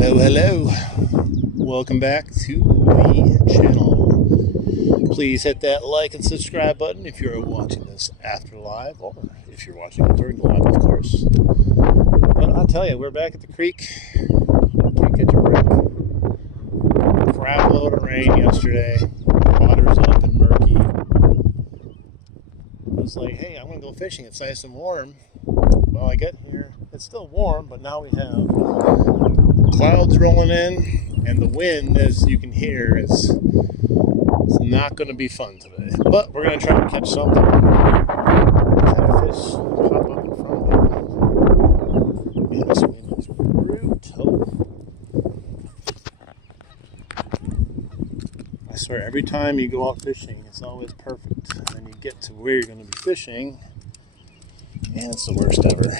Hello. Welcome back to the channel. Please hit that like and subscribe button if you're watching this after live, or if you're watching it during the live, of course. But I'll tell you, we're back at the creek. Can't catch a break. Crap load of rain yesterday. Water's up and murky. I was like, hey, I'm going to go fishing. It's nice and warm. Well, I get here. It's still warm, but now we have clouds rolling in, and the wind, as you can hear, is not going to be fun today. But we're going to try to catch something. Had a fish pop up in front of me. Man, this wind is brutal. I swear, every time you go out fishing, it's always perfect. And then you get to where you're going to be fishing, and it's the worst ever.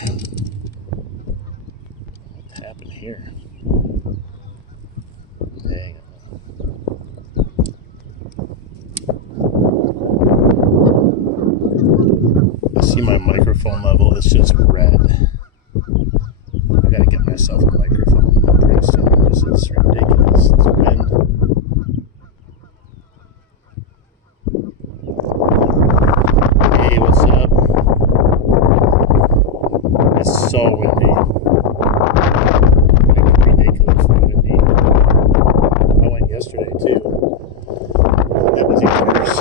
What happened here? Hang on. I see my microphone level is just red. I gotta get myself a microphone pretty soon. This is ridiculous. This wind. Hey, what's up? It's so windy. Yesterday too. That was even worse.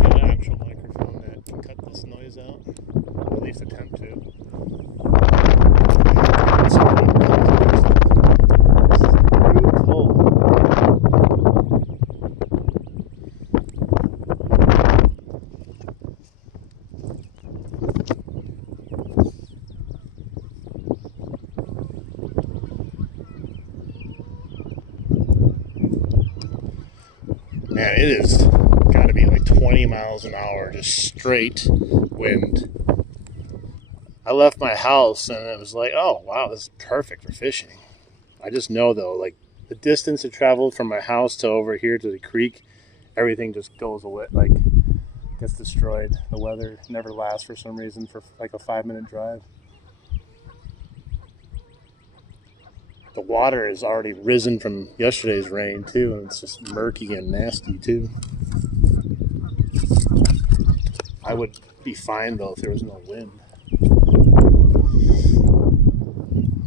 Get an actual microphone that can cut this noise out. At least attempt to. It's brutal. Man, it is got to be like 20 miles an hour, just straight wind. I left my house and it was like, oh wow, this is perfect for fishing. I just know though, like the distance it traveled from my house to over here to the creek, everything just goes away, like gets destroyed. The weather never lasts for some reason for like a 5-minute drive. The water has already risen from yesterday's rain too, and it's just murky and nasty too. I would be fine though if there was no wind.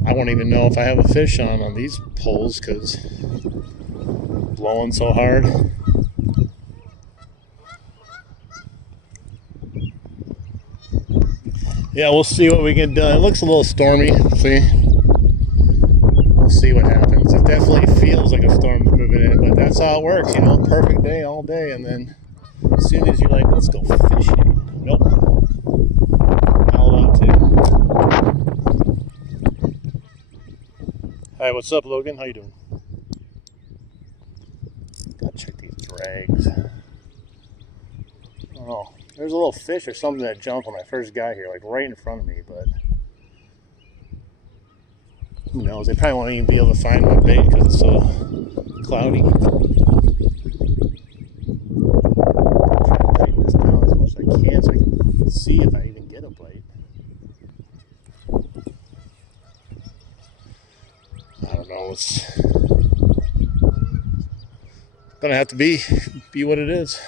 I won't even know if I have a fish on these poles because it's blowing so hard. Yeah, we'll see what we get done. It looks a little stormy, see? We'll see what happens. It definitely feels like a storm's moving in, but that's how it works, you know, perfect day all day, and then as soon as you're like, let's go fishing, nope, not allowed to. Hi, what's up, Logan? How you doing? Gotta check these drags. I don't know. There's a little fish or something that jumped when I first got here, like right in front of me, but who knows? They probably won't even be able to find my bait because it's so cloudy. I'm trying to tighten this down as much as I can so I can see if I even get a bite. I don't know. It's gonna have to be what it is.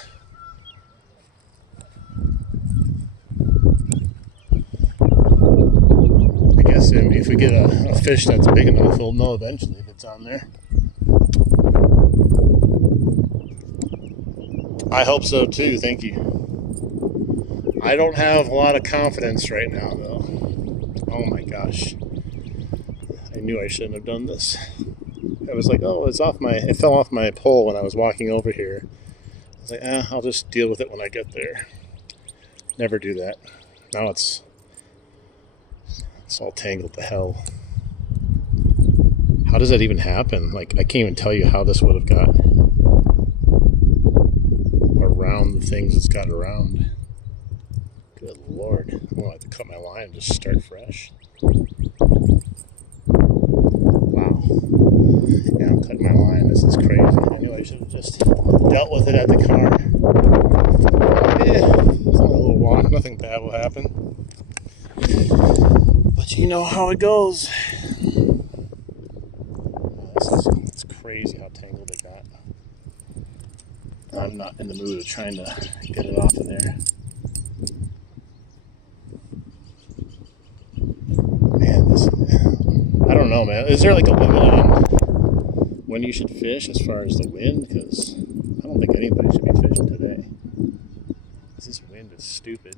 If we get a fish that's big enough, we'll know eventually if it's on there. I hope so too, thank you. I don't have a lot of confidence right now though. Oh my gosh. I knew I shouldn't have done this. I was like, oh, it fell off my pole when I was walking over here. I was like, I'll just deal with it when I get there. Never do that. Now it's all tangled to hell. How does that even happen? Like, I can't even tell you how this would have got around the things it's got around. Good Lord. I'm going to have to cut my line and just start fresh. Wow. Yeah, I'm cutting my line. This is crazy. I knew I should have just dealt with it at the car. Yeah. happen. But you know how it goes. It's crazy how tangled it got. I'm not in the mood of trying to get it off of there. Man, I don't know, man. Is there like a limit on when you should fish as far as the wind? Because I don't think anybody should be fishing today. This wind is stupid.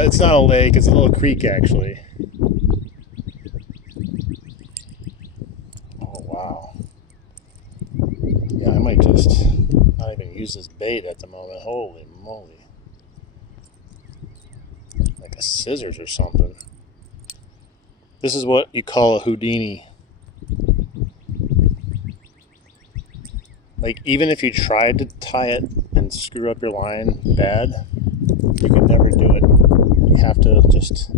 It's not a lake, it's a little creek actually. Oh wow. Yeah, I might just not even use this bait at the moment. Holy moly. Like a scissors or something. This is what you call a Houdini. Like, even if you tried to tie it and screw up your line bad, you could never do it. You have to just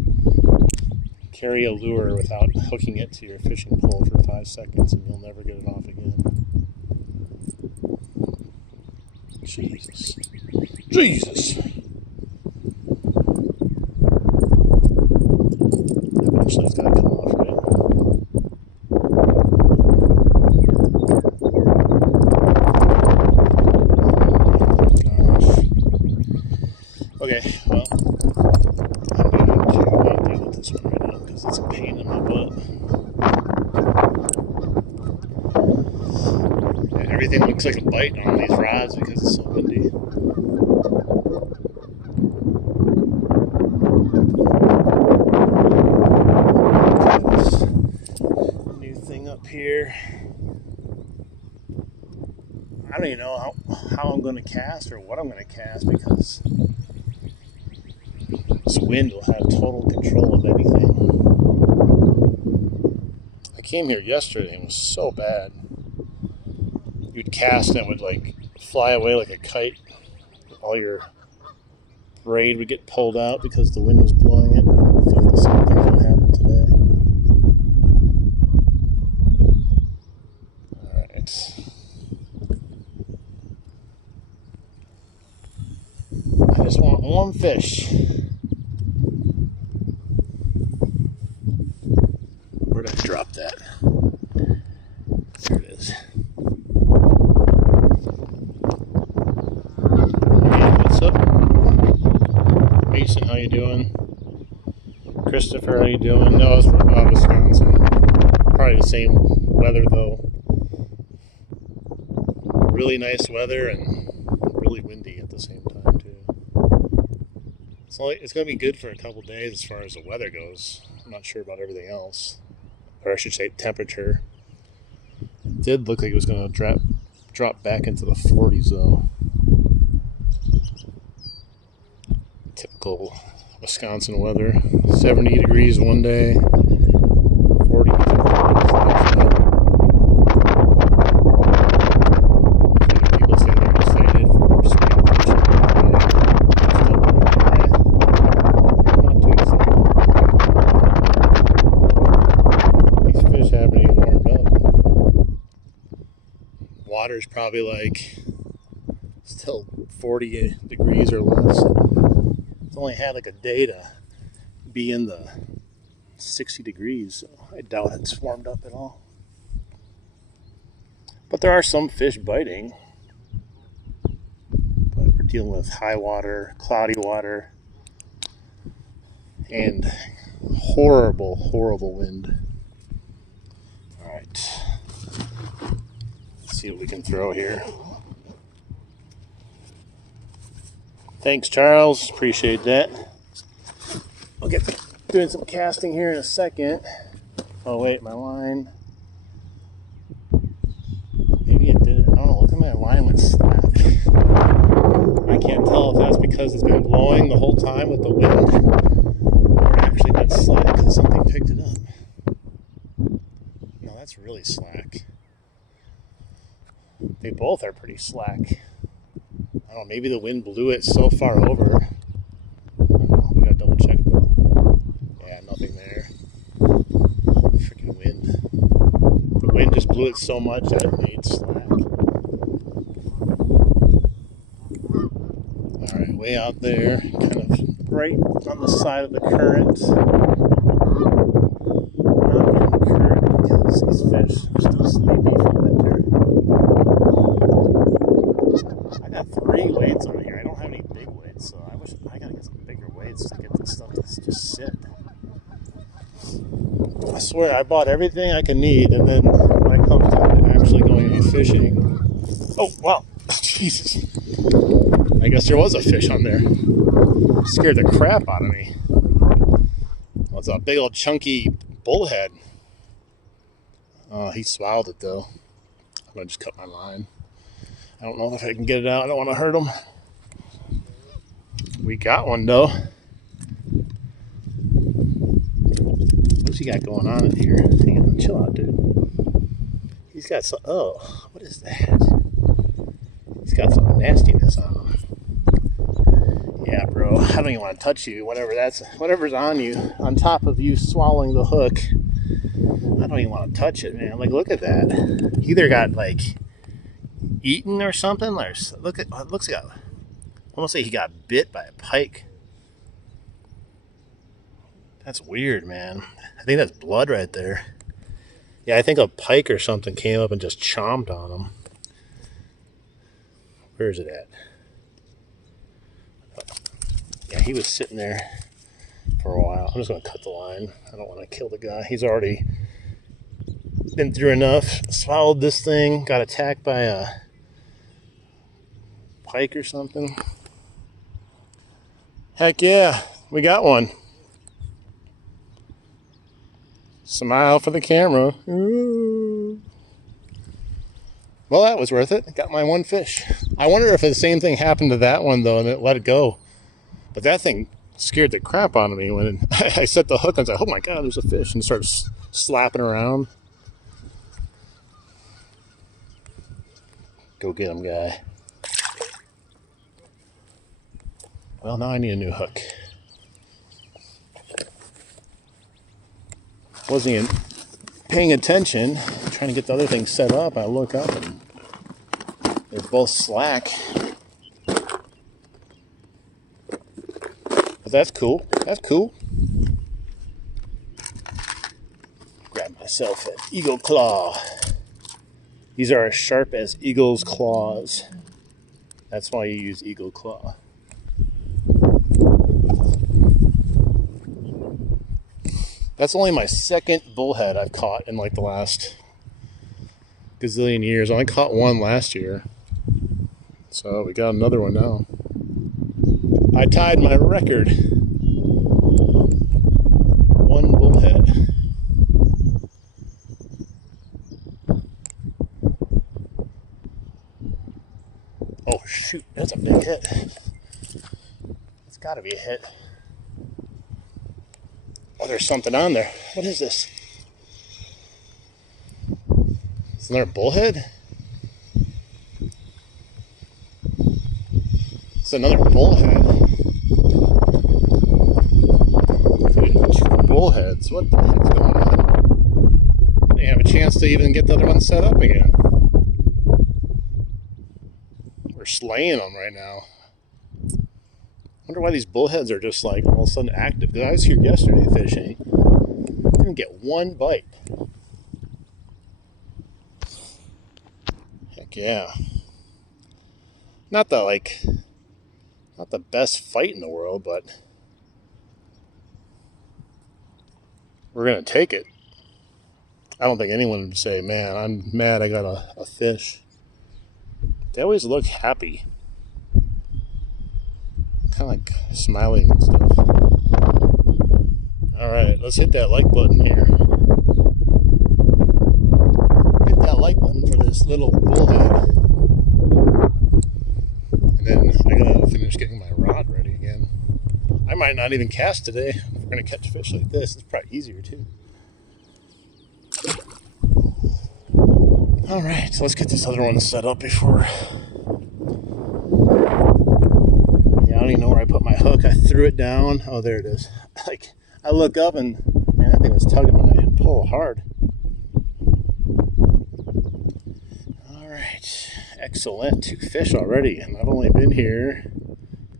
carry a lure without hooking it to your fishing pole for 5 seconds and you'll never get it off again. Jesus. Jesus! Eventually it's gotta come off, right? Okay, well, I'm going to not deal with this one right now because it's a pain in my butt. And everything looks like a bite on these rods because it's so windy. This new thing up here. I don't even know how I'm going to cast or what I'm going to cast because this wind will have total control of anything. I came here yesterday and it was so bad. You'd cast and it would like fly away like a kite. All your braid would get pulled out because the wind was blowing it. I feel like the same thing's going to happen today. Alright. I just want one fish. Where did I drop that? There it is. Hey, what's up? Mason, how you doing? Christopher, how you doing? No, it's from Wisconsin. Probably the same weather though. Really nice weather and really windy at the same time too. It's going to be good for a couple days as far as the weather goes. I'm not sure about everything else. Or I should say temperature. It did look like it was going to drop back into the 40s though. Typical Wisconsin weather. 70 degrees one day, 40 degrees. People say they're excited for spring fishing. I'm not too excited. These fish haven't even warmed up. Water's probably like still 40 degrees or less. It's only had like a day to be in the 60 degrees, so I doubt it's warmed up at all. But there are some fish biting. But we're dealing with high water, cloudy water, and horrible, horrible wind. Alright. Let's see what we can throw here. Thanks, Charles. Appreciate that. I'll get doing some casting here in a second. Oh, wait, my line. Maybe it did. I don't know. Look at my line went slack. I can't tell if that's because it's been blowing the whole time with the wind or actually went slack because something picked it up. No, that's really slack. They both are pretty slack. I don't know, maybe the wind blew it so far over. I don't know, we gotta double check though. Yeah, nothing there. Freaking wind. The wind just blew it so much that it made slack. way out there, kind of right on the side of the current. Not in the current because these fish are still sleepy from winter. I got 3 weights on here. I don't have any big weights, so I gotta get some bigger weights to get this stuff to just sit. I swear I bought everything I can need, and then when it comes to actually going out fishing, oh wow, Jesus! I guess there was a fish on there. Scared the crap out of me. Well, it's a big old chunky bullhead. He swallowed it though. I'm gonna just cut my line. I don't know if I can get it out. I don't want to hurt him. We got one though. What's he got going on in here? Hang on, chill out, dude. He's got some. Oh, what is that? He's got some nastiness on him. Yeah, bro. I don't even want to touch you. Whatever's on you, on top of you swallowing the hook. I don't even want to touch it, man. Like, look at that. He either got like eaten or something. Or look at. It looks like almost like he got bit by a pike. That's weird, man. I think that's blood right there. Yeah, I think a pike or something came up and just chomped on him. Where is it at? Yeah, he was sitting there for a while. I'm just going to cut the line. I don't want to kill the guy. He's already been through enough. Swallowed this thing. Got attacked by a pike or something. Heck yeah, we got one. Smile for the camera. Ooh. Well, that was worth it. Got my one fish. I wonder if the same thing happened to that one, though, and it let it go. But that thing scared the crap out of me when I set the hook and I was like, oh my God, there's a fish, and started slapping around. Go get him, guy. Well, now I need a new hook. Wasn't even paying attention, trying to get the other thing set up. I look up and they're both slack. But that's cool. That's cool. Grab myself an eagle claw. These are as sharp as eagle's claws. That's why you use eagle claw. That's only my second bullhead I've caught in like the last gazillion years. I only caught one last year. So we got another one now. I tied my record. One bullhead. Oh shoot, that's a big hit. It's gotta be a hit. Oh, there's something on there. What is this? Is there a bullhead? It's another bullhead. Two bullheads. What the heck's going on? I didn't have a chance to even get the other one set up again. We're slaying them right now. I wonder why these bullheads are just like all of a sudden active. Because I was here yesterday fishing. Didn't get one bite. Heck yeah. Not the best fight in the world, but we're gonna take it. I don't think anyone would say, man, I'm mad I got a fish. They always look happy. Kind of like smiling and stuff. Alright, let's hit that like button here. Hit that like button for this little bullhead. And then I gotta finish getting my rod ready again. I might not even cast today. If we're gonna catch fish like this, it's probably easier too. Alright, so let's get this other one set up before. Yeah, I don't even know where I put my hook. I threw it down. Oh, there it is. Like, I look up and, man, that thing was tugging my pole hard. Alright, excellent. 2 fish already. And I've only been here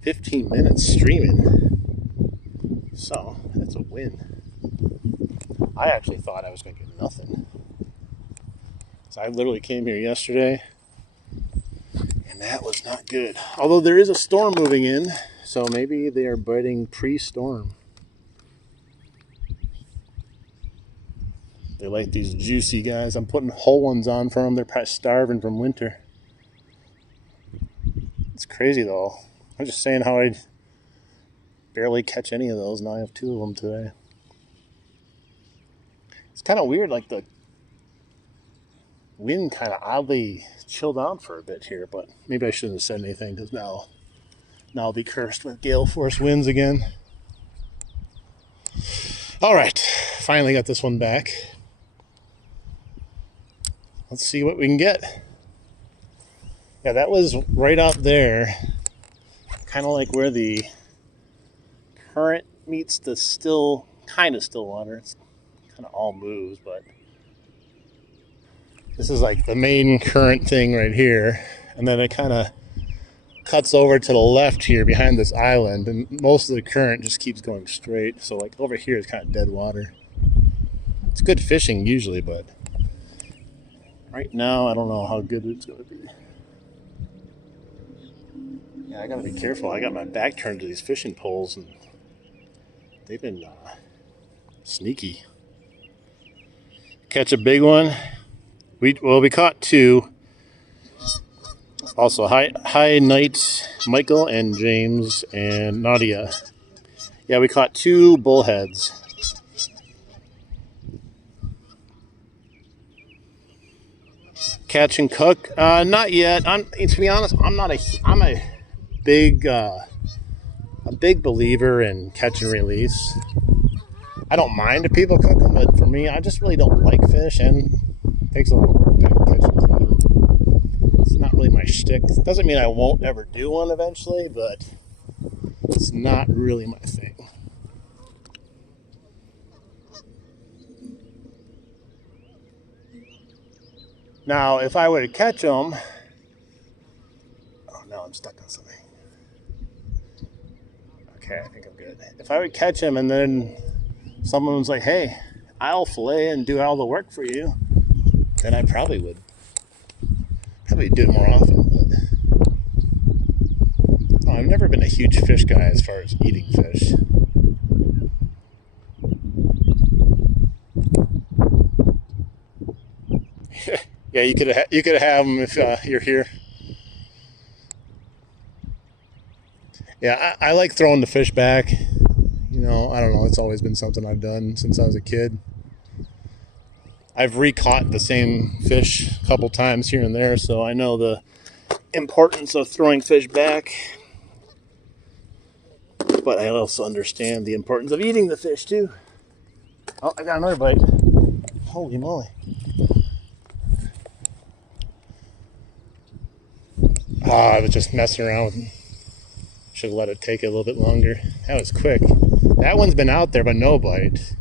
15 minutes streaming. So, that's a win. I actually thought I was going to get nothing. So I literally came here yesterday, and that was not good. Although there is a storm moving in, so maybe they are biting pre-storm. They like these juicy guys. I'm putting whole ones on for them. They're probably starving from winter. It's crazy though. I'm just saying how I barely catch any of those. Now I have 2 of them today. It's kind of weird, like the wind kind of oddly chilled out for a bit here, but maybe I shouldn't have said anything because now I'll be cursed with gale force winds again. All right, finally got this one back. Let's see what we can get. Yeah, that was right out there, kind of like where the current meets the kind of still water. It's kind of all moves, but this is like the main current thing right here, and then it kind of cuts over to the left here behind this island, and most of the current just keeps going straight. So like over here is kind of dead water. It's good fishing usually, but right now I don't know how good it's going to be. Yeah, I got to be careful. I got my back turned to these fishing poles, and they've been sneaky. Catch a big one. We caught 2. Also, hi night, Michael and James and Nadia. Yeah, we caught 2 bullheads. Catch and cook? Not yet. To be honest, I'm a big believer in catch and release. I don't mind if people cook them, but for me, I just really don't like fish, and it takes a lot of work to catch and clean. It's not really my shtick. Doesn't mean I won't ever do one eventually, but it's not really my thing. Now, if I were to catch them, oh no, I'm stuck on something. Okay, I think I'm good. If I would catch them and then someone was like, "Hey, I'll fillet and do all the work for you," then I probably would. Probably do it more often. But I've never been a huge fish guy as far as eating fish. Yeah, you could have them if you're here. Yeah, I like throwing the fish back. You know, I don't know. It's always been something I've done since I was a kid. I've re-caught the same fish a couple times here and there, so I know the importance of throwing fish back. But I also understand the importance of eating the fish too. Oh, I got another bite. Holy moly. I was just messing around with him. Should have let it take a little bit longer. That was quick. That one's been out there, but no bite.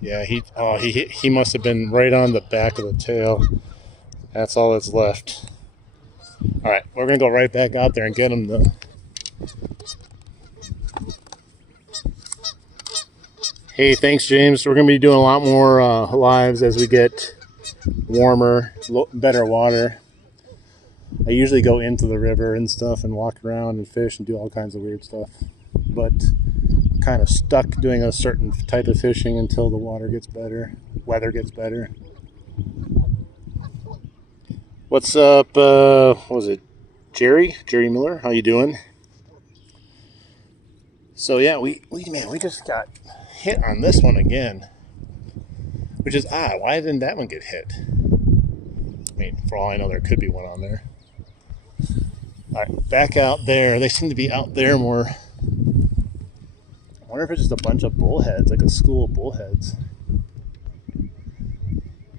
Yeah, he must have been right on the back of the tail. That's all that's left. All right, we're gonna go right back out there and get him though. Hey, thanks, James. We're gonna be doing a lot more lives as we get warmer, better water. I usually go into the river and stuff and walk around and fish and do all kinds of weird stuff. But I'm kind of stuck doing a certain type of fishing until the water gets better, weather gets better. What's up? What was it? Jerry Miller? How you doing? So yeah, we just got hit on this one again, which is odd. Why didn't that one get hit? I mean, for all I know, there could be one on there. All right, back out there. They seem to be out there more. I wonder if it's just a bunch of bullheads, like a school of bullheads.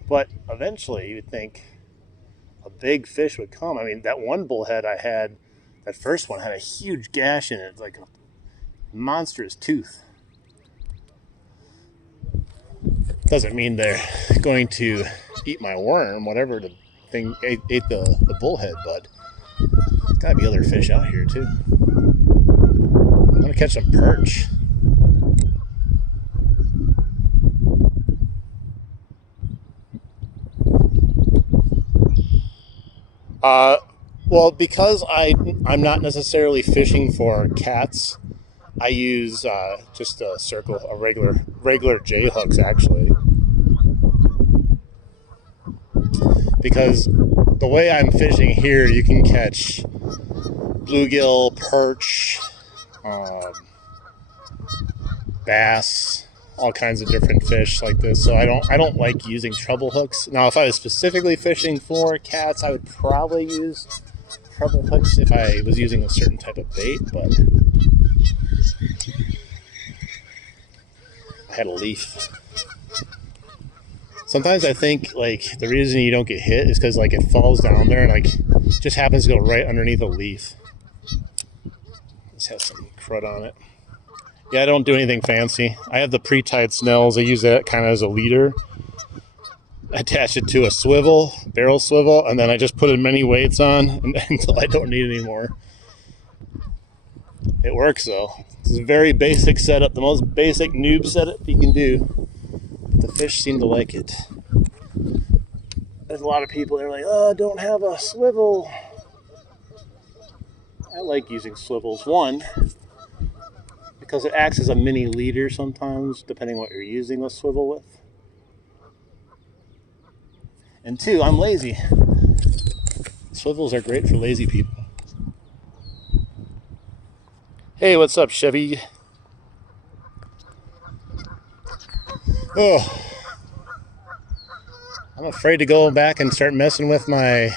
But eventually, you'd think a big fish would come. I mean, that one bullhead I had, that first one had a huge gash in it. It's like a monstrous tooth. Doesn't mean they're going to eat my worm, whatever the thing ate the bullhead, but Gotta be other fish out here too. I'm gonna catch some perch. Well, because I'm not necessarily fishing for cats, I use just a circle, a regular J hooks actually. Because the way I'm fishing here, you can catch bluegill, perch, bass, all kinds of different fish like this. So I don't like using treble hooks. Now, if I was specifically fishing for cats, I would probably use treble hooks if I was using a certain type of bait, but I had a leaf. Sometimes I think like the reason you don't get hit is because like it falls down there and like just happens to go right underneath a leaf. This has some crud on it. Yeah, I don't do anything fancy. I have the pre-tied snells. I use that kind of as a leader. I attach it to a swivel, barrel swivel, and then I just put as many weights on until I don't need any more. It works though. It's a very basic setup, the most basic noob setup you can do. The fish seem to like it. There's a lot of people that are like, oh, don't have a swivel. I like using swivels. One, because it acts as a mini leader sometimes, depending what you're using the swivel with. And two, I'm lazy. Swivels are great for lazy people. Hey, what's up, Chevy? Oh, I'm afraid to go back and start messing with my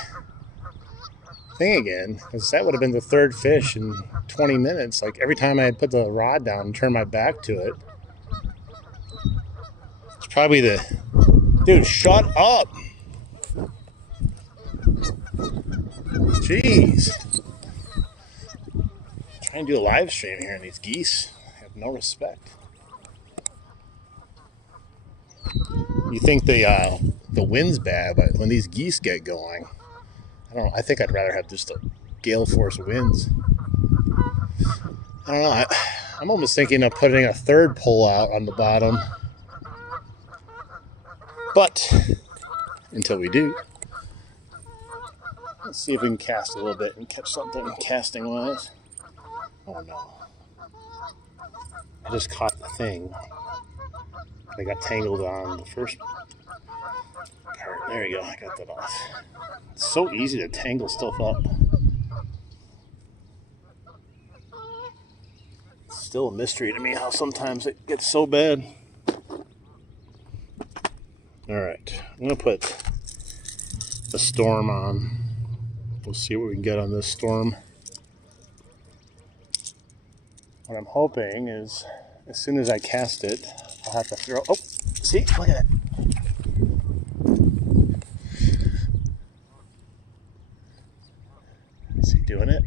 thing again, because that would have been the third fish in 20 minutes. Like every time I had put the rod down and turned my back to it. It's probably the... Dude, shut up! Jeez. I'm trying to do a live stream here and these geese have no respect. You think the wind's bad, but when these geese get going, I think I'd rather have just a gale force winds. I don't know. I'm almost thinking of putting a third pole out on the bottom. But until we do, let's see if we can cast a little bit and catch something casting wise. Oh no. I just caught the thing. I got tangled on the first part. There you go. I got that off. It's so easy to tangle stuff up. It's still a mystery to me how sometimes it gets so bad. Alright. I'm going to put the storm on. We'll see what we can get on this storm. What I'm hoping is as soon as I cast it, I'll have to throw... Oh! See? Look at it. Is he doing it?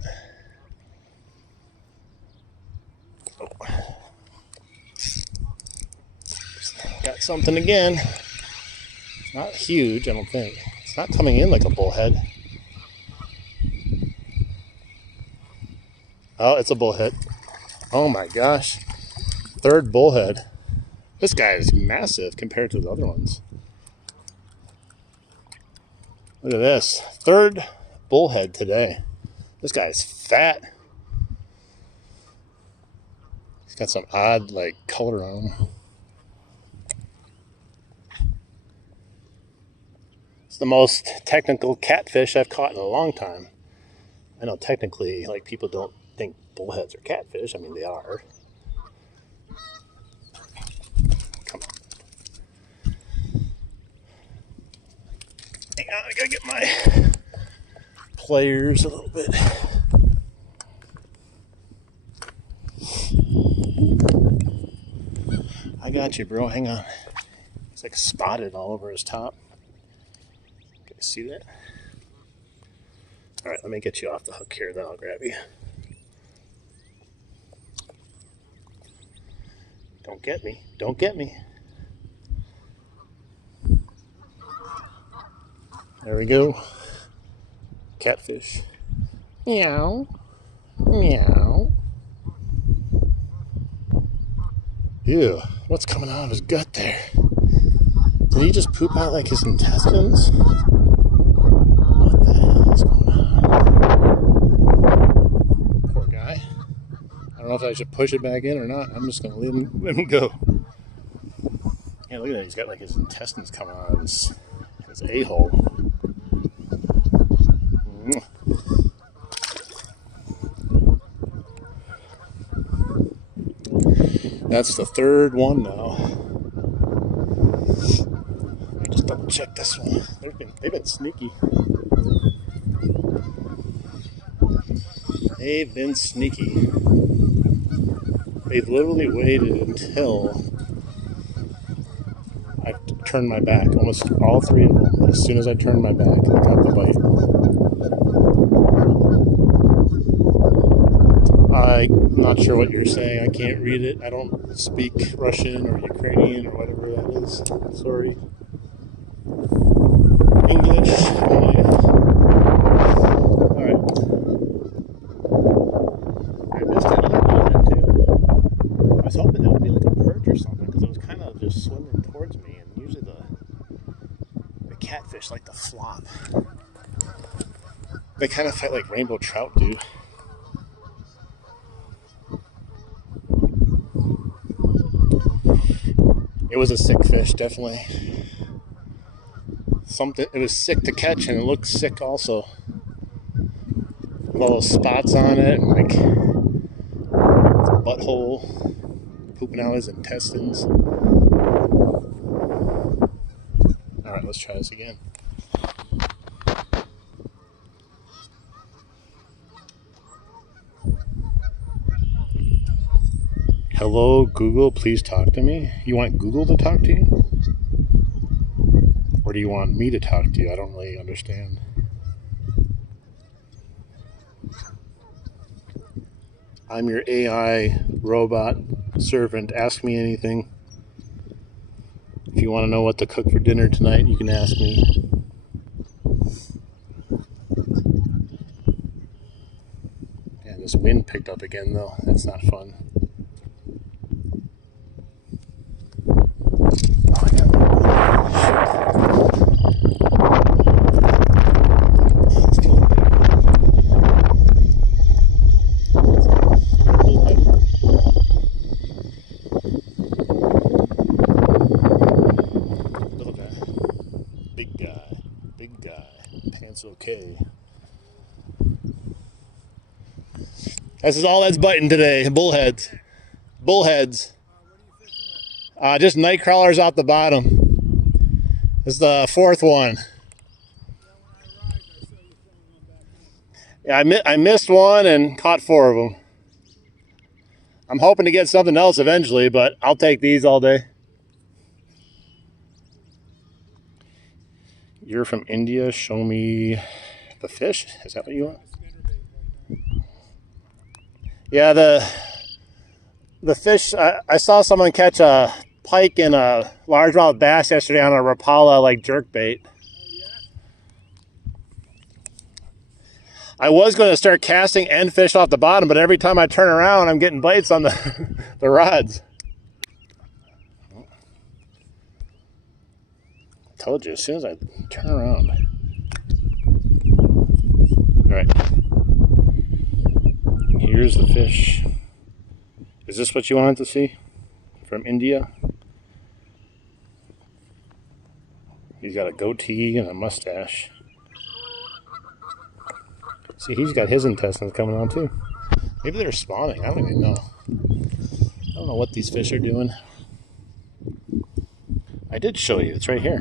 Oh. Got something again. It's not huge, I don't think. It's not coming in like a bullhead. Oh, it's a bullhead. Oh my gosh. Third bullhead. This guy is massive compared to the other ones. Look at this. Third bullhead today. This guy's fat. He's got some odd like color on him. It's the most technical catfish I've caught in a long time. I know technically like people don't think bullheads are catfish. I mean they are. Come on. Hang on, I gotta get my pliers a little bit. I got you, bro. Hang on. It's like spotted all over his top. Can you see that? All right, let me get you off the hook here, then I'll grab you. Don't get me. Don't get me. There we go. Catfish. Meow. Meow. Ew, what's coming out of his gut there? Did he just poop out like his intestines? What the hell is going on? Poor guy. I don't know if I should push it back in or not. I'm just going to let him go. Yeah, look at that. He's got like his intestines coming out of his a-hole. That's the third one now. Let me just double check this one. They've been sneaky. They've been sneaky. They've literally waited until I turned my back. Almost all three of them. As soon as I turned my back, they got the bite. I'm not sure what you're saying. I can't read it. I don't speak Russian or Ukrainian or whatever that is. Sorry. English. Alright. I missed another bullhead too. I was hoping that would be like a perch or something because it was kind of just swimming towards me, and usually the catfish like to flop. They kind of fight like rainbow trout do. It was a sick fish, definitely. It was sick to catch, and it looked sick also. With all those spots on it, and like his butthole pooping out his intestines. Alright, let's try this again. Hello, Google, please talk to me. You want Google to talk to you? Or do you want me to talk to you? I don't really understand. I'm your AI robot servant. Ask me anything. If you want to know what to cook for dinner tonight, you can ask me. And this wind picked up again, though. That's not fun. Big guy. Pants okay. This is all that's biting today. Bullheads. Bullheads. Just night crawlers off the bottom. This is the fourth one. Yeah, I missed one and caught four of them. I'm hoping to get something else eventually, but I'll take these all day. You're from India. Show me the fish. Is that what you want? Yeah, the fish. I saw someone catch a pike and a largemouth bass yesterday on a Rapala like jerkbait. I was going to start casting and fish off the bottom, but every time I turn around, I'm getting bites on the rods. I told you, as soon as I turn around. All right. Here's the fish. Is this what you wanted to see? From India? He's got a goatee and a mustache. See, he's got his intestines coming on too. Maybe they're spawning. I don't even know. I don't know what these fish are doing. I did show you. It's right here.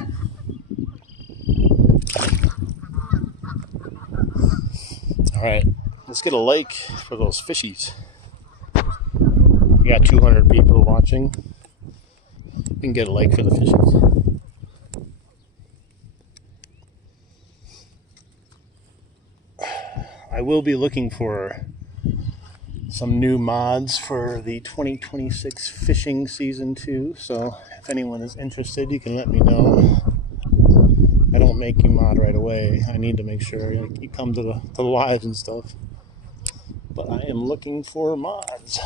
All right, let's get a like for those fishies. We got 200 people watching. We can get a like for the fishies. I will be looking for some new mods for the 2026 fishing season too. So if anyone is interested, you can let me know. I don't make you mod right away. I need to make sure you come to the lives and stuff. but I am looking for mods.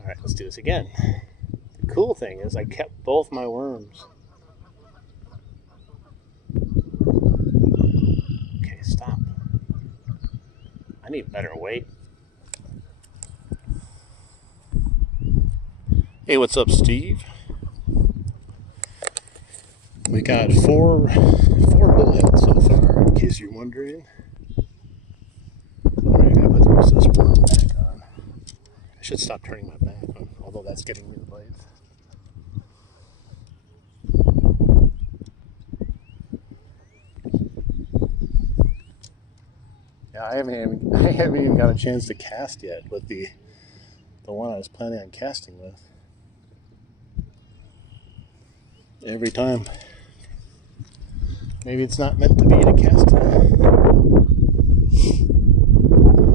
Alright, let's do this again. The cool thing is I kept both my worms. Okay, stop. I need better weight. Hey, what's up, Steve? We got four bullheads so far, in case you're wondering. Alright, I gotta put the rest of this worm back on. I should stop turning my back on, although that's getting me the blades. Yeah, I haven't even got a chance to cast yet with the one I was planning on casting with. Every time. Maybe it's not meant to be to cast it.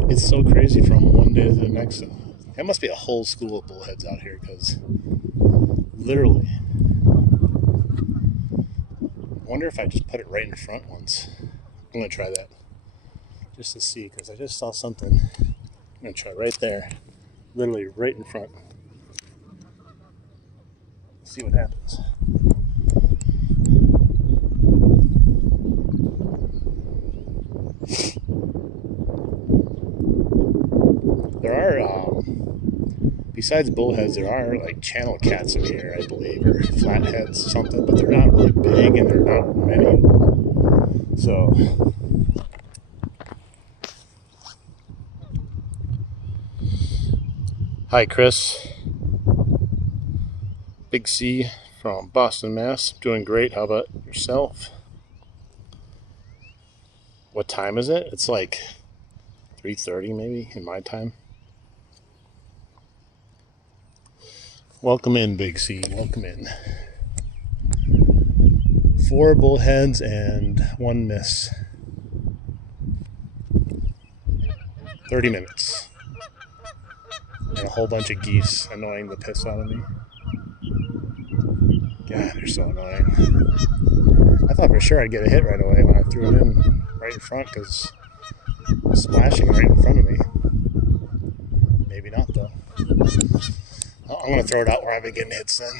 It's so crazy from one day to the next. There must be a whole school of bullheads out here, because literally, I wonder if I just put it right in front once. I'm going to try that just to see, because I just saw something. I'm going to try right there, literally right in front. See what happens. There are, besides bullheads, there are like channel cats in here, I believe, or flatheads or something, but they're not really big and there are not many of them. So, hi, Chris. Big C from Boston, Mass. Doing great. How about yourself? What time is it? It's like 3:30 maybe in my time. Welcome in, Big C. Welcome in. 4 bullheads and 1 miss. 30 minutes. And a whole bunch of geese annoying the piss out of me. God, they're so annoying. I thought for sure I'd get a hit right away when I threw it in right in front, because it was splashing right in front of me. Maybe not, though. I'm going to throw it out where I've been getting hits then.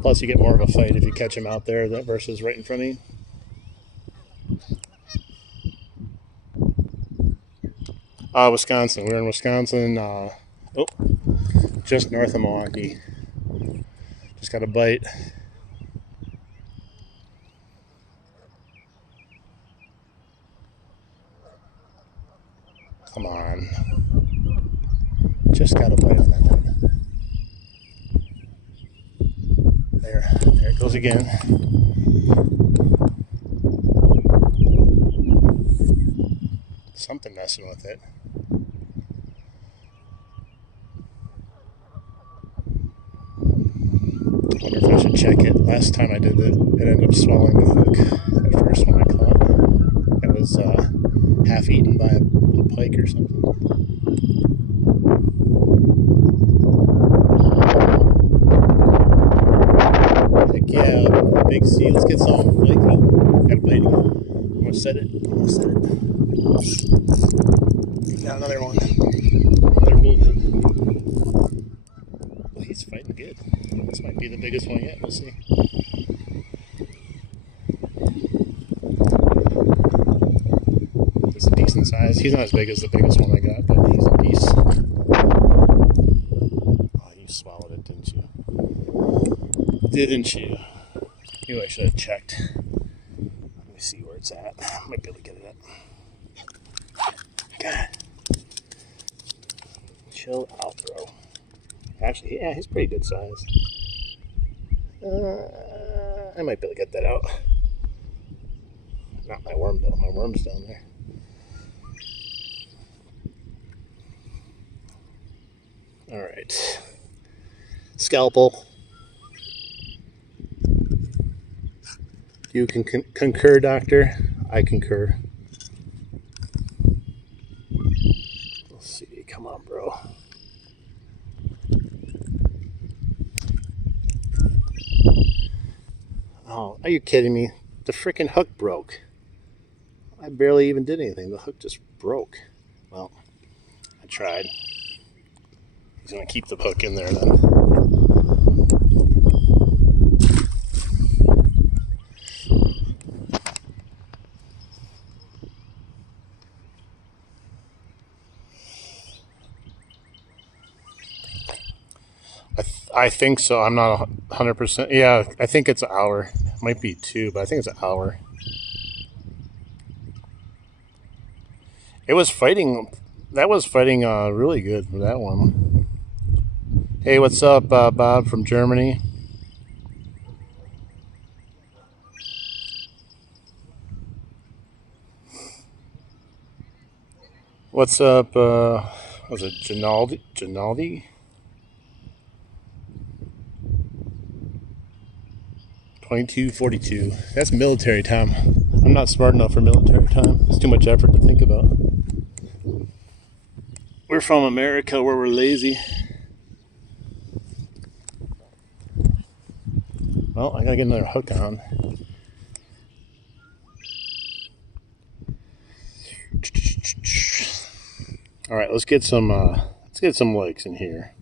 Plus, you get more of a fight if you catch them out there versus right in front of you. Wisconsin. We're in Wisconsin, just north of Milwaukee. Just got a bite. Come on. Just got a bite on that one. There it goes again. Something messing with it. I wonder if I should check it. Last time I did it, it ended up swallowing the hook. That first one I caught. It was half eaten by a pike or something. Heck yeah, Big C. Let's get some. Like, got a bite again. I'm gonna set it. Got another one. Another bullhead. Well, he's fighting good. This might be the biggest one yet. We'll see. It's a decent size. He's not as big as the biggest one I got, but he's a beast. Oh, you swallowed it, didn't you? Didn't you? Maybe I should have checked. Let me see where it's at. I might be able to get it up. God. Chill out, bro. Actually, yeah, he's pretty good size. I might be able to get that out. Not my worm, though. My worm's down there. All right. Scalpel. You can concur, Doctor. I concur. Let's see. Come on, bro. Oh, Are you kidding me? The freaking hook broke. I barely even did anything. The hook just broke. Well, I tried. He's going to keep the hook in there then. I think so. I'm not 100%. Yeah, I think it's an hour. It might be 2, but I think it's an hour. It was fighting. That was fighting really good for that one. Hey, what's up, Bob from Germany? What's up? Was it Ginaldi? Ginaldi? 22:42. That's military time. I'm not smart enough for military time. It's too much effort to think about. We're from America where we're lazy. Well, I gotta get another hook on. All right, let's get some legs in here.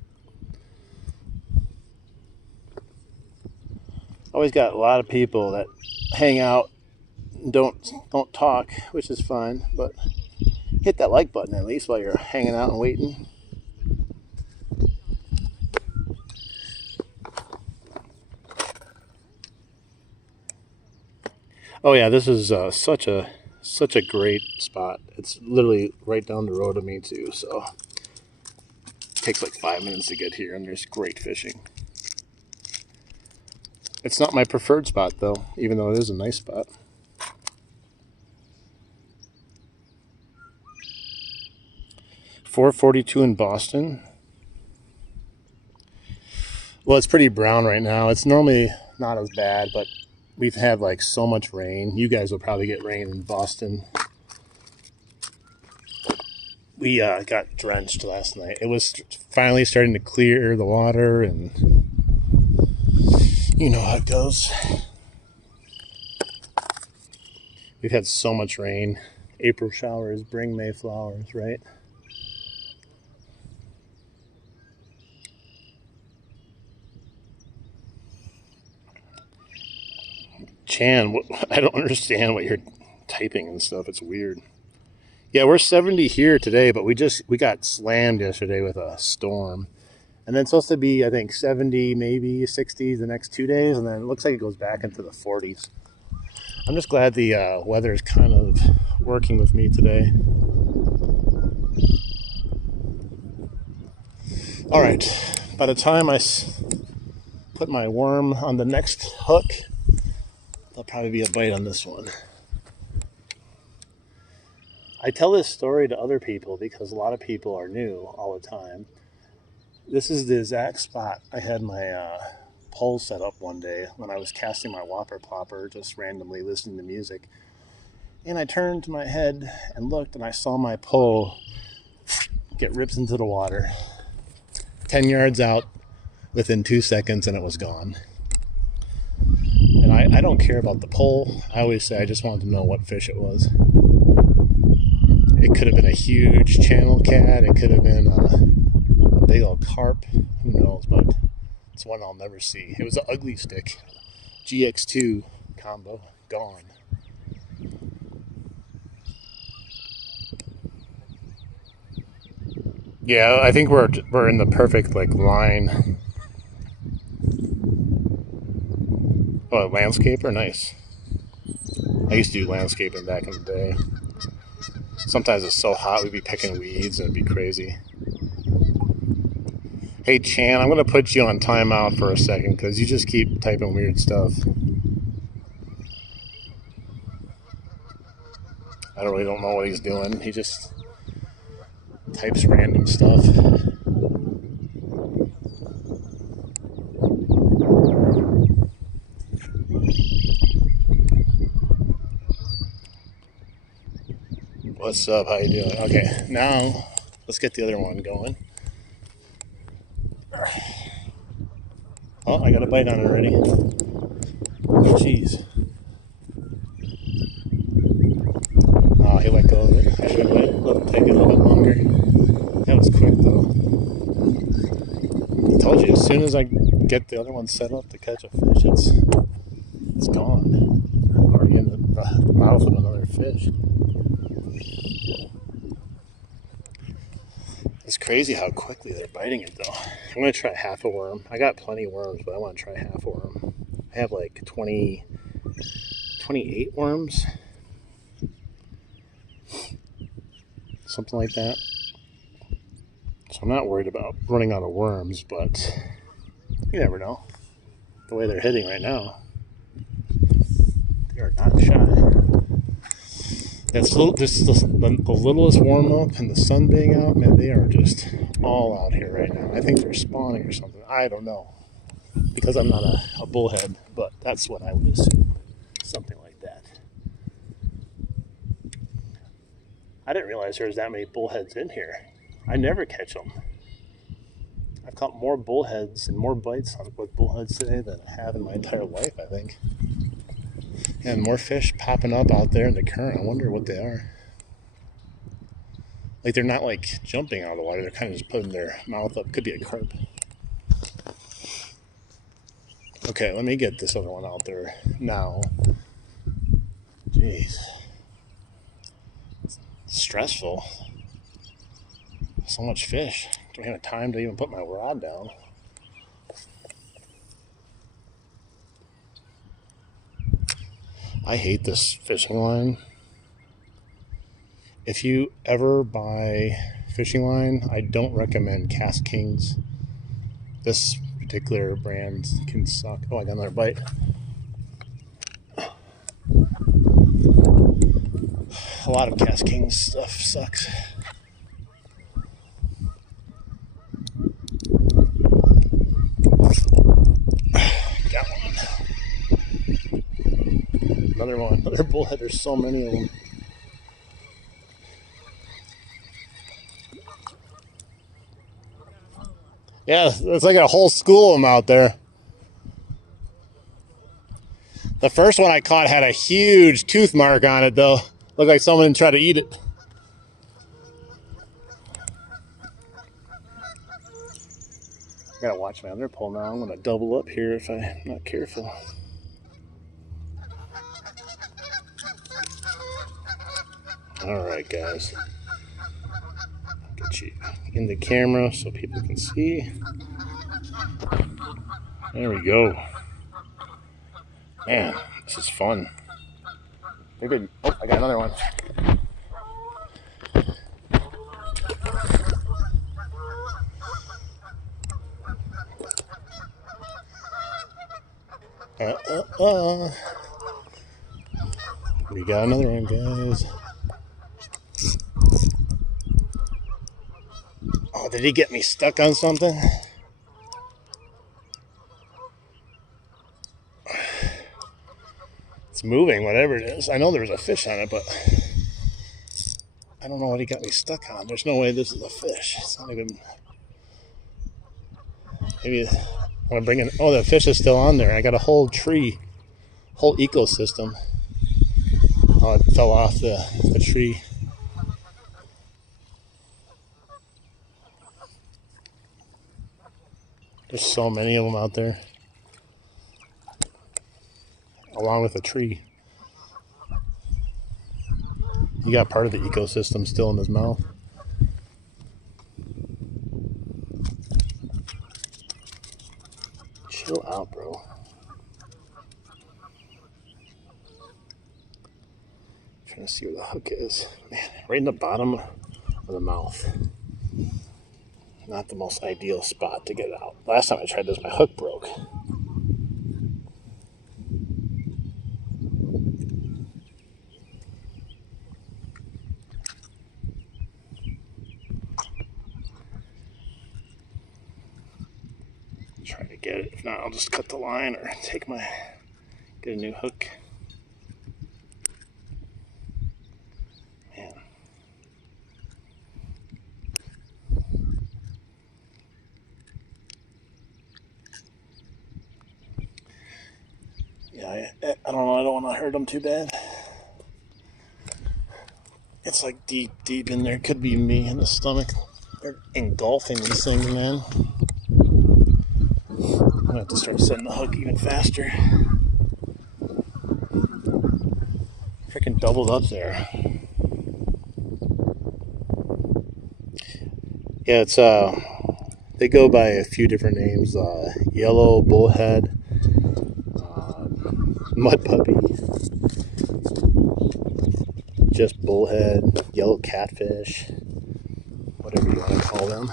Always got a lot of people that hang out and don't talk, which is fine, but hit that like button at least while you're hanging out and waiting. Oh yeah, this is such a great spot. It's literally right down the road of me too, so it takes like 5 minutes to get here, and there's great fishing. It's not my preferred spot though, even though it is a nice spot. $4.42 in Boston. Well, it's pretty brown right now. It's normally not as bad, but we've had like so much rain. You guys will probably get rain in Boston. We got drenched last night. It was finally starting to clear the water, and you know how it goes. We've had so much rain. April showers bring May flowers, right? Chan, I don't understand what you're typing and stuff. It's weird. Yeah, we're 70 here today, but we got slammed yesterday with a storm. And then it's supposed to be, I think, 70, maybe 60 the next 2 days, and then it looks like it goes back into the 40s. I'm just glad the weather is kind of working with me today. All right, by the time I put my worm on the next hook, there'll probably be a bite on this one. I tell this story to other people because a lot of people are new all the time. This is the exact spot I had my pole set up one day when I was casting my whopper plopper, just randomly listening to music. And I turned my head and looked, and I saw my pole get ripped into the water. 10 yards out within 2 seconds, and it was gone. And I don't care about the pole. I always say I just wanted to know what fish it was. It could have been a huge channel cat. It could have been a big old carp. Who knows? But it's one I'll never see. It was an ugly stick. GX2 combo. Gone. Yeah, I think we're in the perfect like line. Oh, a landscaper? Nice. I used to do landscaping back in the day. Sometimes it's so hot we'd be picking weeds and it'd be crazy. Hey Chan, I'm going to put you on timeout for a second because you just keep typing weird stuff. I really don't know what he's doing. He just types random stuff. What's up? How you doing? Okay, now let's get the other one going. Oh, I got a bite on it already. Jeez. Oh, he let go of it. I should have let him take it a little bit longer. That was quick though. I told you, as soon as I get the other one set up to catch a fish, it's gone. I'm already in the mouth of another fish. It's crazy how quickly they're biting it though. I'm going to try half a worm. I got plenty of worms, but I want to try half a worm. I have like 28 worms. Something like that. So I'm not worried about running out of worms, but you never know. The way they're hitting right now, they are not shy. That's just the littlest warm up and the sun being out, man, they are just all out here right now. I think they're spawning or something. I don't know. Because I'm not a bullhead, but that's what I would assume. Something like that. I didn't realize there was that many bullheads in here. I never catch them. I've caught more bullheads and more bites with bullheads today than I have in my entire life, I think. And more fish popping up out there in the current. I wonder what they are. Like, they're not like jumping out of the water. They're kind of just putting their mouth up. Could be a carp. Okay, let me get this other one out there now. Jeez. It's stressful. So much fish. Don't have time to even put my rod down. I hate this fishing line. If you ever buy fishing line, I don't recommend Cast Kings. This particular brand can suck. Oh, I got another bite. A lot of Cast Kings stuff sucks. Got one. Another one. Another bullhead. There's so many of them. Yeah, it's like a whole school of them out there. The first one I caught had a huge tooth mark on it, though. Looked like someone tried to eat it. I gotta watch my other pole now. I'm gonna double up here if I'm not careful. Alright, guys. Get you in the camera so people can see. There we go. Man, this is fun. Maybe. Oh, I got another one. We got another one, guys. Oh, did he get me stuck on something? It's moving, whatever it is. I know there was a fish on it, but I don't know what he got me stuck on. There's no way this is a fish. It's not even. Maybe I'm gonna bring in. Oh, the fish is still on there. I got a whole tree, whole ecosystem. Oh, it fell off the tree. There's so many of them out there, along with a tree. You got part of the ecosystem still in his mouth. Chill out, bro. Trying to see where the hook is. Man, right in the bottom of the mouth. Not the most ideal spot to get it out. Last time I tried this, my hook broke. Try to get it. If not, I'll just cut the line or get a new hook. Man. Yeah, I don't know. I don't want to hurt them too bad. It's like deep in there. Could be me in the stomach. They're engulfing these things, man. I'm gonna have to start setting the hook even faster. Freaking doubled up there. Yeah, it's they go by a few different names. Yellow bullhead, mud puppy, just bullhead, yellow catfish, whatever you want to call them.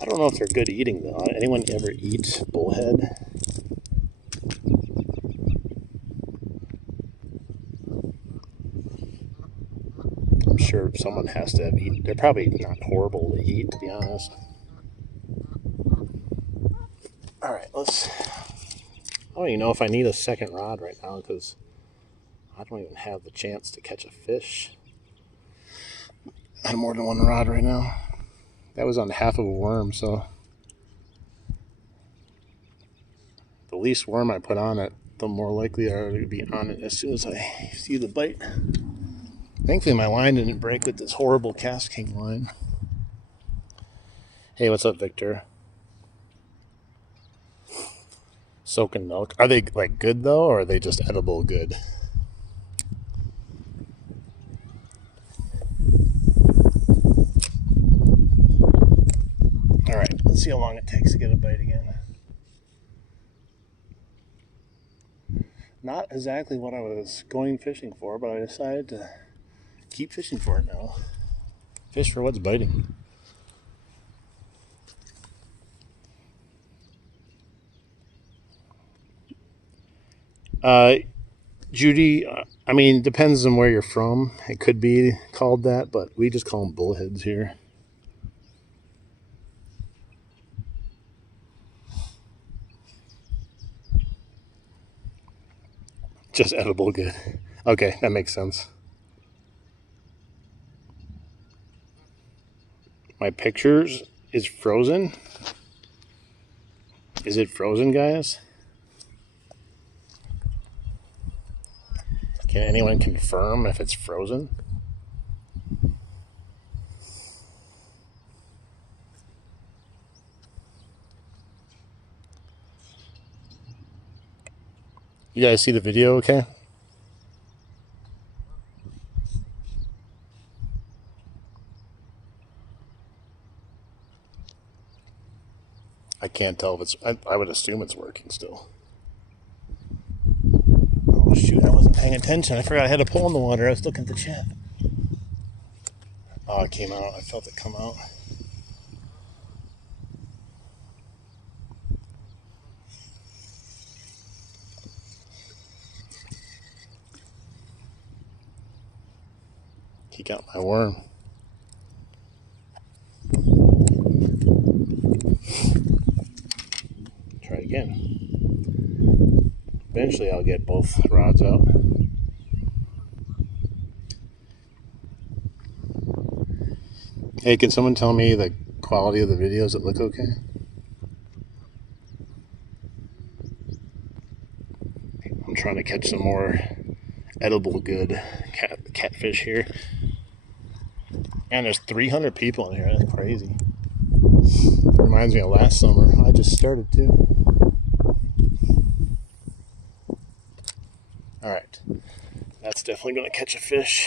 I don't know if they're good eating though. Anyone ever eat bullhead? I'm sure someone has to have eaten. They're probably not horrible to eat, to be honest. All right, let's. I don't even know if I need a second rod right now because I don't even have the chance to catch a fish. I have more than one rod right now. That was on half of a worm, so the least worm I put on it, the more likely I are to be on it as soon as I see the bite. Thankfully, my line didn't break with this horrible Cast King line. Hey, what's up, Victor? Soaking milk. Are they like good though, or are they just edible good? All right, let's see how long it takes to get a bite again. Not exactly what I was going fishing for, but I decided to keep fishing for it now. Fish for what's biting. Judy, I mean, depends on where you're from. It could be called that, but we just call them bullheads here. Just edible good. Okay, that makes sense. My pictures is frozen. Is it frozen, guys? Can anyone confirm if it's frozen? You guys see the video okay? I can't tell if it's... I would assume it's working still. Oh, shoot, I wasn't paying attention. I forgot I had a pole in the water. I was looking at the chat. Oh, it came out. I felt it come out. He got my worm. Try again. Eventually I'll get both rods out. Hey, can someone tell me the quality of the video? Does it look okay? I'm trying to catch some more edible good catfish here. And there's 300 people in here. That's crazy. It reminds me of last summer. I just started too. Alright. That's definitely going to catch a fish.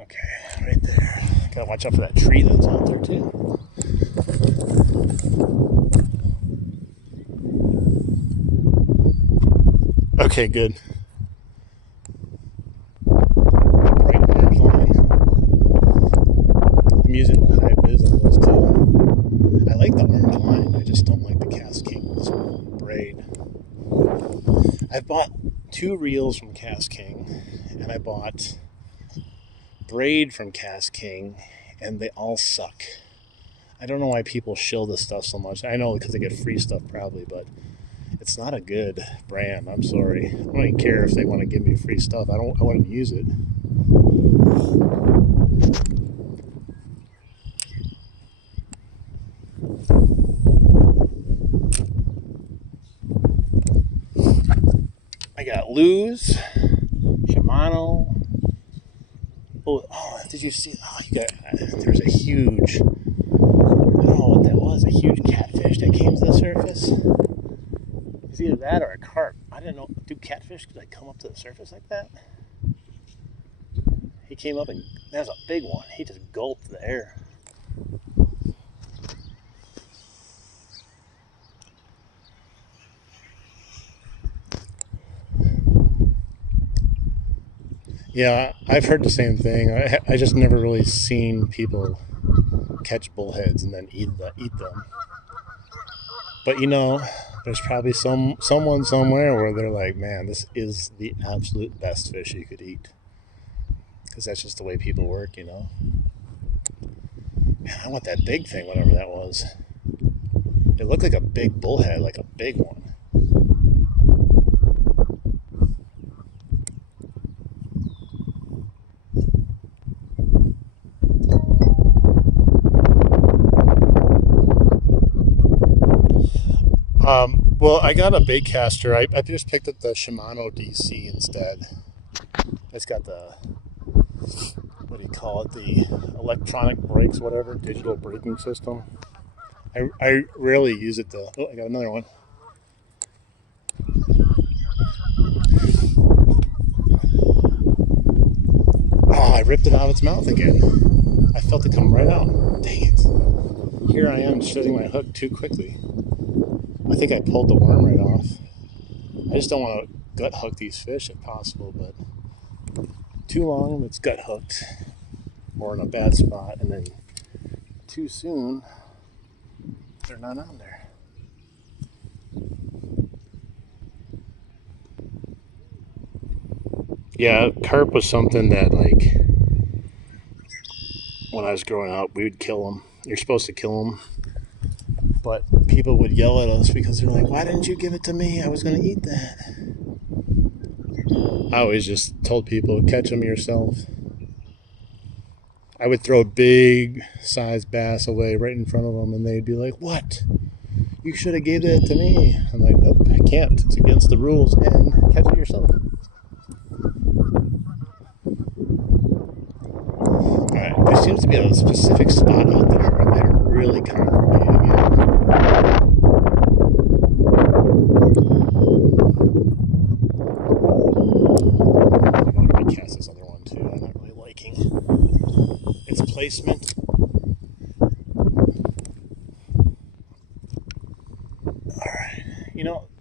Okay, right there. Gotta watch out for that tree that's out there too. Okay, good. Right orange line. I'm using the high vis on those too. I like the orange line. I just don't like the Cast King's braid. I've bought 2 reels from Cast King, and I bought braid from Cast King, and they all suck. I don't know why people shill this stuff so much. I know because they get free stuff probably, but it's not a good brand. I'm sorry. I don't even care if they want to give me free stuff. I wouldn't use it. lose. Shimano. Oh, did you see? Oh, there was a huge, I don't know what that was, a huge catfish that came to the surface. It's either that or a carp. I didn't know. Do catfish like come up to the surface like that? He came up and that was a big one. He just gulped the air. Yeah, I've heard the same thing. I just never really seen people catch bullheads and then eat them. But there's probably someone somewhere where they're like, man, this is the absolute best fish you could eat. Because that's just the way people work. Man, I want that big thing, whatever that was. It looked like a big bullhead, like a big one. Well, I got a bait caster. I just picked up the Shimano DC instead. It's got the, what do you call it, the electronic brakes, whatever, digital braking system. I rarely use it though. Oh, I got another one. Oh, I ripped it out of its mouth again. I felt it come right out. Dang it. Here I am shutting my hook too quickly. I think I pulled the worm right off. I just don't want to gut hook these fish if possible, but too long it's gut hooked or in a bad spot, and then too soon they're not on there. Yeah, carp was something that, like, when I was growing up, we would kill them. You're supposed to kill them, but people would yell at us because they're like, why didn't you give it to me? I was going to eat that. I always just told people, catch them yourself. I would throw a big size bass away right in front of them, and they'd be like, what? You should have gave that to me. I'm like, nope, I can't. It's against the rules, and catch it yourself. Alright, there seems to be a specific spot out there where they're really congregating again. I'm going to recast this other one too. I'm not really liking its placement. Alright,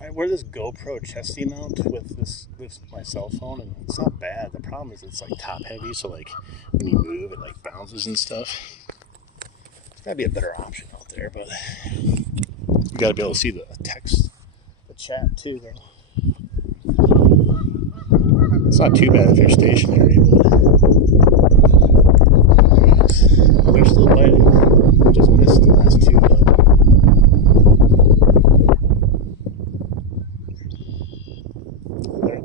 I wear this GoPro chesty mount with my cell phone, and it's not bad. The problem is it's like top heavy, so like when you move it like bounces and stuff. There's gotta be a better option out there, but you gotta be able to see the text, the chat too, though. It's not too bad if you're stationary, but they're still biting. I just missed the last two though.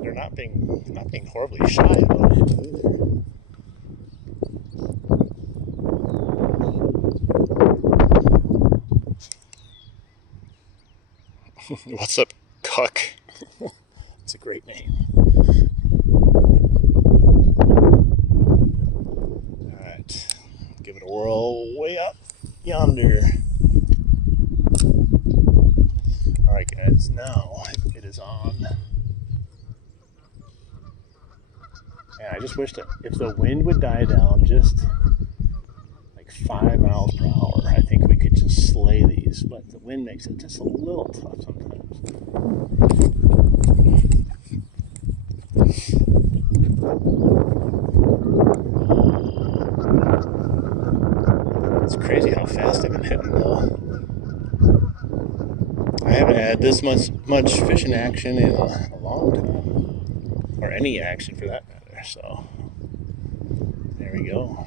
They're not being horribly shy about it either. What's up, Cuck? It's a great name. Alright, give it a whirl way up yonder. Alright guys, now it is on. And I just wish that if the wind would die down just like 5 miles per hour, I think we could just slay these, but the wind makes it just a little tough sometimes. It's crazy how fast I've been hitting though. I haven't had this much fishing action in a long time, or any action for that matter, so there we go.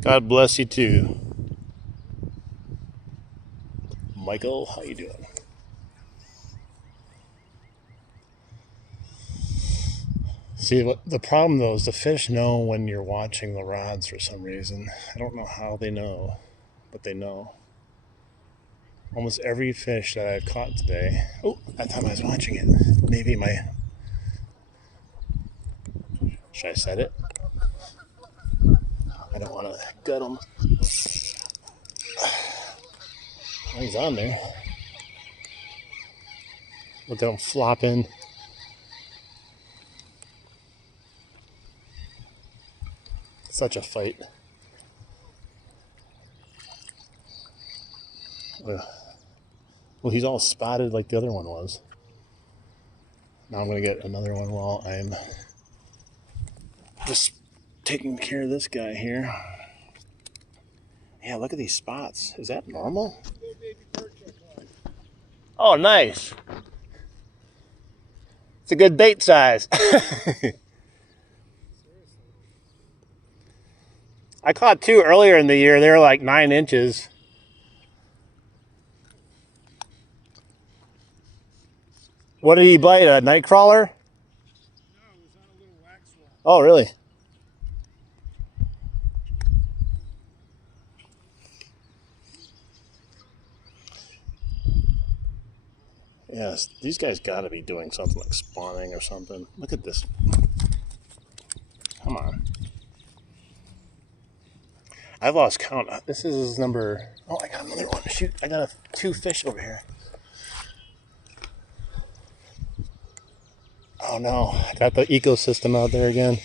God bless you too. Michael, how you doing? See, what the problem though is the fish know when you're watching the rods for some reason. I don't know how they know, but they know. Almost every fish that I've caught today. Oh, I thought I was watching it. Maybe my. Should I set it? I don't want to gut him. He's on there. Look at him flopping. Such a fight. Well, he's all spotted like the other one was. Now I'm going to get another one while I'm just taking care of this guy here. Yeah, look at these spots. Is that normal? Oh, nice. It's a good bait size. I caught 2 earlier in the year. They were like 9 inches. What did he bite? A night crawler? No, it was on a little wax one. Oh, really? Yes, these guys got to be doing something like spawning or something. Look at this. Come on. I've lost count. This is number... Oh, I got another one. Shoot, I got 2 fish over here. Oh no, I got the ecosystem out there again.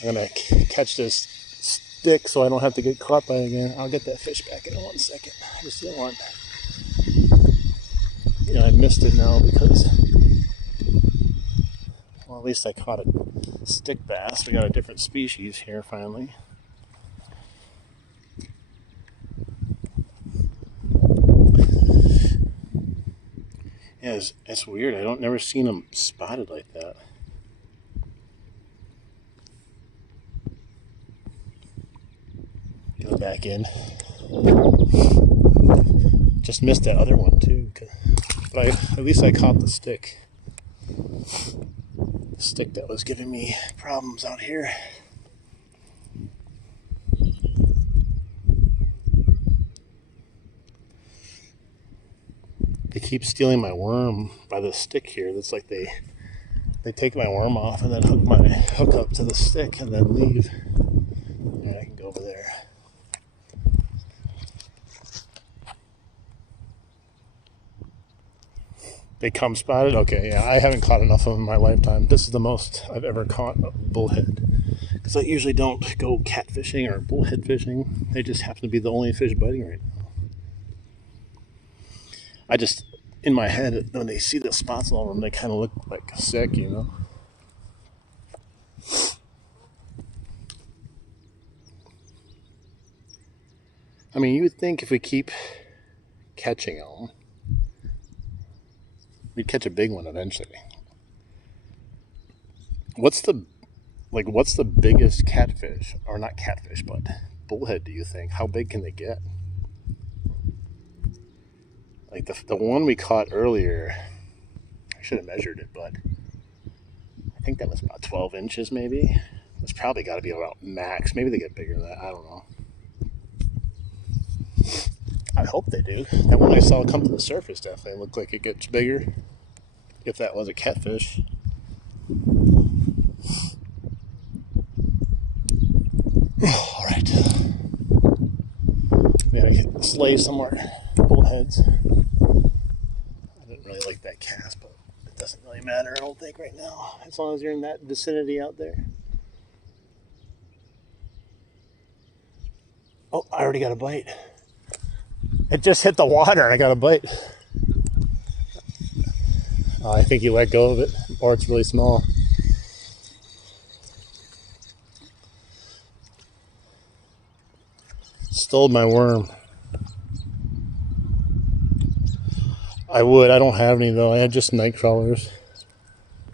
I'm gonna catch this stick so I don't have to get caught by it again. I'll get that fish back in 1 second. I still want... You know, I missed it now because... Well, at least I caught a stick bass. We got a different species here finally. Yeah, it's weird. I don't never seen them spotted like that. Go back in. Just missed that other one too. But at least I caught the stick. The stick that was giving me problems out here. They keep stealing my worm by the stick here. That's like they take my worm off and then hook up to the stick and then leave. All right, I can go over there. They come spotted? Okay, yeah, I haven't caught enough of them in my lifetime. This is the most I've ever caught a bullhead. Because I usually don't go catfishing or bullhead fishing. They just happen to be the only fish biting right now. I just, in my head, when they see the spots all over them, they kind of look like sick, you know? I mean, you would think if we keep catching them, we'd catch a big one eventually. What's the biggest catfish, or not catfish, but bullhead, do you think? How big can they get? Like the one we caught earlier, I should have measured it, but I think that was about 12 inches maybe. It's probably got to be about max. Maybe they get bigger than that. I don't know. I hope they do. That one I saw come to the surface definitely looked like it gets bigger. If that was a catfish. All right. We gotta slay some more bullheads. I didn't really like that cast, but it doesn't really matter, I don't think, right now. As long as you're in that vicinity out there. Oh, I already got a bite. It just hit the water and I got a bite. I think you let go of it, or it's really small. Stole my worm. I would. I don't have any though. I had just night crawlers.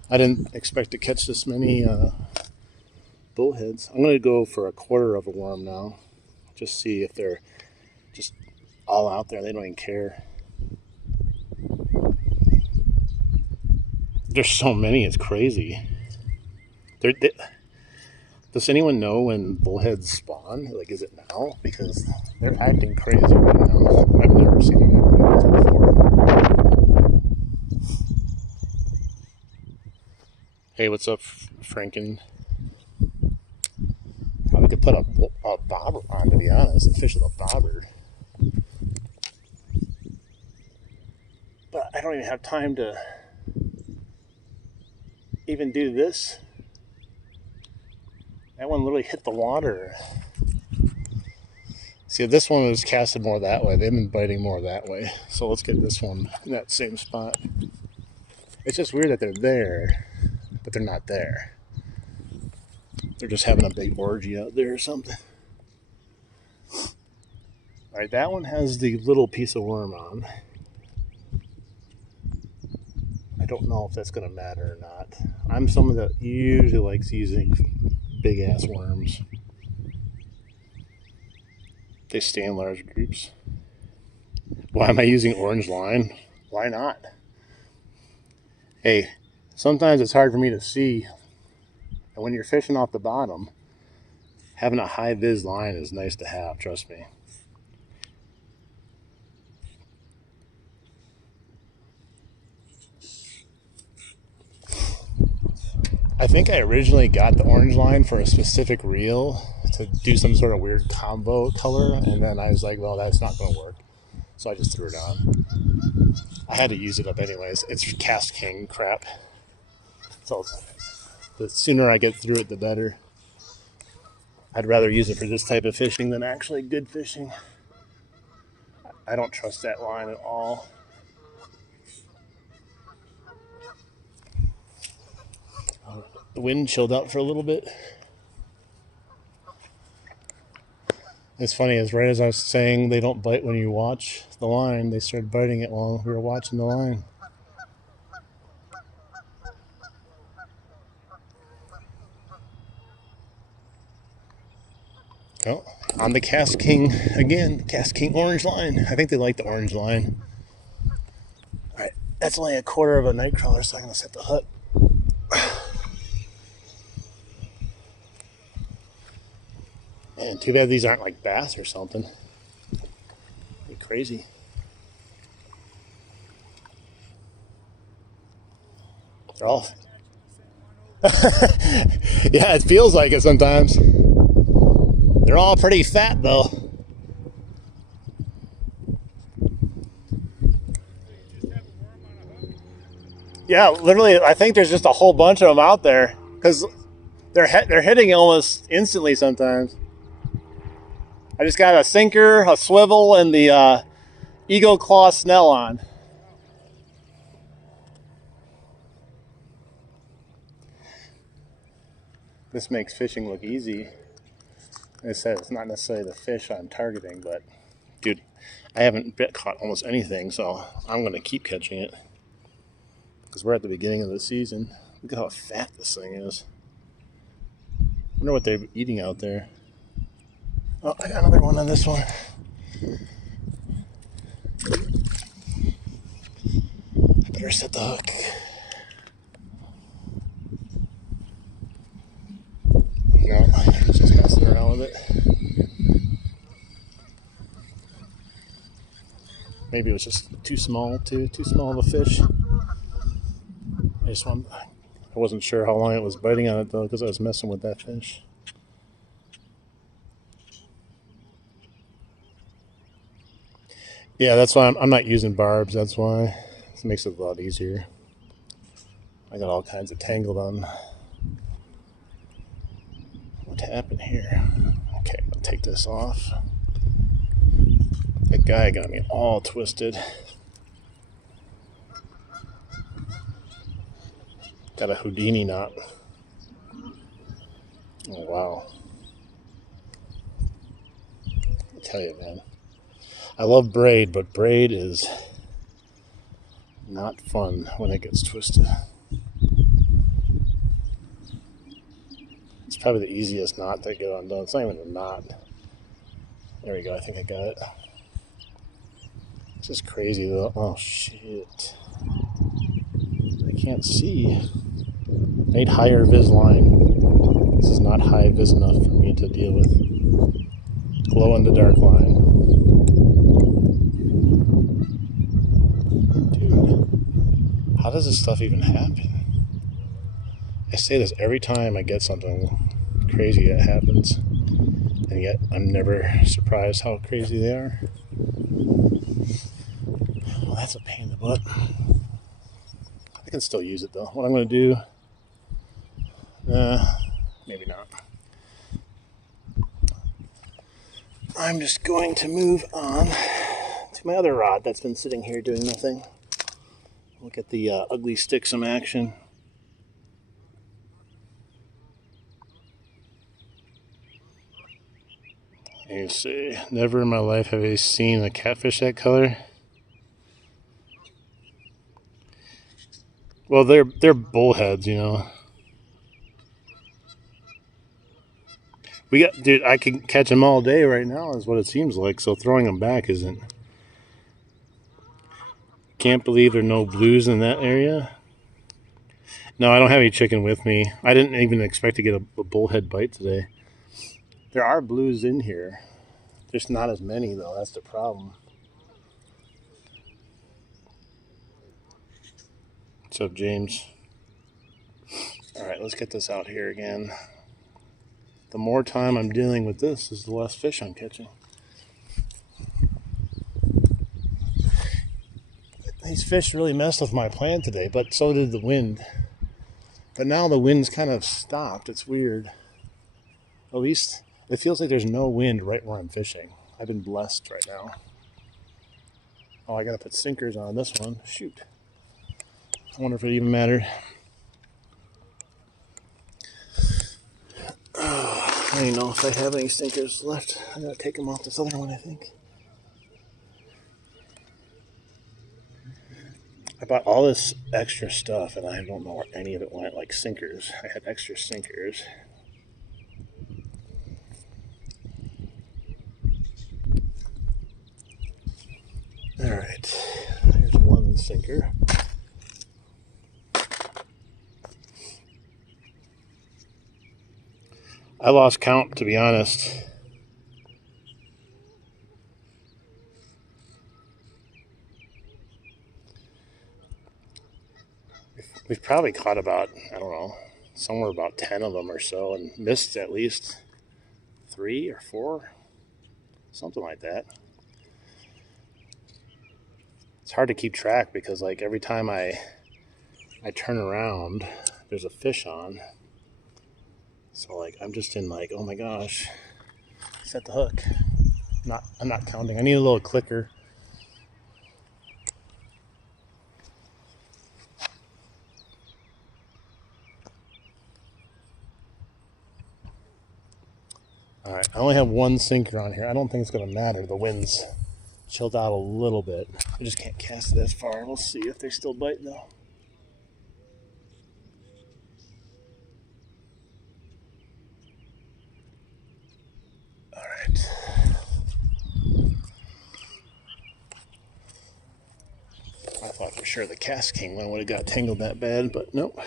I didn't expect to catch this many bullheads. I'm going to go for a quarter of a worm now. Just see if they're just all out there. They don't even care. There's so many. It's crazy. Does anyone know when bullheads spawn? Like, is it now? Because they're acting crazy right now. I've never seen them act like that before. Hey, what's up, Franken? Probably could put a bobber on, to be honest. A fish with a bobber. But I don't even have time to even do this. That one literally hit the water. See, this one was casted more that way. They've been biting more that way. So let's get this one in that same spot. It's just weird that they're there, but they're not there. They're just having a big orgy out there or something. All right, that one has the little piece of worm on. I don't know if that's going to matter or not. I'm someone that usually likes using big ass worms. They stay in large groups. Why am I using orange line? Why not? Hey, sometimes it's hard for me to see. And when you're fishing off the bottom, having a high vis line is nice to have, trust me. I think I originally got the orange line for a specific reel to do some sort of weird combo color, and then I was like, well, that's not going to work. So I just threw it on. I had to use it up anyways. It's Cast King crap. So the sooner I get through it, the better. I'd rather use it for this type of fishing than actually good fishing. I don't trust that line at all. The wind chilled out for a little bit. It's funny, as right as I was saying they don't bite when you watch the line, they started biting it while we were watching the line. Oh, on the Cast King again, Cast King orange line. I think they like the orange line. Alright, that's only a quarter of a night crawler, so I'm going to set the hook. Man, too bad these aren't like bass or something. They're crazy. They're all... Yeah, it feels like it sometimes. They're all pretty fat, though. Yeah, literally, I think there's just a whole bunch of them out there because they're hitting almost instantly sometimes. I just got a sinker, a swivel, and the Eagle Claw Snell on. This makes fishing look easy. Like I said, it's not necessarily the fish I'm targeting, but dude, I haven't caught almost anything, so I'm going to keep catching it because we're at the beginning of the season. Look at how fat this thing is. I wonder what they're eating out there. Oh, I got another one on this one. I better set the hook. No, just messing around with it. Maybe it was just too small of a fish. I wasn't sure how long it was biting on it though, because I was messing with that fish. Yeah, that's why I'm not using barbs. That's why it makes it a lot easier. I got all kinds of tangled on. What happened here? Okay, I'll take this off. That guy got me all twisted. Got a Houdini knot. Oh, wow. I tell you, man. I love braid, but braid is not fun when it gets twisted. It's probably the easiest knot to get undone. It's not even a knot. There we go. I think I got it. It's just crazy, though. Oh, shit. I can't see. Made higher vis line. This is not high vis enough for me to deal with. Glow in the dark line. Dude, how does this stuff even happen? I say this every time I get something crazy that happens, and yet I'm never surprised how crazy they are. Well, that's a pain in the butt. I can still use it though. What I'm going to do, maybe not. I'm just going to move on to my other rod that's been sitting here doing nothing. Look at the ugly stick some action. You see, never in my life have I seen a catfish that color. Well, they're bullheads, you know. Dude, I can catch them all day right now is what it seems like, so throwing them back isn't. Can't believe there are no blues in that area. No, I don't have any chicken with me. I didn't even expect to get a bullhead bite today. There are blues in here. There's not as many, though. That's the problem. What's up, James? All right, let's get this out here again. The more time I'm dealing with this, is the less fish I'm catching. These fish really messed with my plan today, but so did the wind. But now the wind's kind of stopped. It's weird. At least it feels like there's no wind right where I'm fishing. I've been blessed right now. Oh, I gotta put sinkers on this one. Shoot. I wonder if it even mattered. Oh, I don't even know if I have any sinkers left. I gotta take them off this other one, I think. I bought all this extra stuff and I don't know where any of it went, like sinkers. I had extra sinkers. Alright, here's one sinker. I lost count, to be honest. We've probably caught about, I don't know, somewhere about 10 of them or so and missed at least 3 or 4, something like that. It's hard to keep track because like every time I turn around, there's a fish on. So like I'm just in like, oh my gosh, set the hook. I'm not counting. I need a little clicker. All right, I only have one sinker on here. I don't think it's gonna matter. The wind's chilled out a little bit. I just can't cast it as far. We'll see if they still bite though. All right. I thought for sure the Cast King one would have got tangled that bad, but nope.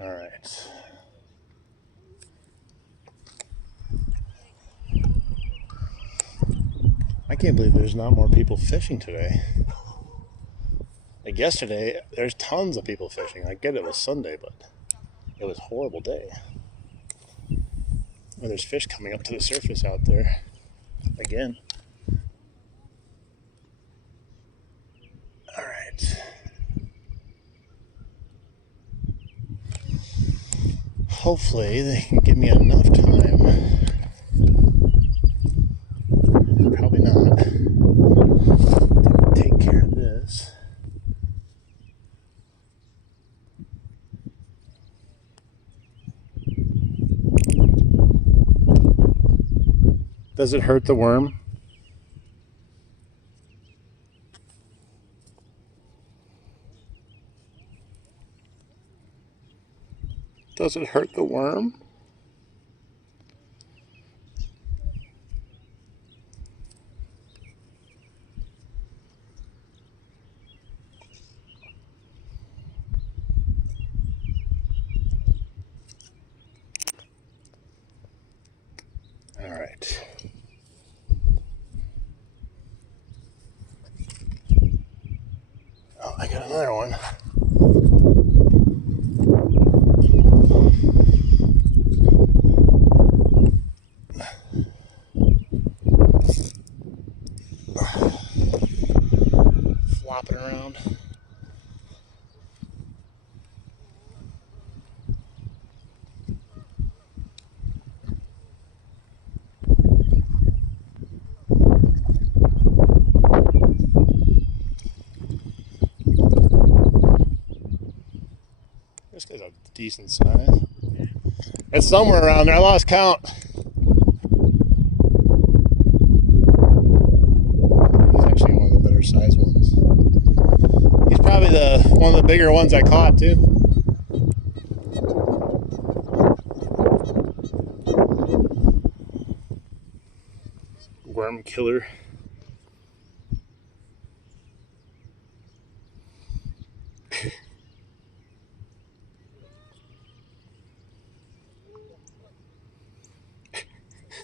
All right. I can't believe there's not more people fishing today. Like yesterday, there's tons of people fishing. I get it was Sunday, but it was a horrible day. And there's fish coming up to the surface out there again. All right. Hopefully they can give me enough time. Probably not. Take care of this. Does it hurt the worm? Does it hurt the worm? All right. Oh, I got another one. Flopping around. This guy's a decent size. It's somewhere around there. I lost count. He's actually one of the better sized ones. He's probably one of the bigger ones I caught too. Worm killer.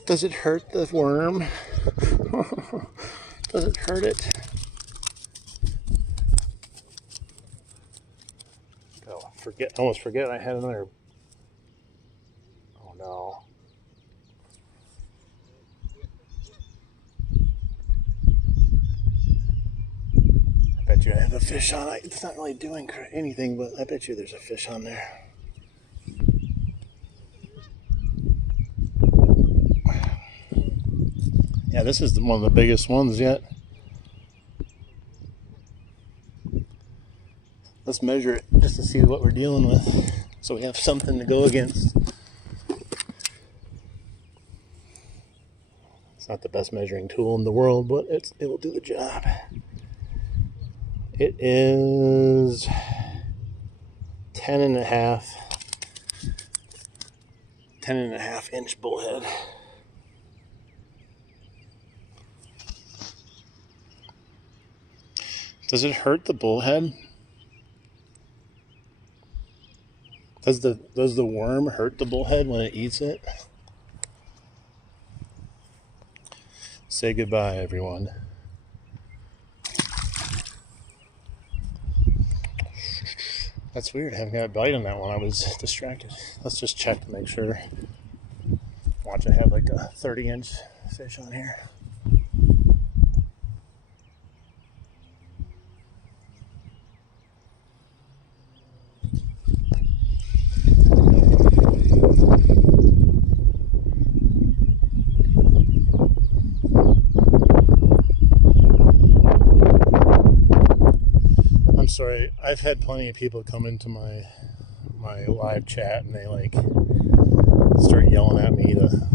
Does it hurt the worm? Does it hurt it? Oh, almost forget I had another. Oh no. I bet you I have a fish on it. It's not really doing anything, but I bet you there's a fish on there. Yeah, this is one of the biggest ones yet. Let's measure it just to see what we're dealing with, so we have something to go against. It's not the best measuring tool in the world, but it will do the job. It is 10.5 inch bullhead. Does it hurt the bullhead? Does the worm hurt the bullhead when it eats it? Say goodbye, everyone. That's weird. I haven't got a bite on that one. I was distracted. Let's just check to make sure. Watch, I have like a 30-inch fish on here. I'm sorry. I've had plenty of people come into my live chat and they like start yelling at me to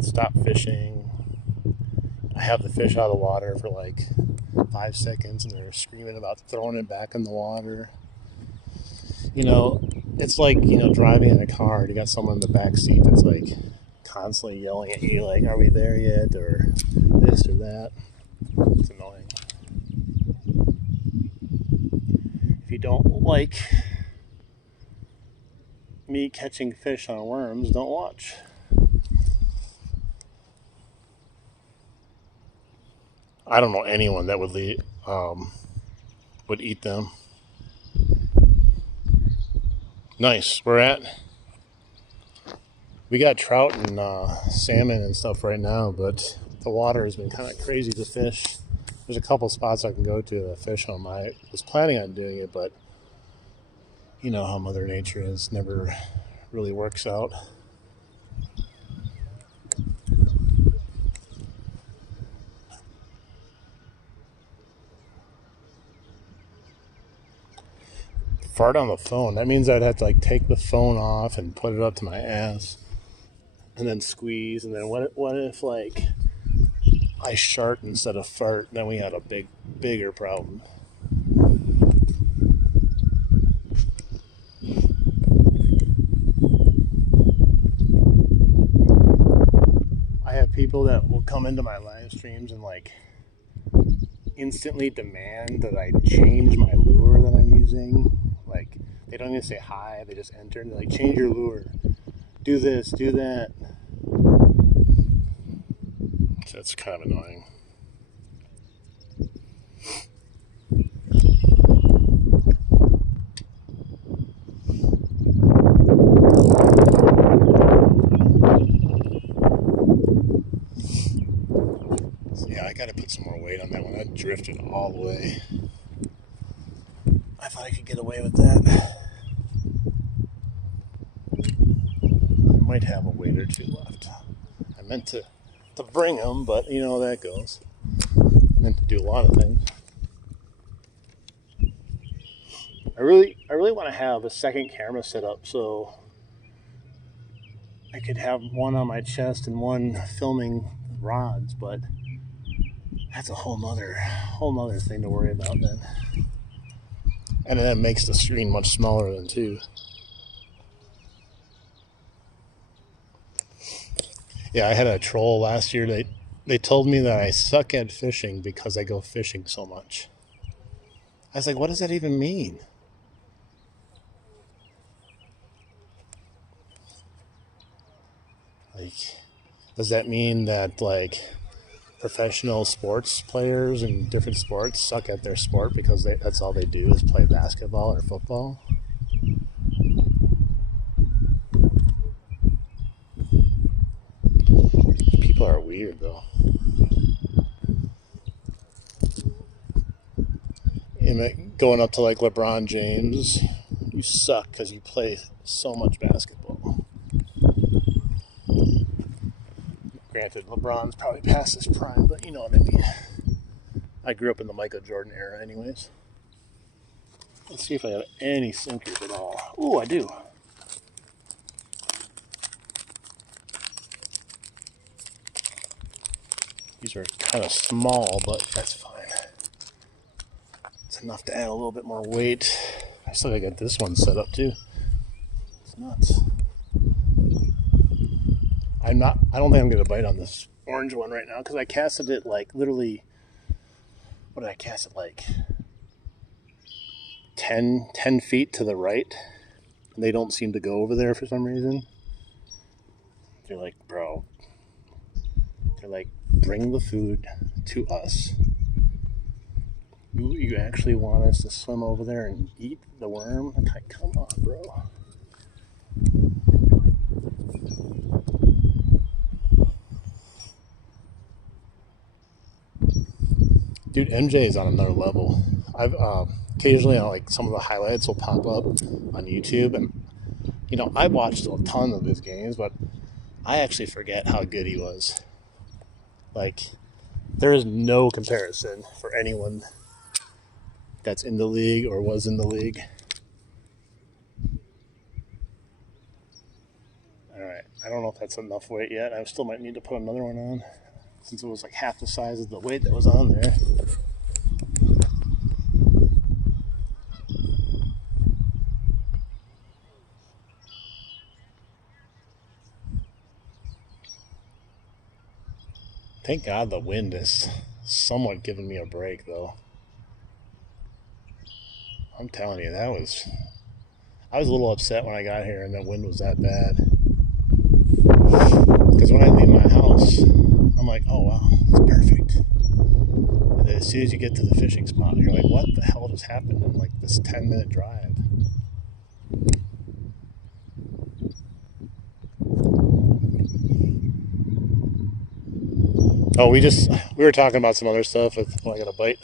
stop fishing. I have the fish out of the water for like 5 seconds and they're screaming about throwing it back in the water. You know, it's like, driving in a car and you got someone in the back seat that's like constantly yelling at you like, are we there yet, or this or that. It's annoying. If you don't like me catching fish on worms, don't watch. I don't know anyone that would eat them. Nice. We got trout and salmon and stuff right now, but the water has been kind of crazy to fish. There's a couple spots I can go to fish them. I was planning on doing it, but you know how Mother Nature is, never really works out. Fart on the phone. That means I'd have to like take the phone off and put it up to my ass and then squeeze. And then what if like I shart instead of fart? Then we had a bigger problem. I have people that will come into my live streams and like instantly demand that I change my lure that I'm using. Like, they don't even say hi, they just enter and they're like, change your lure, do this, do that. That's kind of annoying. So yeah, I gotta put some more weight on that one. That drifted all the way. I thought I could get away with that. I might have a weight or two left. I meant to bring them, but you know how that goes. I meant to do a lot of things. I really want to have a second camera set up so I could have one on my chest and one filming rods, but that's a whole nother thing to worry about then. And that makes the screen much smaller than too. Yeah, I had a troll last year. They told me that I suck at fishing because I go fishing so much. I was like, what does that even mean? Like, does that mean that like professional sports players in different sports suck at their sport because that's all they do is play basketball or football? People are weird though. Going up to like LeBron James, you suck because you play so much basketball. Granted, LeBron's probably past his prime, but you know what I mean. I grew up in the Michael Jordan era, anyways. Let's see if I have any sinkers at all. Ooh, I do. These are kind of small, but that's fine. It's enough to add a little bit more weight. I still gotta get this one set up too. It's nuts. I don't think I'm gonna bite on this orange one right now because I casted it like literally. What did I cast it like? 10 feet to the right. And they don't seem to go over there for some reason. They're like, bro. They're like, bring the food to us. You actually want us to swim over there and eat the worm? Like, come on, bro. Dude, MJ is on another level. I've occasionally like some of the highlights will pop up on YouTube, and you know I watched a ton of his games, but I actually forget how good he was. Like, there is no comparison for anyone that's in the league or was in the league. All right, I don't know if that's enough weight yet. I still might need to put another one on since it was like half the size of the weight that was on there. Thank God the wind is somewhat giving me a break, though. I'm telling you, I was a little upset when I got here and the wind was that bad. Because when I leave my house, I'm like, oh wow, it's perfect. And then as soon as you get to the fishing spot, you're like, what the hell just happened in like this 10-minute drive? Oh, we were talking about some other stuff. I got a bite.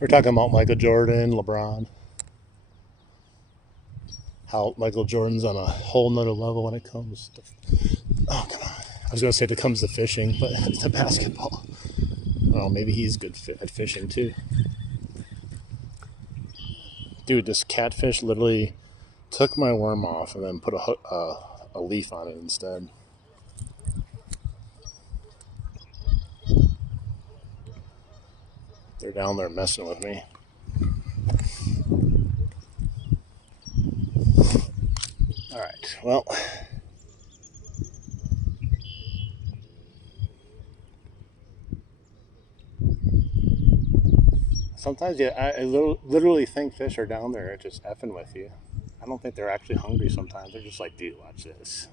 We're talking about Michael Jordan, LeBron. How Michael Jordan's on a whole nother level when it comes to, oh come on. I was gonna say it comes to fishing, but it's to basketball. Oh, maybe he's good at fishing too. Dude, this catfish literally took my worm off and then put a leaf on it instead. They're down there messing with me. All right, well. Sometimes, yeah, I literally think fish are down there just effing with you. I don't think they're actually hungry sometimes. They're just like, dude, watch this.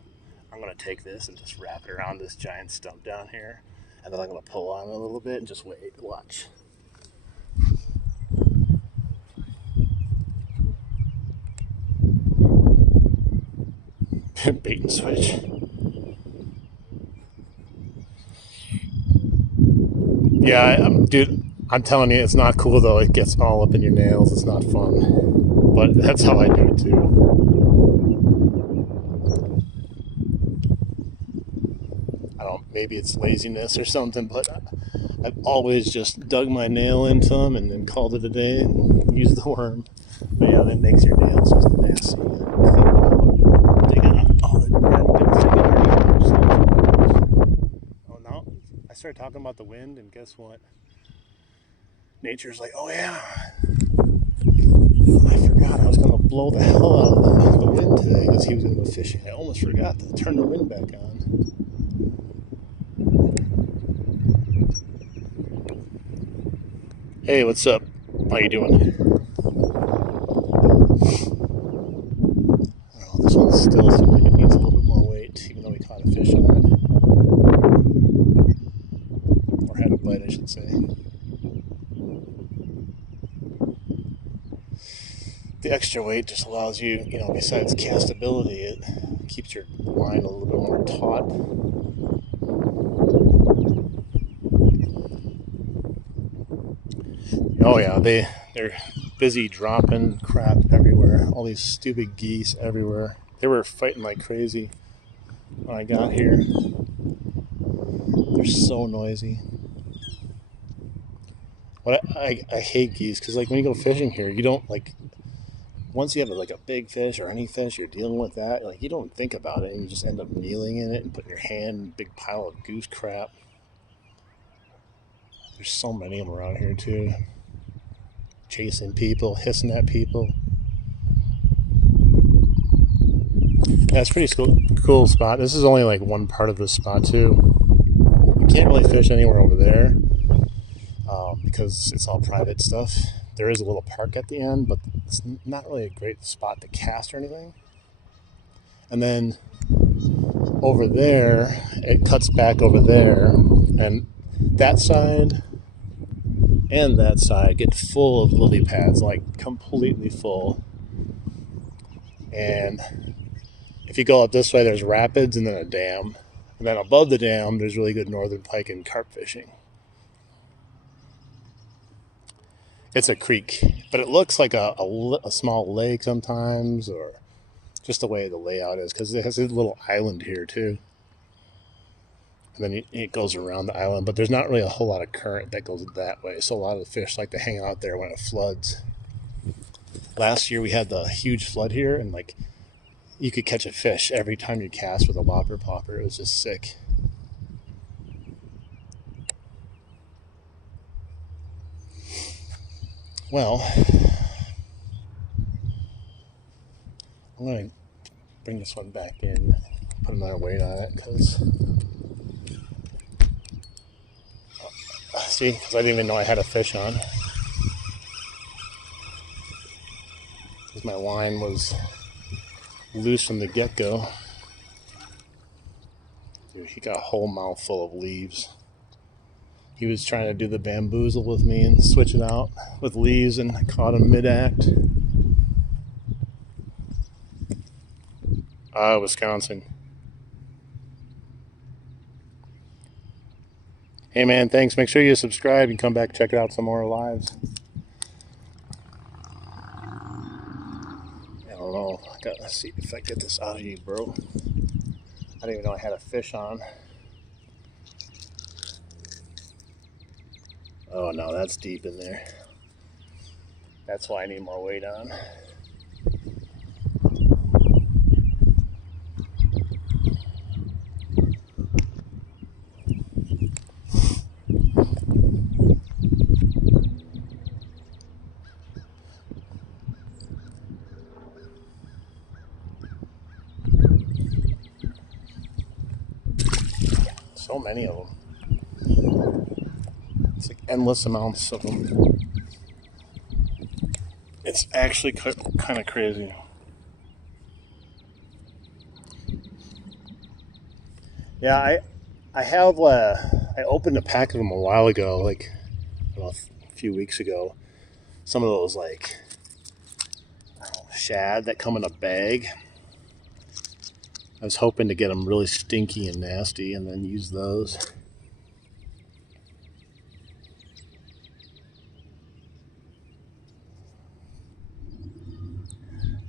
I'm going to take this and just wrap it around this giant stump down here. And then I'm going to pull on it a little bit and just wait. Watch. Bait and switch. Yeah, dude, I'm telling you, it's not cool though. It gets all up in your nails. It's not fun. But that's how I do it too. I don't, maybe it's laziness or something, but I've always just dug my nail into them and then called it a day and used the worm. But yeah, that makes your nails just nasty. Dig out all the dead bits of your. Oh, now I started talking about the wind, and guess what? Nature's like, oh yeah, I forgot I was going to blow the hell out of the wind today because he was going to go fishing. I almost forgot to turn the wind back on. Hey, what's up? How you doing? Oh, this one still seems like it needs a little bit more weight, even though we caught a fish on it. Or had a bite, I should say. The extra weight just allows you, besides castability, it keeps your line a little bit more taut. Oh yeah, they're busy dropping crap everywhere. All these stupid geese everywhere. They were fighting like crazy when I got here. They're so noisy. But I hate geese because like when you go fishing here, you don't like. Once you have like a big fish or any fish, you're dealing with that. Like you don't think about it, and you just end up kneeling in it and putting your hand in a big pile of goose crap. There's so many of them around here too. Chasing people, hissing at people. Yeah, it's a pretty cool spot. This is only like one part of this spot too. You can't really fish anywhere over there because it's all private stuff. There is a little park at the end, but it's not really a great spot to cast or anything. And then over there, it cuts back over there, and that side and that side get full of lily pads, like completely full. And if you go up this way, there's rapids and then a dam. And then above the dam, there's really good northern pike and carp fishing. It's a creek, but it looks like a small lake sometimes, or just the way the layout is, because it has a little island here too. And then it goes around the island, but there's not really a whole lot of current that goes that way. So a lot of the fish like to hang out there when it floods. Last year we had the huge flood here, and like you could catch a fish every time you cast with a whopper popper. It was just sick. Well, I'm going to bring this one back in, put another weight on it, because see, because I didn't even know I had a fish on. Because my line was loose from the get-go. Dude, he got a whole mouthful of leaves. He was trying to do the bamboozle with me and switch it out with leaves, and I caught him mid-act. Wisconsin. Hey man, thanks. Make sure you subscribe and come back, check it out some more lives. I don't know. I gotta see if I get this out of you, bro. I didn't even know I had a fish on. Oh no, that's deep in there. That's why I need more weight on. So many of them. It's like endless amounts of them. It's actually kind of crazy. Yeah, I have I opened a pack of them a while ago, like a few weeks ago. Some of those like shad that come in a bag. I was hoping to get them really stinky and nasty and then use those.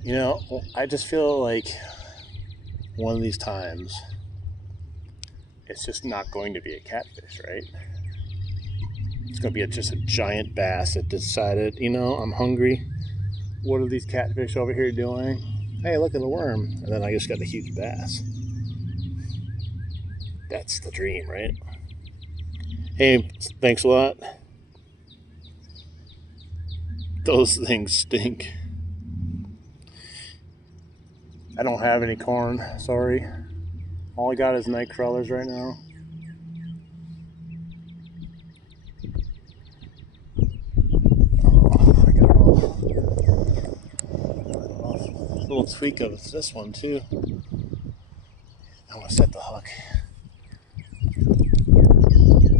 You know, I just feel like one of these times it's just not going to be a catfish, right? It's going to be just a giant bass that decided, you know, I'm hungry. What are these catfish over here doing? Hey, look at the worm. And then I just got a huge bass. That's the dream, right? Hey, thanks a lot. Those things stink. I don't have any corn, sorry. All I got is night crawlers right now. Oh, I got a little tweak of this one too. I want to set the hook.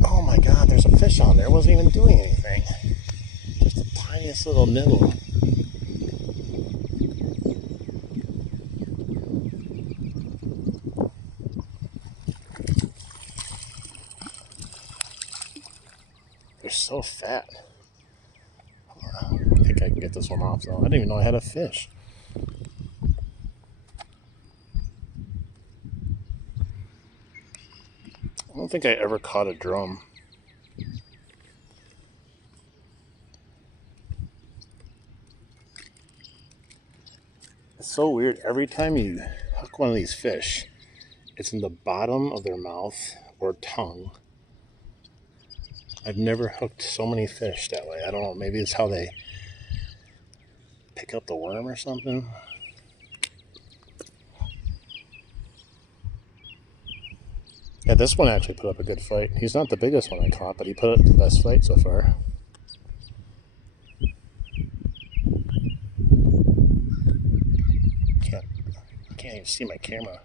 Oh my god, there's a fish on there. It wasn't even doing anything. Just the tiniest little nibble. They're so fat. I think I can get this one off though. I didn't even know I had a fish. I don't think I ever caught a drum. It's so weird. Every time you hook one of these fish, it's in the bottom of their mouth or tongue. I've never hooked so many fish that way. I don't know. Maybe it's how they pick up the worm or something. Yeah, this one actually put up a good fight. He's not the biggest one I caught, but he put up the best fight so far. Can't even see my camera.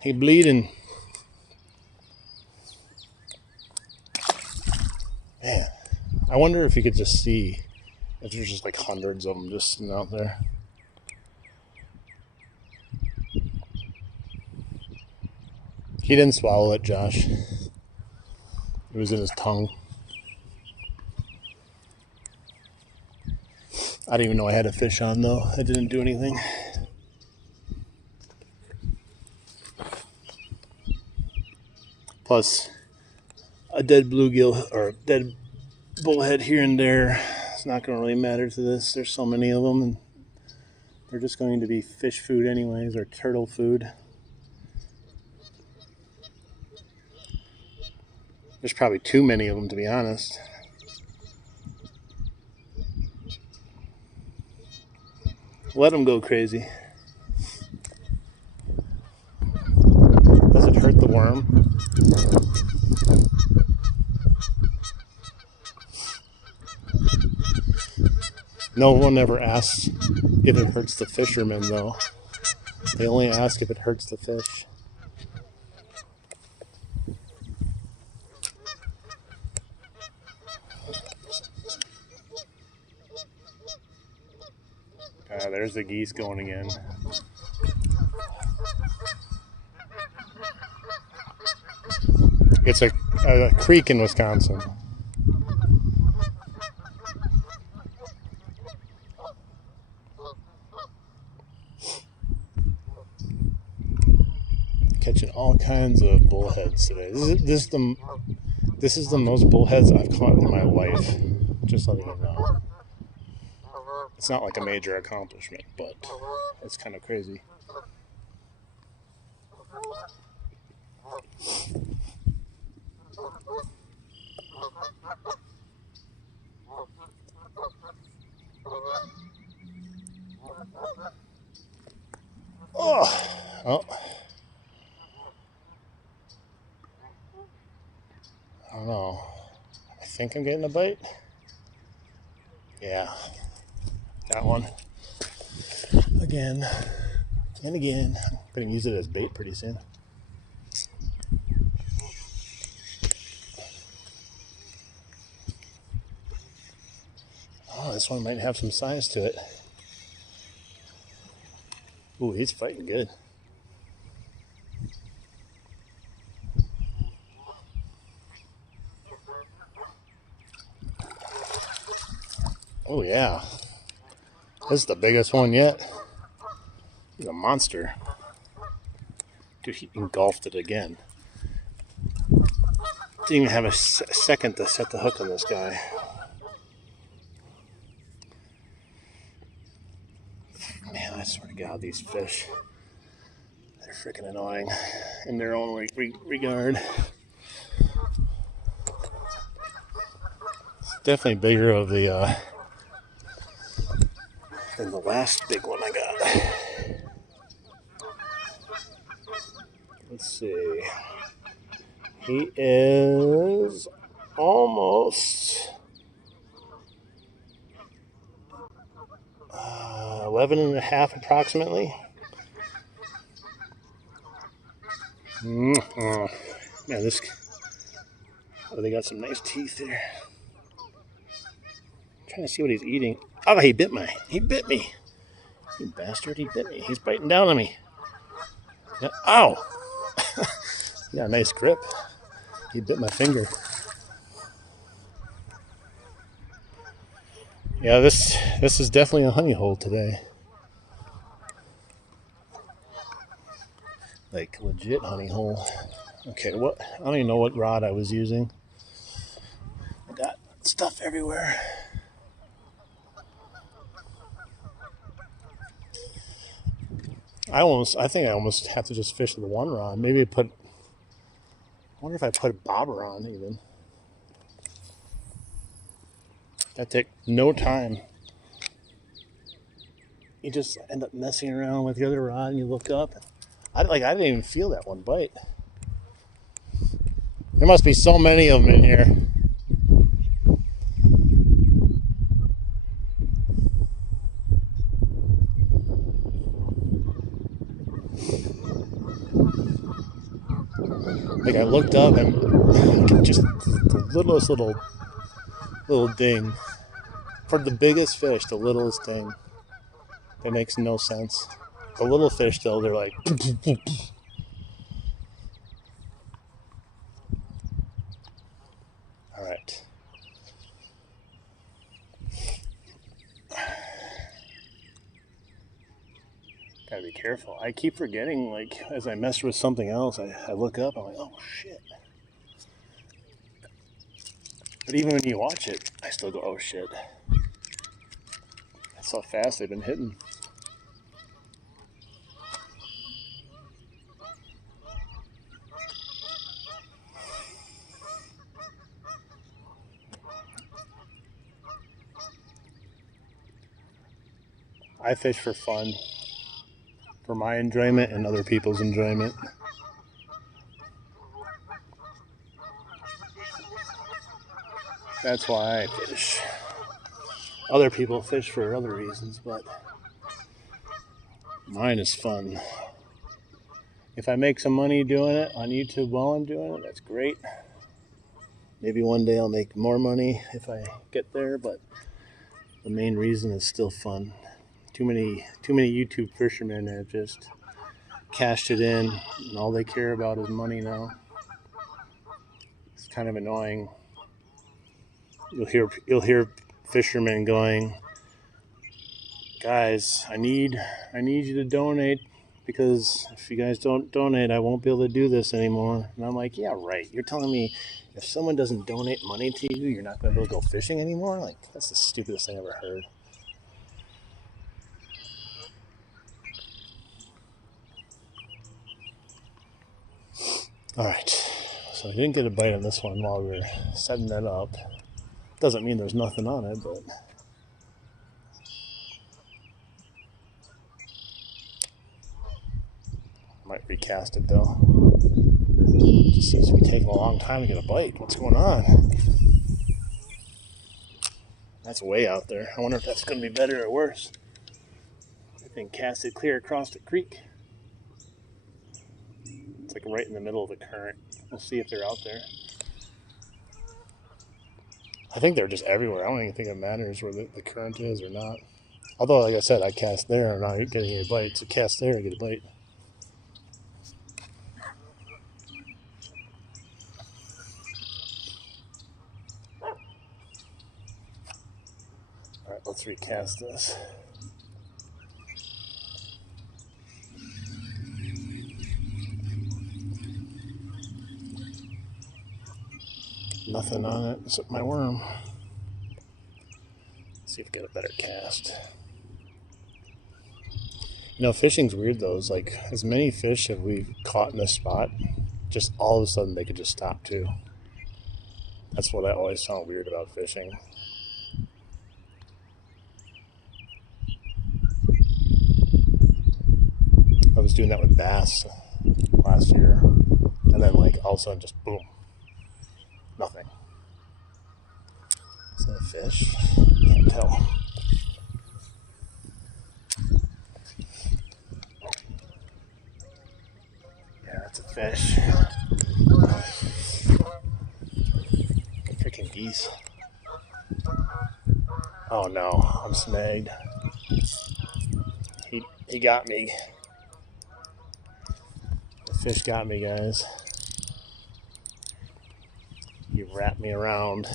He bleeding. Man, I wonder if you could just see if there's just like hundreds of them just sitting out there. He didn't swallow it, Josh. It was in his tongue. I didn't even know I had a fish on though. I didn't do anything. Plus, a dead bluegill or a dead bullhead here and there, it's not going to really matter to this. There's so many of them, and they're just going to be fish food anyways, or turtle food. There's probably too many of them, to be honest. Let them go crazy. Does it hurt the worm? No one ever asks if it hurts the fishermen, though. They only ask if it hurts the fish. There's the geese going again. It's a creek in Wisconsin. Catching all kinds of bullheads today. This is the most bullheads I've caught in my life. Just letting you know. It's not like a major accomplishment, but it's kind of crazy. Oh. I don't know. I think I'm getting a bite. Yeah. Got one. Again. And again, I'm going to use it as bait pretty soon. Oh, this one might have some size to it. Ooh, he's fighting good. Oh yeah, this is the biggest one yet. He's a monster. Dude, he engulfed it again. Didn't even have a second to set the hook on this guy. Man, I swear to God, these fish, they're freaking annoying in their own regard. It's definitely bigger of the than the last big one I got. Let's see. He is almost 11 and a half approximately. Man, this, oh, they got some nice teeth there. I'm trying to see what he's eating. Oh, he bit me. You bastard, he bit me. He's biting down on me. Yeah. Ow! Yeah, nice grip. He bit my finger. Yeah, this is definitely a honey hole today. Like legit honey hole. Okay, what? I don't even know what rod I was using. I got stuff everywhere. I think I almost have to just fish with one rod. Maybe I wonder if I put a bobber on even. That take no time. You just end up messing around with the other rod and you look up. I didn't even feel that one bite. There must be so many of them in here. Like I looked up and just the littlest little ding. For the biggest fish, the littlest thing. That makes no sense. The little fish though, they're like alright. Gotta be careful. I keep forgetting, like, as I mess with something else, I look up, I'm like, oh shit. But even when you watch it, I still go, oh shit. That's how fast they've been hitting. I fish for fun, for my enjoyment and other people's enjoyment. That's why I fish. Other people fish for other reasons, but mine is fun. If I make some money doing it on YouTube while I'm doing it, that's great. Maybe one day I'll make more money if I get there, but the main reason is still fun. Too many YouTube fishermen have just cashed it in, and all they care about is money now. It's kind of annoying. You'll hear fishermen going, guys, I need you to donate, because if you guys don't donate, I won't be able to do this anymore. And I'm like, yeah, right. You're telling me if someone doesn't donate money to you, you're not going to be able to go fishing anymore? Like, that's the stupidest thing I've ever heard. All right. So I didn't get a bite on this one while we were setting that up. Doesn't mean there's nothing on it, but might recast it though. It just seems to be taking a long time to get a bite. What's going on? That's way out there. I wonder if that's going to be better or worse. I think cast it clear across the creek. It's like right in the middle of the current. We'll see if they're out there. I think they're just everywhere. I don't even think it matters where the current is or not. Although, like I said, I cast there and I'm not getting any bites. So cast there and get a bite. All right, let's recast this. Nothing on it except my worm. Let's see if we get a better cast. You know, fishing's weird though. It's like as many fish have we caught in this spot, just all of a sudden they could just stop too. That's what I always found weird about fishing. I was doing that with bass last year, and then like all of a sudden just boom, nothing. Is that a fish? Can't tell. Yeah, that's a fish. Freaking geese. Oh no, I'm snagged. He got me. The fish got me, guys. He wrapped me around.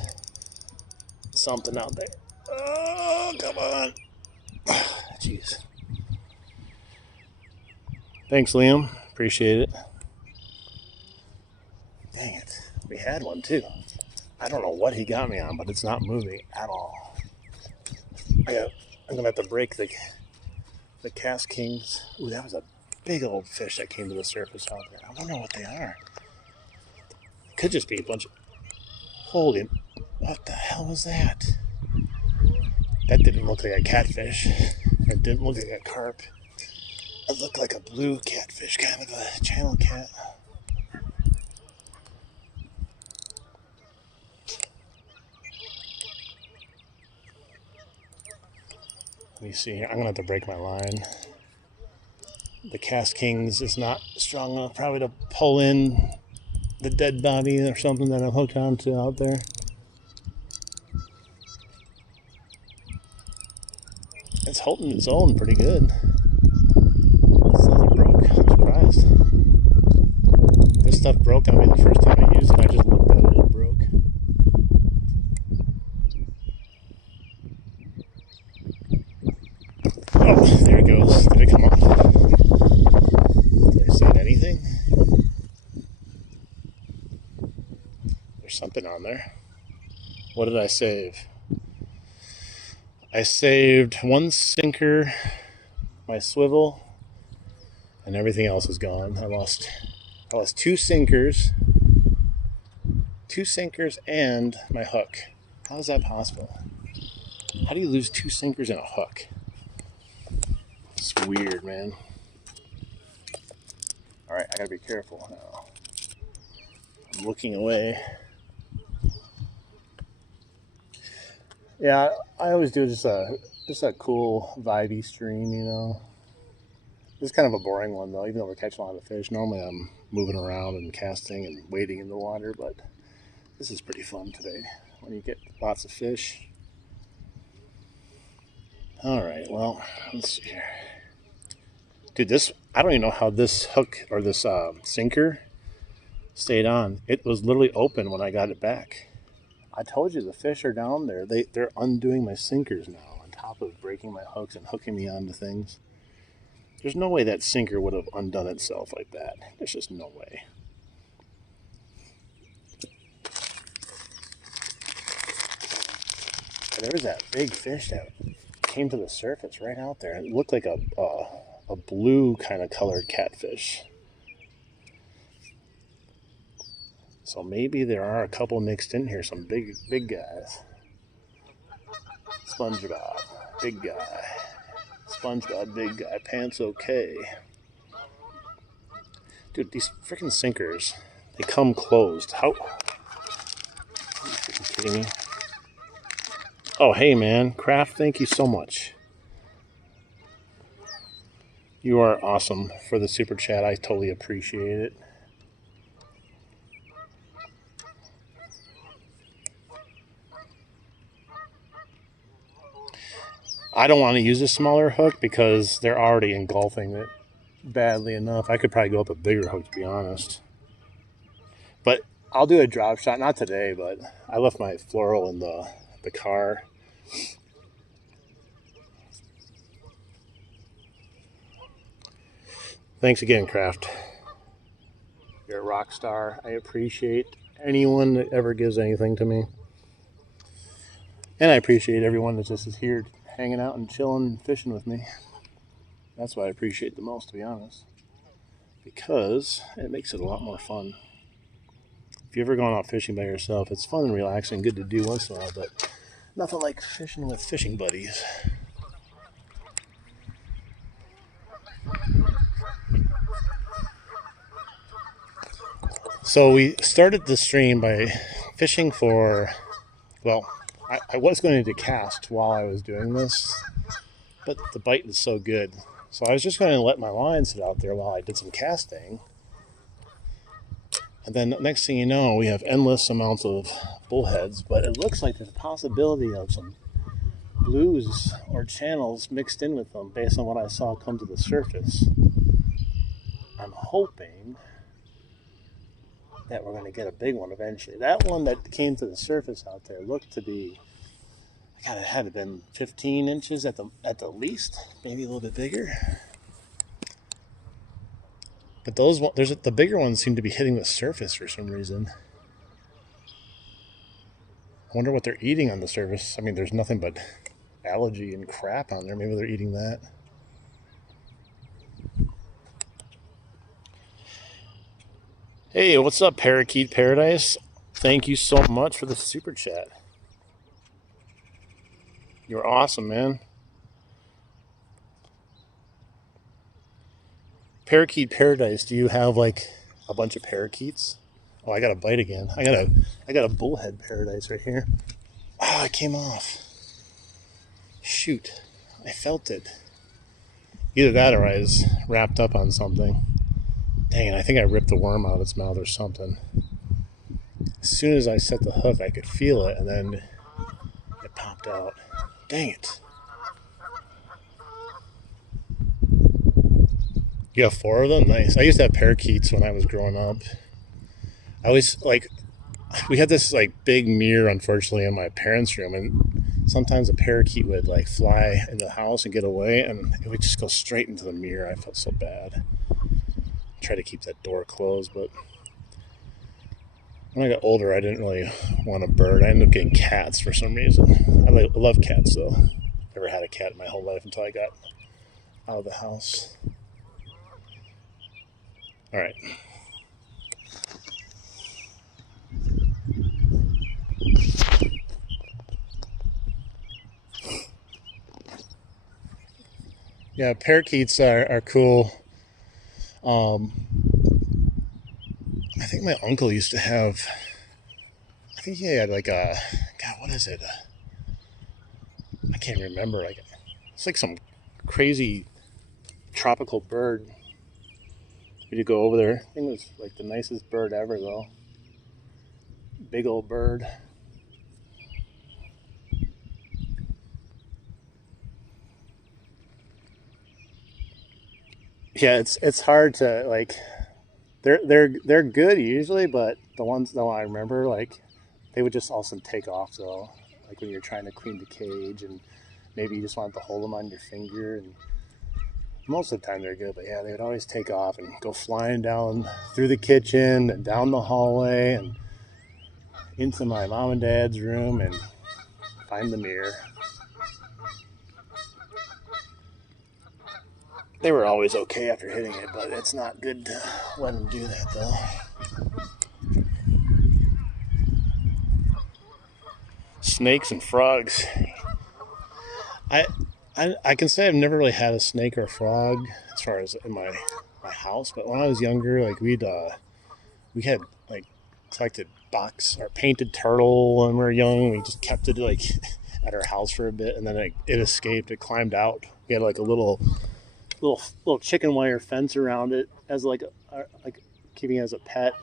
Something out there. Oh, come on. Jeez. Thanks, Liam. Appreciate it. Dang it. We had one too. I don't know what he got me on, but it's not moving at all. I'm going to have to break the cast kings. Ooh, that was a big old fish that came to the surface out there. I wonder what they are. It could just be a bunch of... Holy... What the hell was that? That didn't look like a catfish. It didn't look like a carp. It looked like a blue catfish, kind of a channel cat. Let me see here. I'm going to have to break my line. The Cast Kings is not strong enough probably to pull in the dead body or something that I'm hooked onto out there. It's holding its own pretty good. Still hasn't broke. I'm surprised. This stuff broke on me the first time I used it. I just looked at it and it broke. Oh, there it goes. Did it come up? Did I say anything? There's something on there. What did I save? I saved one sinker, my swivel, and everything else is gone. I lost two sinkers and my hook. How is that possible? How do you lose two sinkers and a hook? It's weird, man. All right, I gotta be careful now. I'm looking away. Yeah, I always do just a cool vibey stream, you know. This is kind of a boring one though, even though we're catching a lot of fish. Normally I'm moving around and casting and wading in the water, but this is pretty fun today when you get lots of fish. All right, well, let's see here. Dude, I don't even know how this hook or this sinker stayed on. It was literally open when I got it back. I told you the fish are down there. They're undoing my sinkers now on top of breaking my hooks and hooking me onto things. There's no way that sinker would have undone itself like that. There's just no way. There was that big fish that came to the surface right out there. It looked like a blue kind of colored catfish. So maybe there are a couple mixed in here, some big guys. SpongeBob, big guy. SpongeBob, big guy. Pants okay. Dude, these freaking sinkers, they come closed. How? Are you freaking kidding me? Oh, hey, man. Kraft, thank you so much. You are awesome for the super chat. I totally appreciate it. I don't want to use a smaller hook because they're already engulfing it badly enough. I could probably go up a bigger hook, to be honest. But I'll do a drop shot, not today, but I left my floral in the car. Thanks again, Kraft. You're a rock star. I appreciate anyone that ever gives anything to me. And I appreciate everyone that just is here hanging out and chilling and fishing with me. That's what I appreciate the most, to be honest. Because it makes it a lot more fun. If you've ever gone out fishing by yourself, it's fun and relaxing, good to do once in a while, but nothing like fishing with fishing buddies. So we started the stream by fishing for, well, I was going to cast while I was doing this, but the bite is so good. So I was just going to let my line sit out there while I did some casting. And then next thing you know, we have endless amounts of bullheads, but it looks like there's a possibility of some blues or channels mixed in with them based on what I saw come to the surface. I'm hoping that we're going to get a big one eventually. That one that came to the surface out there looked to be, God, it had to have been 15 inches at the least, maybe a little bit bigger. But the bigger ones seem to be hitting the surface for some reason. I wonder what they're eating on the surface. I mean, there's nothing but algae and crap on there. Maybe they're eating that. Hey, what's up, Parakeet Paradise? Thank you so much for the super chat. You're awesome, man. Parakeet Paradise, do you have like a bunch of parakeets? Oh, I got a bite again. I got a bullhead paradise right here. Oh, it came off. Shoot, I felt it. Either that or I was wrapped up on something. Dang it, I think I ripped the worm out of its mouth or something. As soon as I set the hook, I could feel it, and then it popped out. Dang it. You have 4 of them? Nice. I used to have parakeets when I was growing up. I always, we had this, big mirror, unfortunately, in my parents' room, and sometimes a parakeet would, fly in the house and get away, and it would just go straight into the mirror. I felt so bad. Try to keep that door closed, but when I got older, I didn't really want a bird. I ended up getting cats for some reason. I love cats, though. Never had a cat in my whole life until I got out of the house. All right. Yeah, parakeets are cool. I think my uncle used to have, I think he had God, what is it? I can't remember. It's like some crazy tropical bird. We did go over there. I think it was the nicest bird ever, though. Big old bird. Yeah, it's hard to they're good usually, but the ones that I remember they would just also take off though. When you're trying to clean the cage and maybe you just wanted to hold them on your finger, and most of the time they're good, but yeah, they would always take off and go flying down through the kitchen and down the hallway and into my mom and dad's room and find the mirror. They were always okay after hitting it, but it's not good to let them do that though. Snakes and frogs. I can say I've never really had a snake or a frog as far as in my house, but when I was younger, we had collected box or painted turtle when we were young. We just kept it at our house for a bit, and then it escaped. It climbed out. We had a little chicken wire fence around it as keeping it as a pet.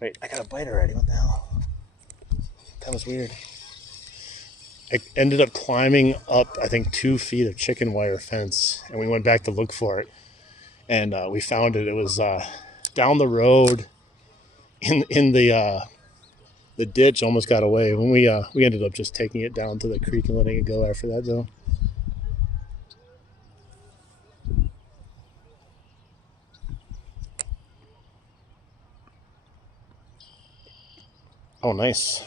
Wait, I got a bite already. What the hell? That was weird. I ended up climbing up, I think, 2 feet of chicken wire fence, and we went back to look for it, and we found it. It was down the road in the ditch. Almost got away. When we ended up just taking it down to the creek and letting it go after that, though. Oh, nice.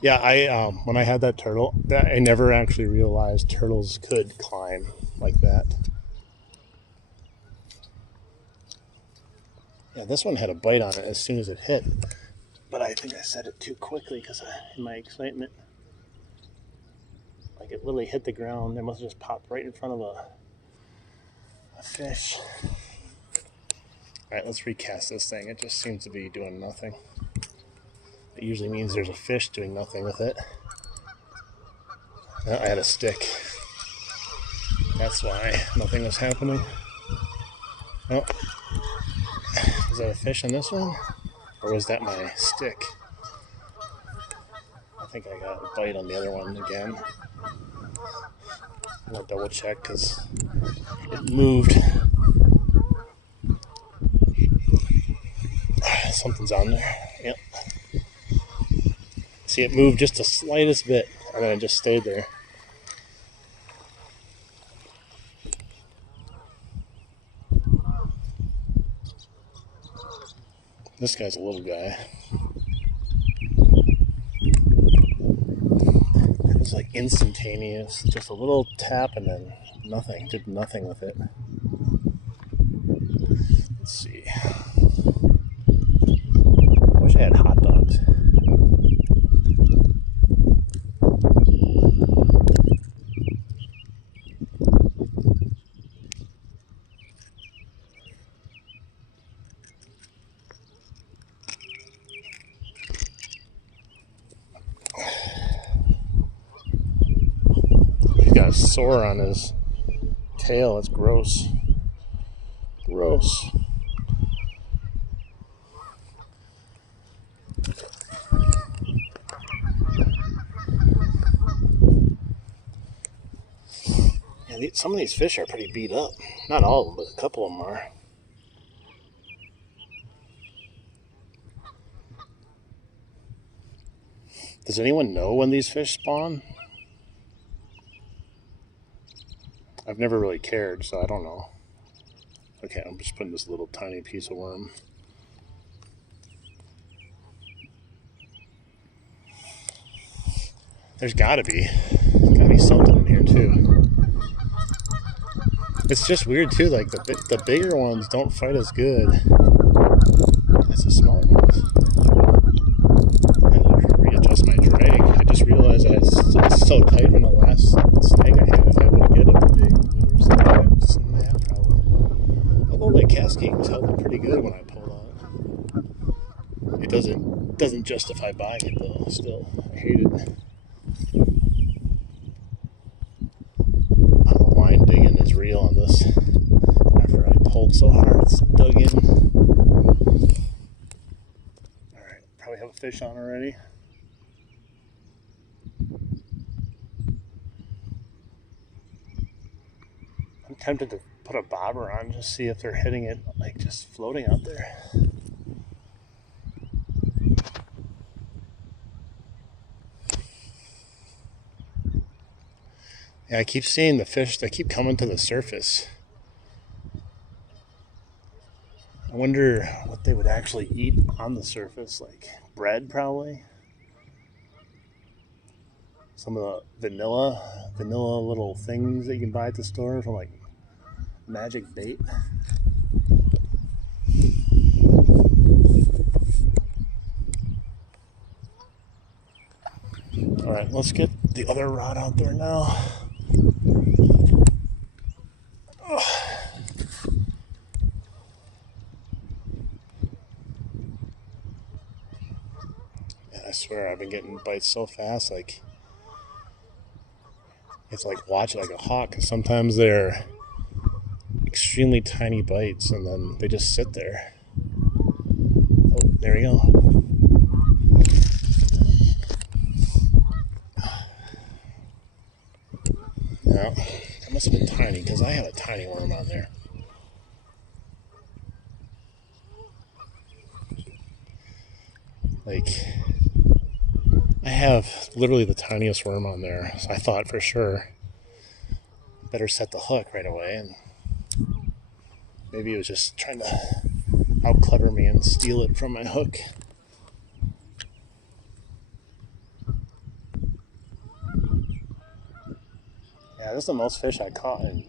Yeah, I when I had that turtle, I never actually realized turtles could climb like that. Yeah, this one had a bite on it as soon as it hit, but I think I said it too quickly because in my excitement, like it literally hit the ground. It must have just popped right in front of a fish. All right, let's recast this thing. It just seems to be doing nothing. It usually means there's a fish doing nothing with it. I had a stick. That's why nothing was happening. Oh, is that a fish on this one? Or was that my stick? I think I got a bite on the other one again. I'm gonna double check because it moved. Something's on there. Yep. See, it moved just the slightest bit, and then it just stayed there. This guy's a little guy. It was like instantaneous, just a little tap and then nothing. Did nothing with it. Let's see. I wish I had hot dogs. He's got a sore on his tail. It's gross. Gross. Yeah, some of these fish are pretty beat up. Not all of them, but a couple of them are. Does anyone know when these fish spawn? I've never really cared, so I don't know. Okay, I'm just putting this little tiny piece of worm. There's gotta be something in here too. It's just weird too, like the bigger ones don't fight as good as the smaller ones. I have to readjust my drag. I just realized that it's so tight from the last snag I had. If I would have get a big blue or something, I would snap probably. Although that cascade was holding pretty good when I pulled on it. It doesn't justify buying it though. Still, I hate it. The line digging is real on this. After I pulled so hard, it's dug in. Alright, probably have a fish on already. I'm tempted to put a bobber on, just see if they're hitting it, like just floating out there. Yeah, I keep seeing the fish, they keep coming to the surface. I wonder what they would actually eat on the surface, like bread probably. Some of the vanilla little things that you can buy at the store from like Magic Bait. Alright, let's get the other rod out there now. Oh. Yeah, I swear I've been getting bites so fast, like it's like watch it like a hawk, because sometimes they're extremely tiny bites and then they just sit there. Oh, there we go. Now, that must have been tiny because I have a tiny worm on there. Like, I have literally the tiniest worm on there, so I thought for sure better set the hook right away, and maybe it was just trying to out clever me and steal it from my hook. Yeah, this is the most fish I caught in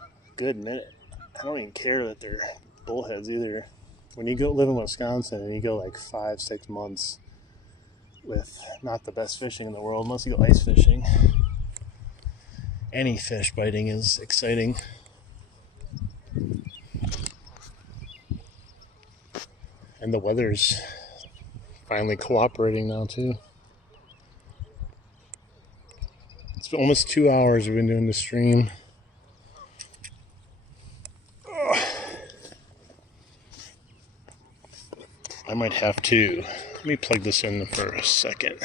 a good minute. I don't even care that they're bullheads either. When you go live in Wisconsin and you go like 5-6 months with not the best fishing in the world, unless you go ice fishing, any fish biting is exciting. And the weather's finally cooperating now too. It's been almost 2 hours we've been doing the stream. I might have to. Let me plug this in for a second.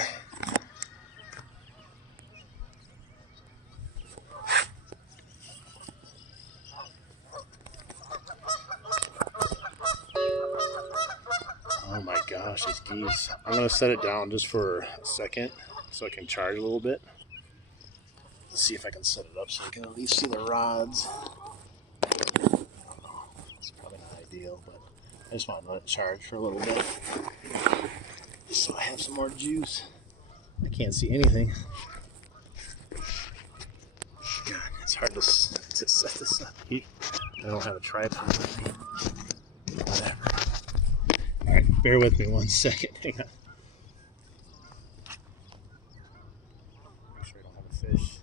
Oh my gosh, these geese. I'm going to set it down just for a second so I can charge a little bit. Let's see if I can set it up so I can at least see the rods. I don't know. It's probably not ideal, but I just want to let it charge for a little bit so I have some more juice. I can't see anything. God, it's hard to set this up. I don't have a tripod with me. Whatever. Alright, bear with me 1 second. Hang on. Make sure I don't have a fish.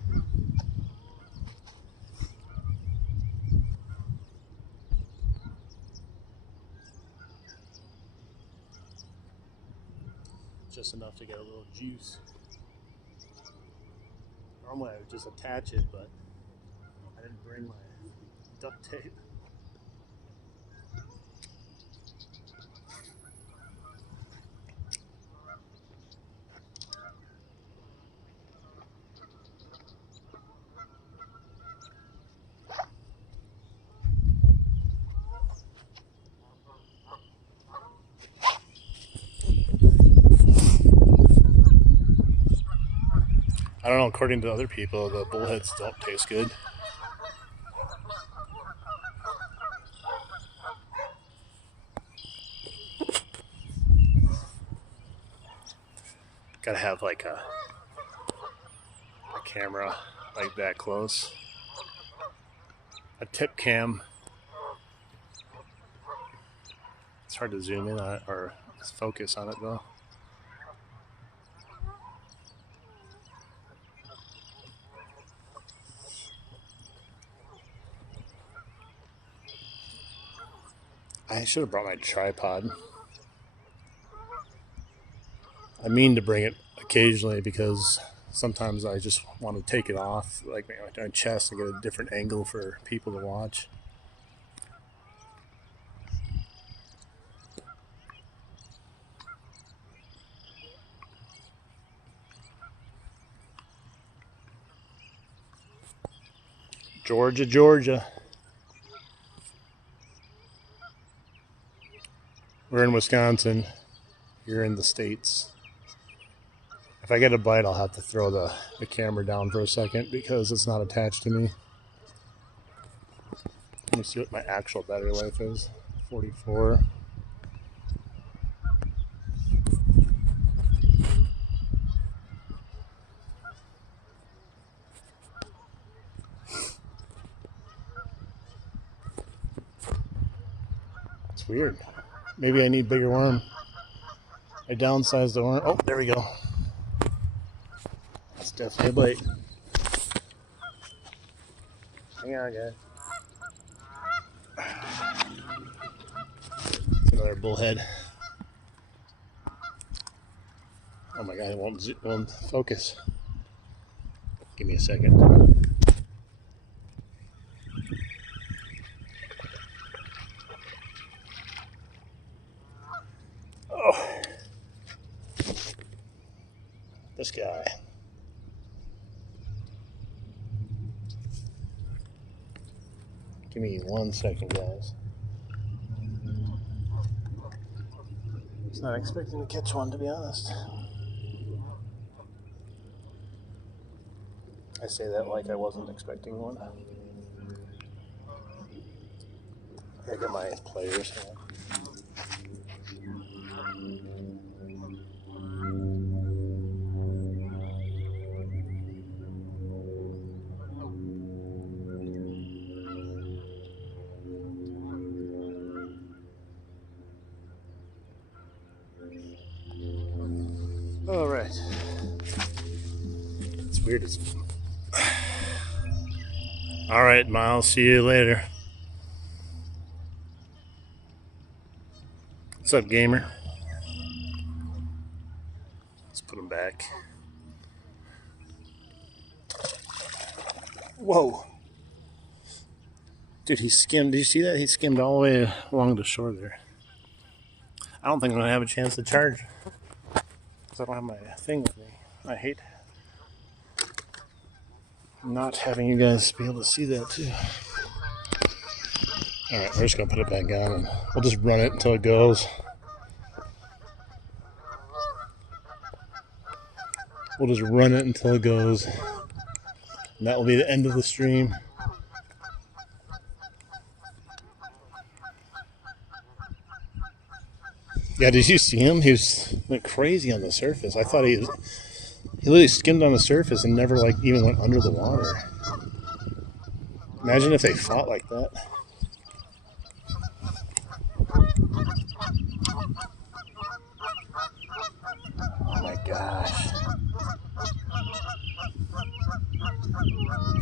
Just enough to get a little juice. Normally I would just attach it, but I didn't bring my duct tape. I don't know, according to other people, the bullheads don't taste good. Gotta have like a camera like that close. A tip cam. It's hard to zoom in on it or focus on it though. I should have brought my tripod. I mean to bring it occasionally because sometimes I just want to take it off, like my chest, and get a different angle for people to watch. Georgia, Georgia. We're in Wisconsin. You're in the States. If I get a bite, I'll have to throw the camera down for a second because it's not attached to me. Let me see what my actual battery life is. 44. It's weird. Maybe I need bigger worm. I downsized the worm. Oh, there we go. That's definitely a bite. Hang on, guys. It's another bullhead. Oh my god, it won't focus. Give me a second. Oh, this guy. Give me 1 second, guys. I was not expecting to catch one, to be honest. I say that like I wasn't expecting one. I got my players here. All right. It's weird. All right, Miles. See you later. What's up, gamer? Let's put him back. Whoa. Dude, he skimmed. Did you see that? He skimmed all the way along the shore there. I don't think I'm going to have a chance to charge because I don't have my thing with me. I hate not having you guys be able to see that too. Alright, we're just going to put it back on and we'll just run it until it goes. We'll just run it until it goes. And that will be the end of the stream. Yeah, did you see him? He went crazy on the surface. I thought he literally skimmed on the surface and never even went under the water. Imagine if they fought like that. Oh my gosh.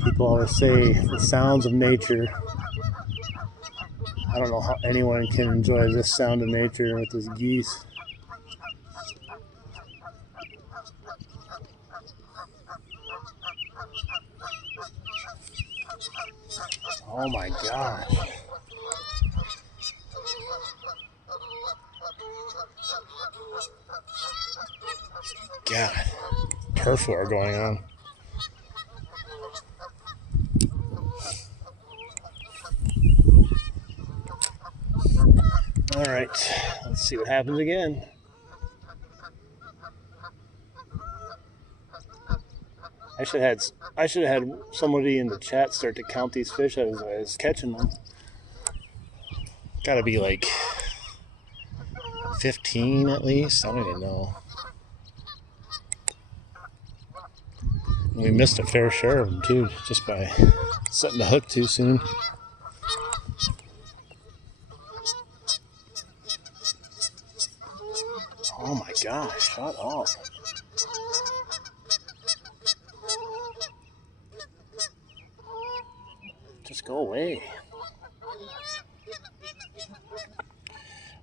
People always say the sounds of nature. I don't know how anyone can enjoy this sound of nature with those geese. Oh my gosh. God. Turf war going on. Alright, let's see what happens again. I should have had somebody in the chat start to count these fish as I was catching them. Gotta be like 15 at least. I don't even know. And we missed a fair share of them too, just by setting the hook too soon. Oh my gosh, shut up. Just go away.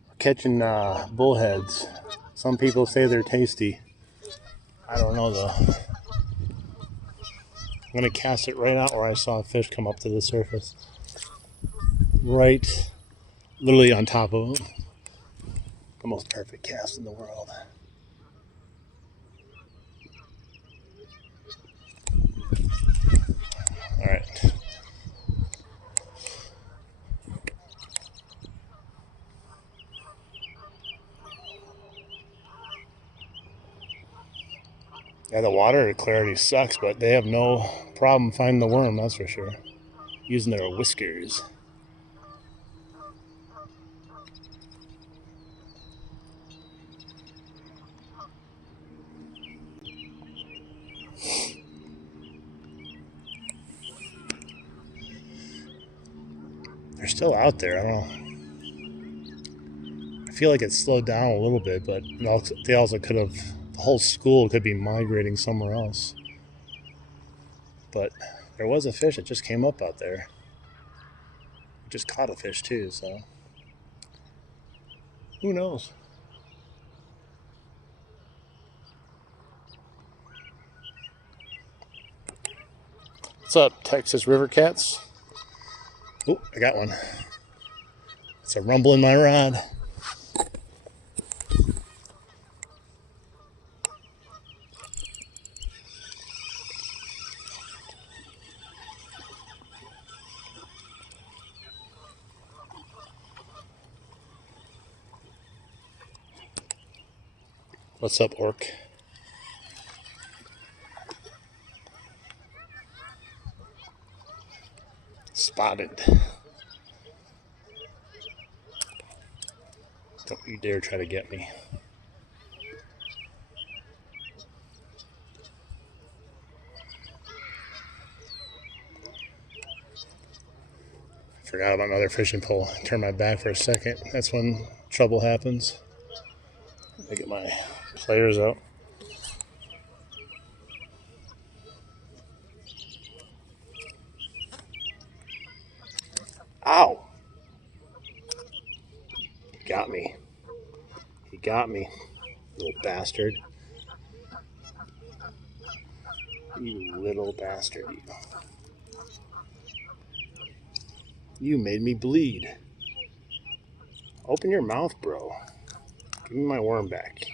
We're catching bullheads. Some people say they're tasty. I don't know though. I'm going to cast it right out where I saw a fish come up to the surface. Right, literally on top of him. The most perfect cast in the world. All right. Yeah, the water clarity sucks, but they have no problem finding the worm, that's for sure. Using their whiskers. They're still out there. I don't know. I feel like it's slowed down a little bit, but they also could have, the whole school could be migrating somewhere else. But there was a fish that just came up out there. We just caught a fish too, so who knows? What's up, Texas River Cats? Oh, I got one. It's a rumble in my rod. What's up, Orc? Spotted. Don't you dare try to get me. Forgot about my other fishing pole. Turn my back for a second. That's when trouble happens. I get my players out. Ow! He got me. He got me, little bastard. You little bastard. You made me bleed. Open your mouth, bro. Give me my worm back.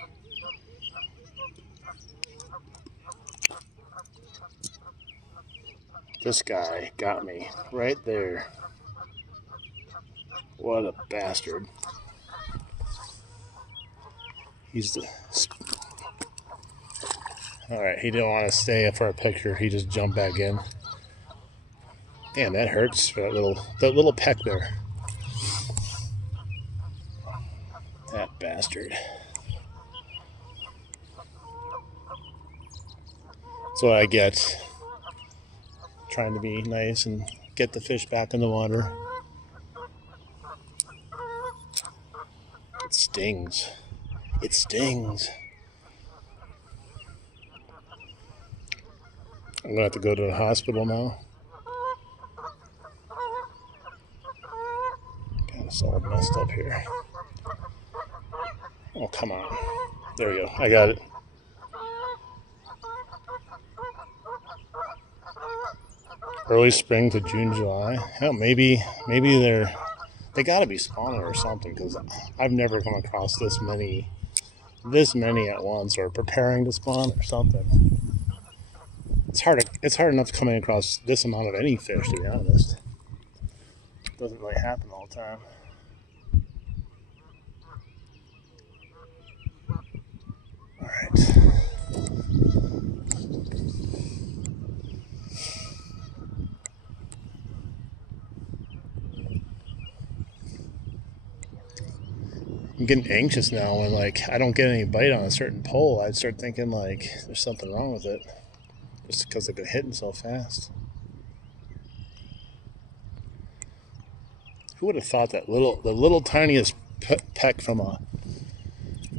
This guy got me right there. What a bastard. He's the... Alright, he didn't want to stay for a picture. He just jumped back in. Damn, that hurts for that little peck there. That bastard. That's what I get. Trying to be nice and get the fish back in the water. It stings. It stings. I'm gonna have to go to the hospital now. God, it's all messed up here. Oh, come on. There we go. I got it. Early spring to June, July. Hell, maybe they gotta be spawning or something, because I've never come across this many at once, or preparing to spawn or something. It's hard enough coming across this amount of any fish, to be honest. It doesn't really happen all the time. Alright. I'm getting anxious now when I don't get any bite on a certain pole. I start thinking there's something wrong with it, just because they've been hitting so fast. Who would have thought that the little tiniest peck from a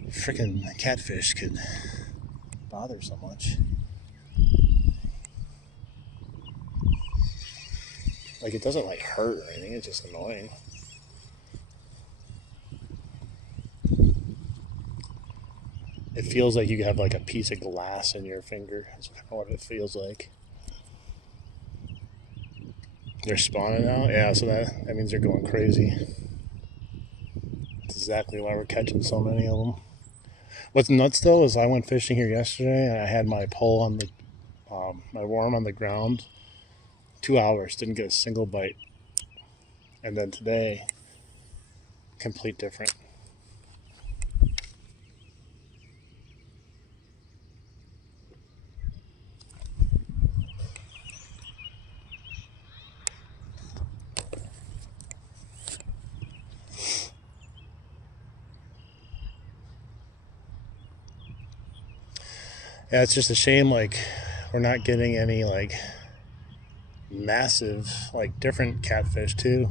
freaking catfish could bother so much? It doesn't hurt or anything. It's just annoying. It feels like you have a piece of glass in your finger. That's kind of what it feels like. They're spawning now? Yeah, so that means they're going crazy. That's exactly why we're catching so many of them. What's nuts though is I went fishing here yesterday and I had my pole on the my worm on the ground. 2 hours, didn't get a single bite. And then today, complete different. Yeah, it's just a shame we're not getting any massive different catfish too.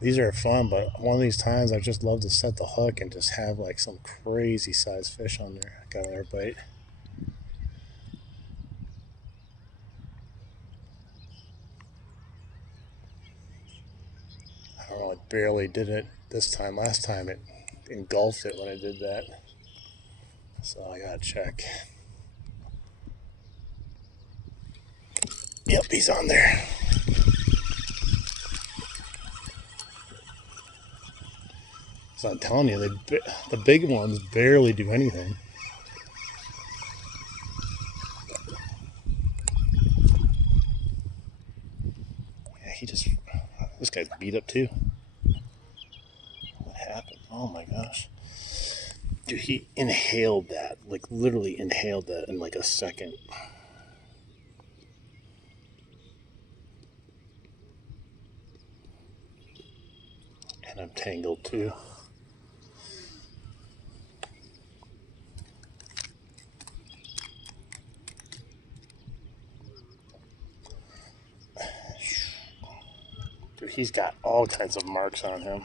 These are fun, but one of these times I'd just love to set the hook and just have some crazy sized fish on there. Got another bite. I don't know, it barely did it this time. Last time it engulfed it when I did that. So I gotta check. Yep, he's on there. So I'm telling you, the big ones barely do anything. Yeah, this guy's beat up too. What happened? Oh my gosh. Dude, he inhaled that, like literally inhaled that in like a second. And I'm tangled too. Dude, he's got all kinds of marks on him.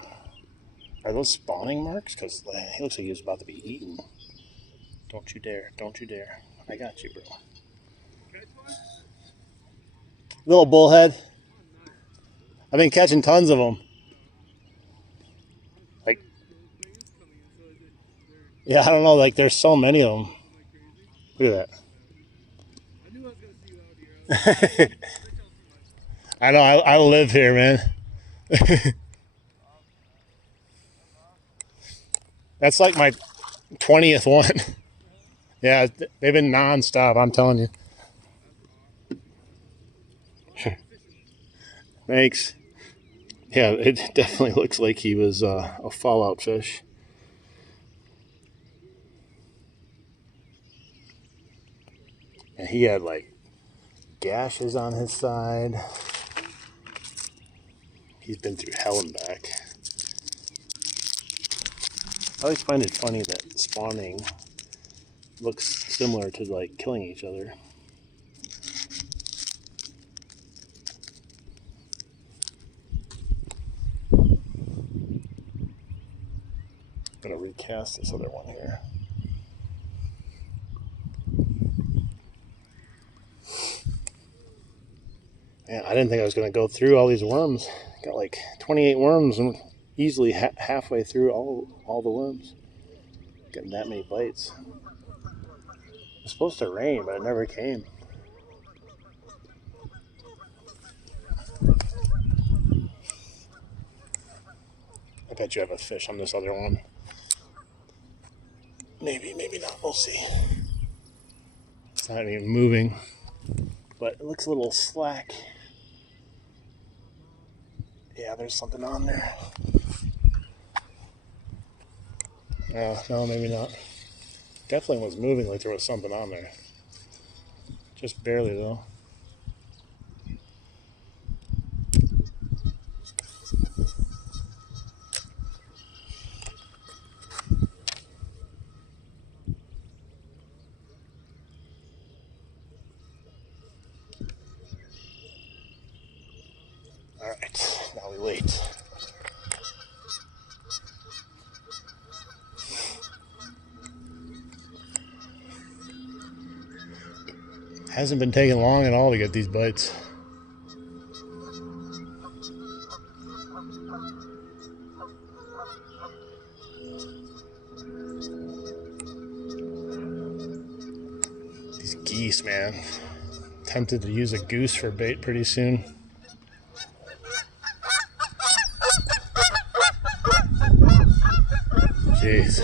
Are those spawning marks? Because he looks like he was about to be eaten. Don't you dare. Don't you dare. I got you, bro. Little bullhead. I've been catching tons of them. Like, yeah, I don't know. Like, there's so many of them. Look at that. I know. I live here, man. That's like my 20th one. Yeah, they've been nonstop. I'm telling you. Thanks. Yeah, it definitely looks like he was a fallout fish. And he had like gashes on his side. He's been through hell and back. I always find it funny that spawning looks similar to like killing each other. I'm gonna recast this other one here. Man, I didn't think I was gonna go through all these worms. Got like 28 worms and easily halfway through all the worms. Getting that many bites. It was supposed to rain, but it never came. I bet you have a fish on this other one. Maybe, maybe not. We'll see. It's not even moving, but it looks a little slack. Yeah, there's something on there. No, maybe not. Definitely was moving like there was something on there. Just barely, though. All right, now we wait. Hasn't been taking long at all to get these bites. These geese, man. Tempted to use a goose for bait pretty soon. Jeez.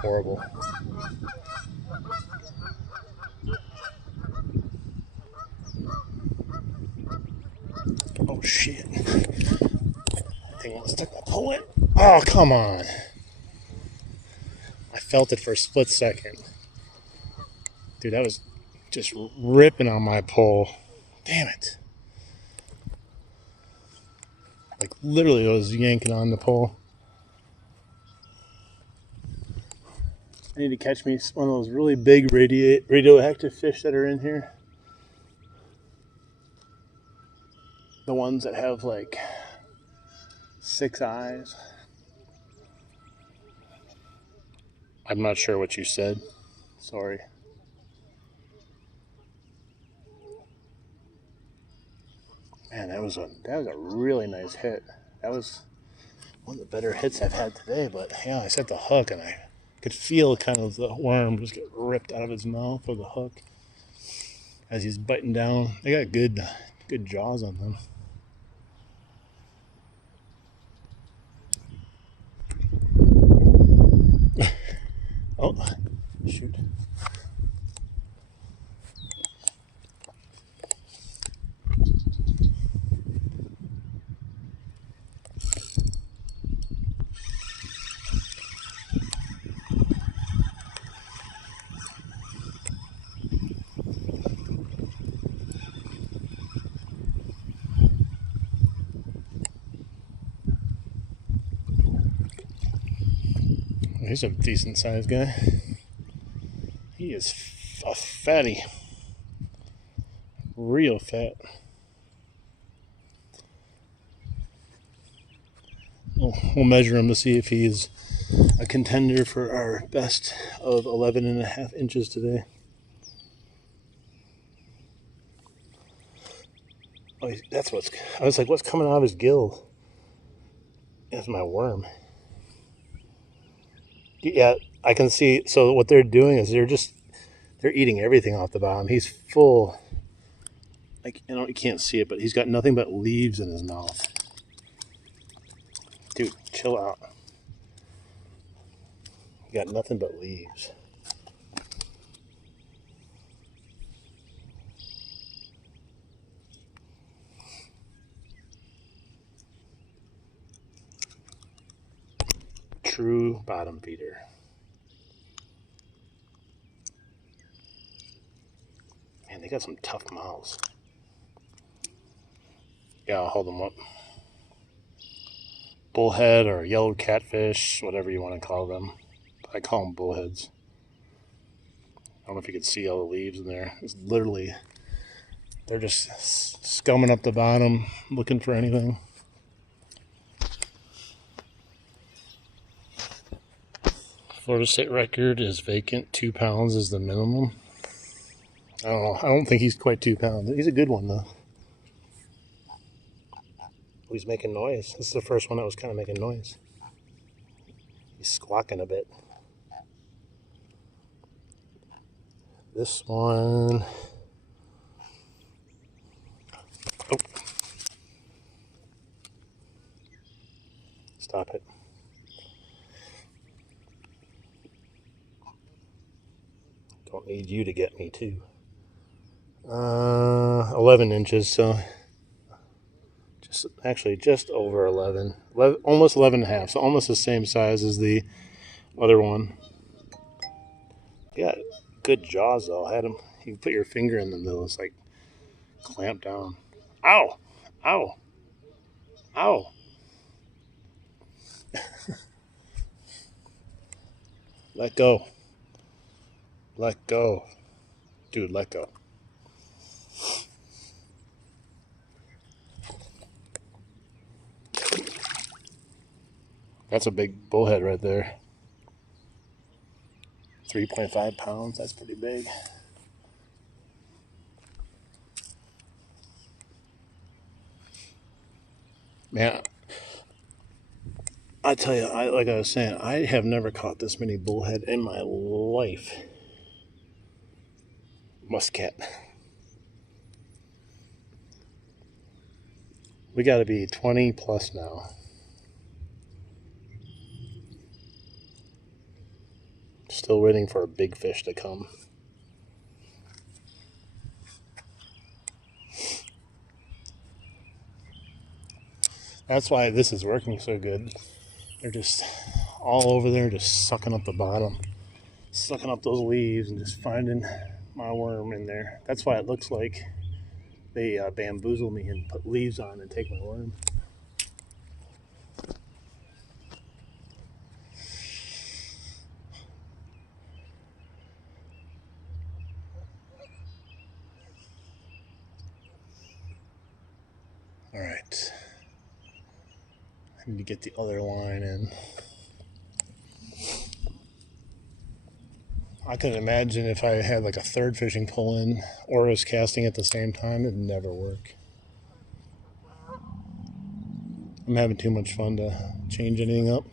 Horrible. Oh shit. I think I almost took my pole in. Oh, come on. I felt it for a split second. Dude, that was just ripping on my pole. Damn it. Like literally I was yanking on the pole. I need to catch me one of those really big radioactive fish that are in here. The ones that have like 6 eyes. I'm not sure what you said. Sorry. Man, that was a really nice hit. That was one of the better hits I've had today, but yeah, I set the hook and I could feel kind of the worm just get ripped out of his mouth with the hook as he's biting down. They got good jaws on them. Oh, shoot. He's a decent sized guy. He is a fatty. Real fat. We'll measure him to see if he's a contender for our best of 11.5 inches today. Oh, that's what's. I was like, what's coming out of his gill? That's my worm. Yeah, I can see. So what they're doing is they're eating everything off the bottom. He's full. Like, you can't see it, but he's got nothing but leaves in his mouth. Dude, chill out. You got nothing but leaves. True bottom feeder. Man, they got some tough mouths. Yeah, I'll hold them up. Bullhead or yellow catfish, whatever you want to call them. I call them bullheads. I don't know if you can see all the leaves in there. It's literally, they're just scumming up the bottom, looking for anything. Florida state record is vacant. 2 pounds is the minimum. I don't know. I don't think he's quite 2 pounds. He's a good one, though. Oh, he's making noise. This is the first one that was kind of making noise. He's squawking a bit. This one. Oh. Stop it. Don't need you to get me, too. 11 inches, so just over 11. Almost 11 and a half, so almost the same size as the other one. Yeah, good jaws, though. I had him. You can put your finger in the middle. It's like clamp down. Ow! Ow! Ow! Let go. Let go. Dude, let go. That's a big bullhead right there. 3.5 pounds. That's pretty big. Man, I tell you, like I was saying, I have never caught this many bullhead in my life. Muscat. We got to be 20 plus now. Still waiting for a big fish to come. That's why this is working so good. They're just all over there, just sucking up the bottom, sucking up those leaves and just finding my worm in there. That's why it looks like they bamboozle me and put leaves on and take my worm. All right. I need to get the other line in. I can imagine if I had like a third fishing pole in or was casting at the same time, it'd never work. I'm having too much fun to change anything up.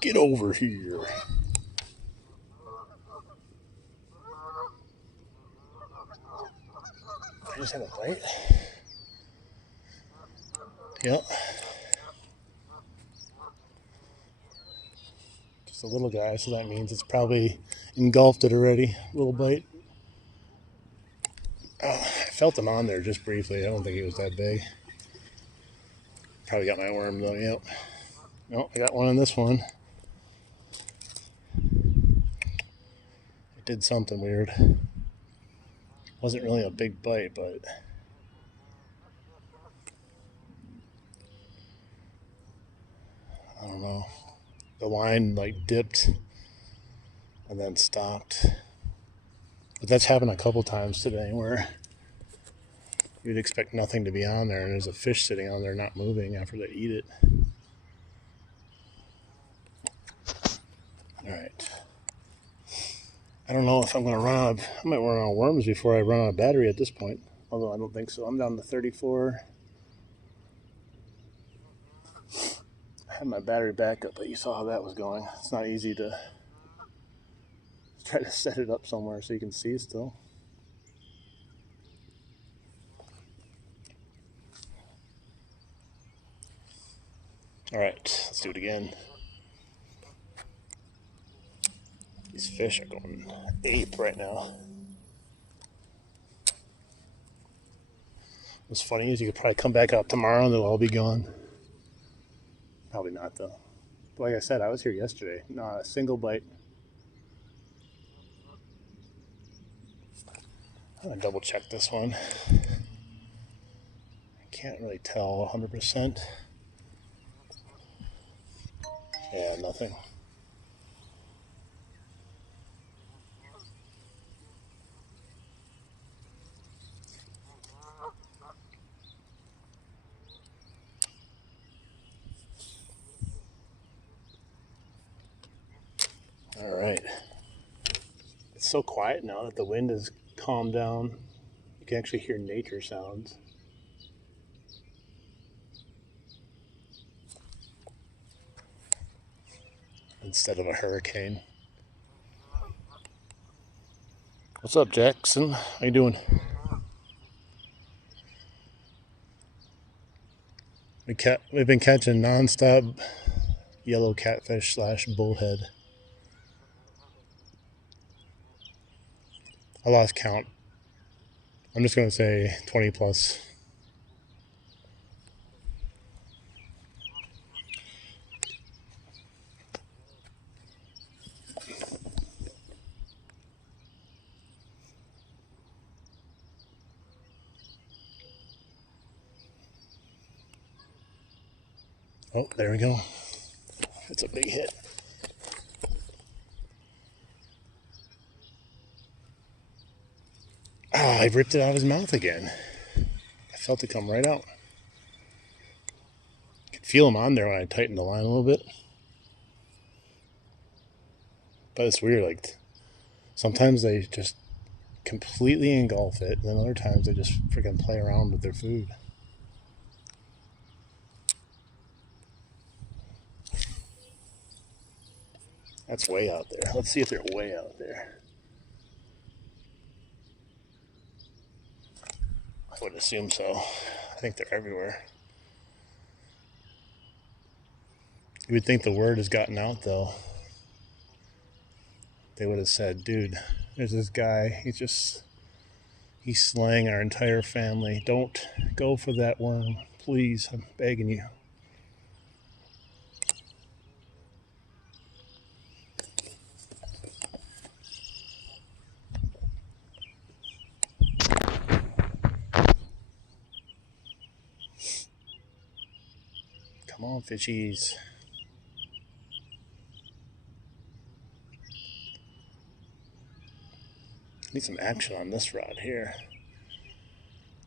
Get over here. I just had a bite. Yep. Just a little guy, so that means it's probably engulfed it already. Little bite. Oh, I felt him on there just briefly. I don't think he was that big. Probably got my worm though, yep. No, I got one on this one. I did something weird. Wasn't really a big bite, but I don't know. The line like dipped and then stopped. But that's happened a couple times today where you'd expect nothing to be on there and there's a fish sitting on there not moving after they eat it. Alright. I don't know if I'm going to run out of... I might run out of worms before I run out of battery at this point. Although I don't think so. I'm down to 34. I had my battery backup, but you saw how that was going. It's not easy to try to set it up somewhere so you can see still. Alright, let's do it again. These fish are going ape right now. What's funny is you could probably come back out tomorrow and they'll all be gone. Probably not though. But like I said, I was here yesterday. Not a single bite. I'm gonna double check this one. I can't really tell 100%. Yeah, nothing. All right. It's so quiet now that the wind has calmed down. You can actually hear nature sounds. Instead of a hurricane. What's up, Jackson? How you doing? We've been catching nonstop yellow catfish / bullhead. I lost count. I'm just going to say 20 plus. Oh, there we go. It's a big hit. Ah, I ripped it out of his mouth again. I felt it come right out. I could feel him on there when I tightened the line a little bit. But it's weird, like sometimes they just completely engulf it, and then other times they just freaking play around with their food. That's way out there. Let's see if they're way out there. I would assume so. I think they're everywhere. You would think the word has gotten out, though. They would have said, dude, there's this guy. He's slaying our entire family. Don't go for that worm. Please, I'm begging you. Come on, fishies. Need some action on this rod here.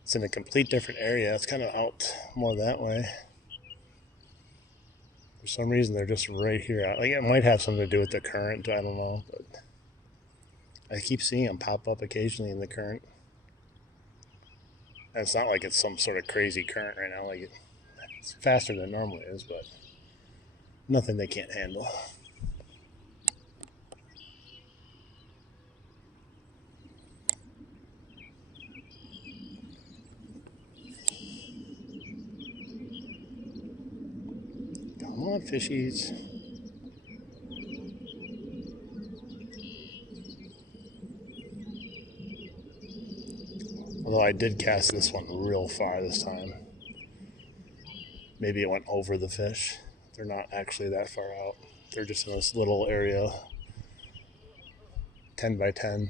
It's in a complete different area. It's kind of out more that way. For some reason, they're just right here. Like it might have something to do with the current. I don't know, but I keep seeing them pop up occasionally in the current. And it's not like it's some sort of crazy current right now. Like it's faster than it normally is, but nothing they can't handle. Come on, fishies. Although I did cast this one real far this time. Maybe it went over the fish. They're not actually that far out. They're just in this little area 10 by 10.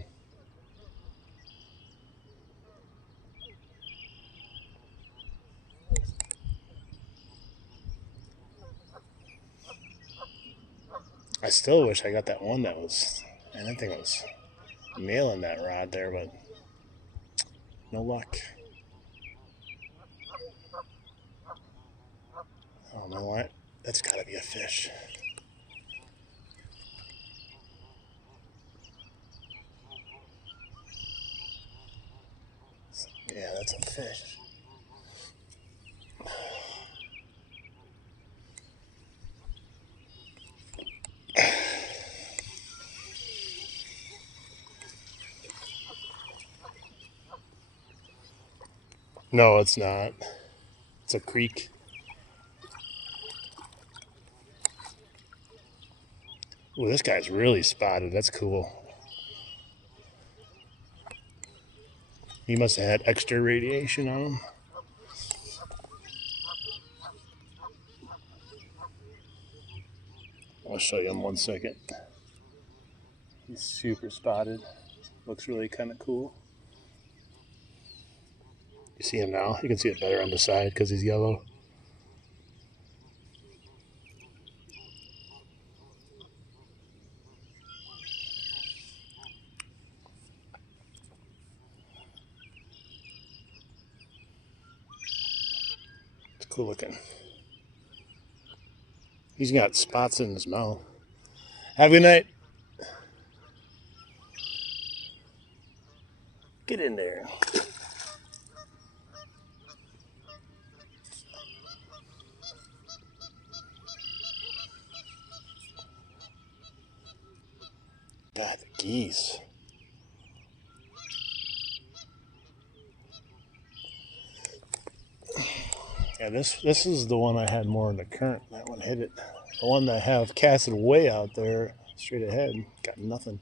I still wish I got that one that was, and I think it was nailing that rod there, but no luck. Oh, no, what? That's got to be a fish. Yeah, that's a fish. No, it's not. It's a creek. Ooh, this guy's really spotted. That's cool. He must have had extra radiation on him. I'll show you in 1 second. He's super spotted. Looks really kind of cool. You see him now? You can see it better on the side because he's yellow. It's cool looking. He's got spots in his mouth. Have a good night. Get in there. God, the geese. Yeah, this is the one I had more in the current. That one hit it. The one that I have casted way out there, straight ahead, got nothing.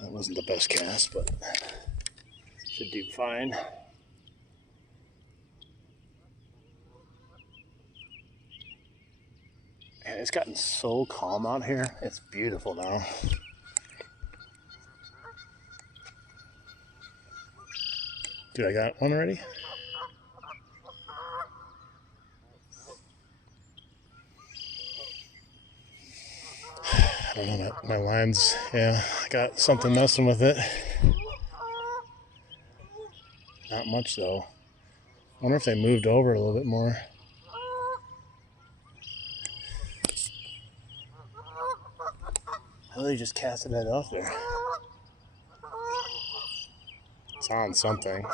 That wasn't the best cast, but should do fine. And it's gotten so calm out here. It's beautiful now. Dude, I got one already? I don't know, my line's, yeah, I got something messing with it. Not much though. I wonder if they moved over a little bit more. I really just casted that off there. It's on something.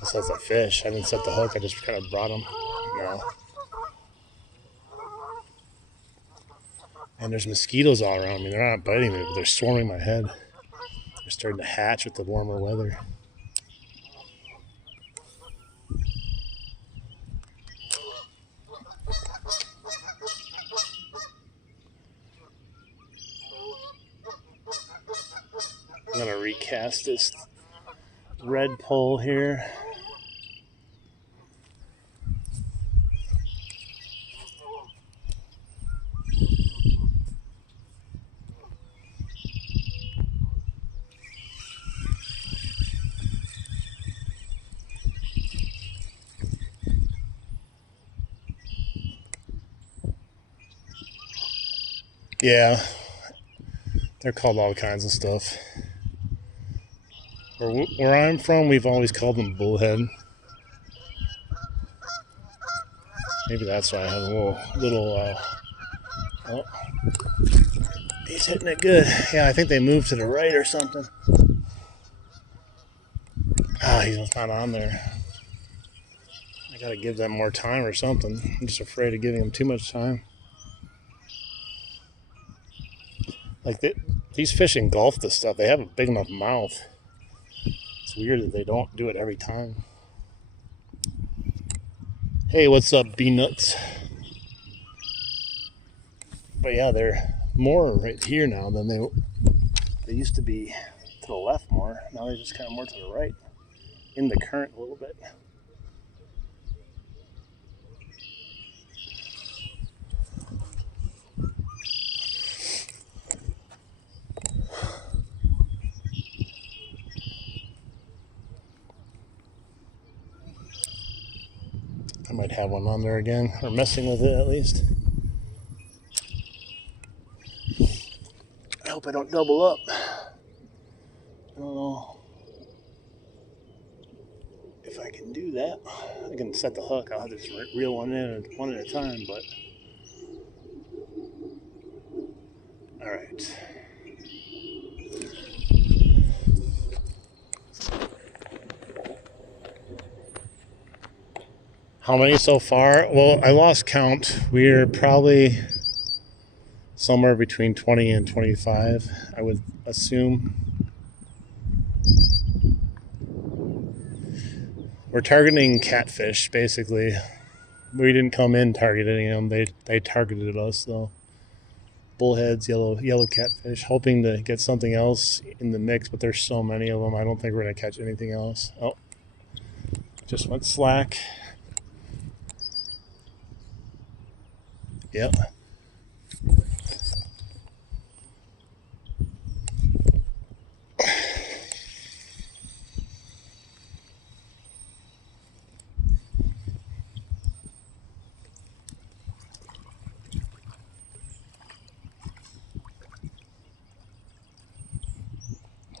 This is a fish. I didn't set the hook, I just kind of brought him. No. And there's mosquitoes all around me. They're not biting me, but they're swarming my head. They're starting to hatch with the warmer weather. I'm going to recast this red pole here. Yeah, they're called all kinds of stuff. Where I'm from, we've always called them bullhead. Maybe that's why I have a little oh, he's hitting it good. Yeah, I think they moved to the right or something. Ah, he's not on there. I gotta give them more time or something. I'm just afraid of giving them too much time. Like these fish engulf this stuff. They have a big enough mouth. It's weird that they don't do it every time. Hey, what's up, B-nuts? But yeah, they're more right here now than they used to be to the left more. Now they're just kind of more to the right, in the current a little bit. might have one on there again, or messing with it at least. I hope I don't double up. I don't know if I can do that. I can set the hook. I'll have to just reel one in one at a time, but all right. How many so far? Well, I lost count. We're probably somewhere between 20 and 25, I would assume. We're targeting catfish, basically. We didn't come in targeting them. They targeted us, though. Bullheads, yellow catfish, hoping to get something else in the mix, but there's so many of them, I don't think we're going to catch anything else. Oh, just went slack. Yep.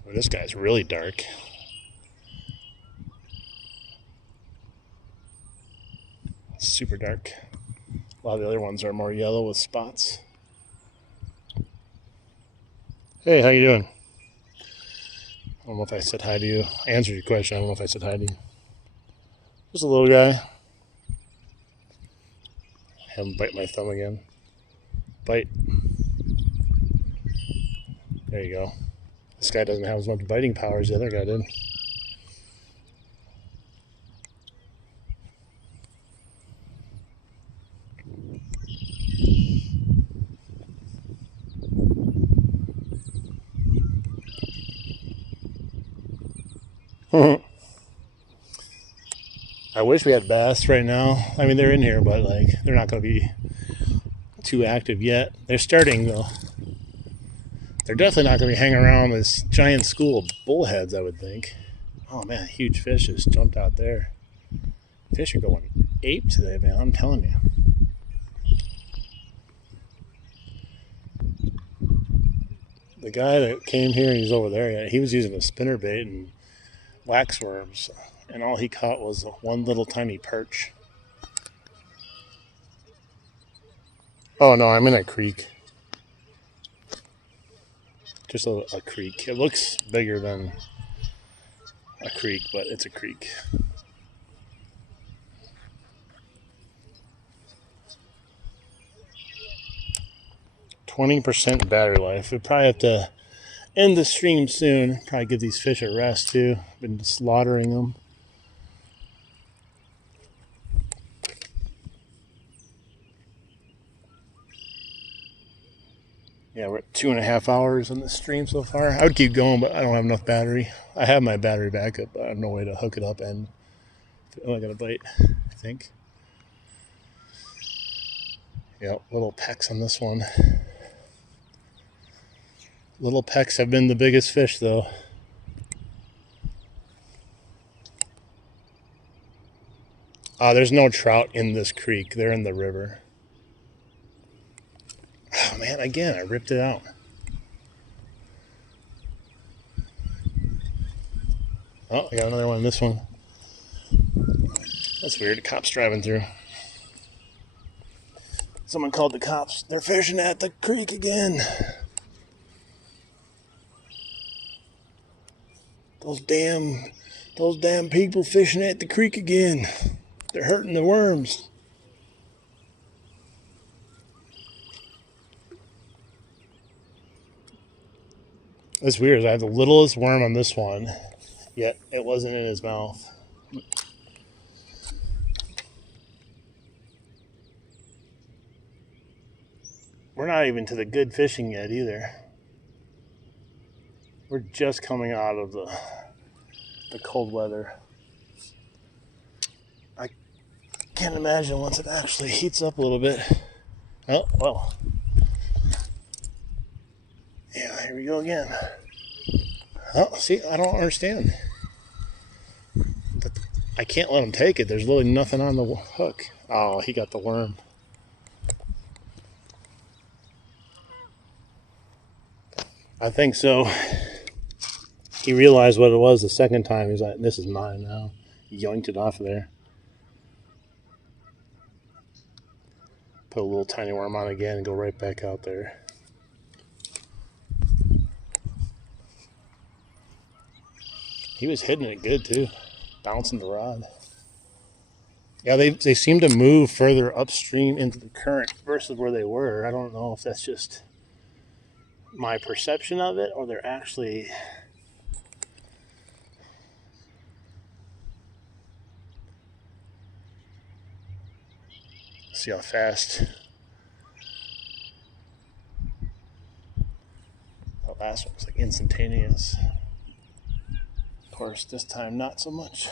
Oh, this guy's really dark. Super dark. A lot of the other ones are more yellow with spots. Hey, how you doing? I don't know if I said hi to you. I answered your question. I don't know if I said hi to you. Just a little guy. Have him bite my thumb again. Bite. There you go. This guy doesn't have as much biting power as the other guy did. I wish we had bass right now. I mean, they're in here, but like they're not going to be too active yet. They're starting though. They're definitely not going to be hanging around this giant school of bullheads, I would think. Oh man, huge fish just jumped out there. Fish are going ape today, man. I'm telling you. The guy that came here, he's over there. He was using a spinnerbait and waxworms, and all he caught was one little tiny perch. Oh no, I'm in a creek. Just a creek. It looks bigger than a creek, but it's a creek. %, battery life. We'll probably have to end the stream soon. Probably give these fish a rest too. Been slaughtering them. Yeah, we're at 2.5 hours on the stream so far. I would keep going, but I don't have enough battery. I have my battery backup, but I have no way to hook it up, and I got a bite, I think. Yep, little pecks on this one. Little pecks have been the biggest fish, though. There's no trout in this creek. They're in the river. Oh, man, again, I ripped it out. Oh, I got another one in this one. That's weird. The cop's driving through. Someone called the cops. They're fishing at the creek again. Those damn people fishing at the creek again. They're hurting the worms. What's weird is I have the littlest worm on this one, yet it wasn't in his mouth. We're not even to the good fishing yet either. We're just coming out of the cold weather. I can't imagine once it actually heats up a little bit. Oh, well. Yeah, here we go again. Oh, see, I don't understand. I can't let him take it. There's literally nothing on the hook. Oh, he got the worm. I think so. He realized what it was the second time. He's like, this is mine now. He yoinked it off of there. Put a little tiny worm on again and go right back out there. He was hitting it good too. Bouncing the rod. Yeah, they seem to move further upstream into the current versus where they were. I don't know if that's just my perception of it or they're actually... See how fast. That last one was like instantaneous. Of course, this time not so much.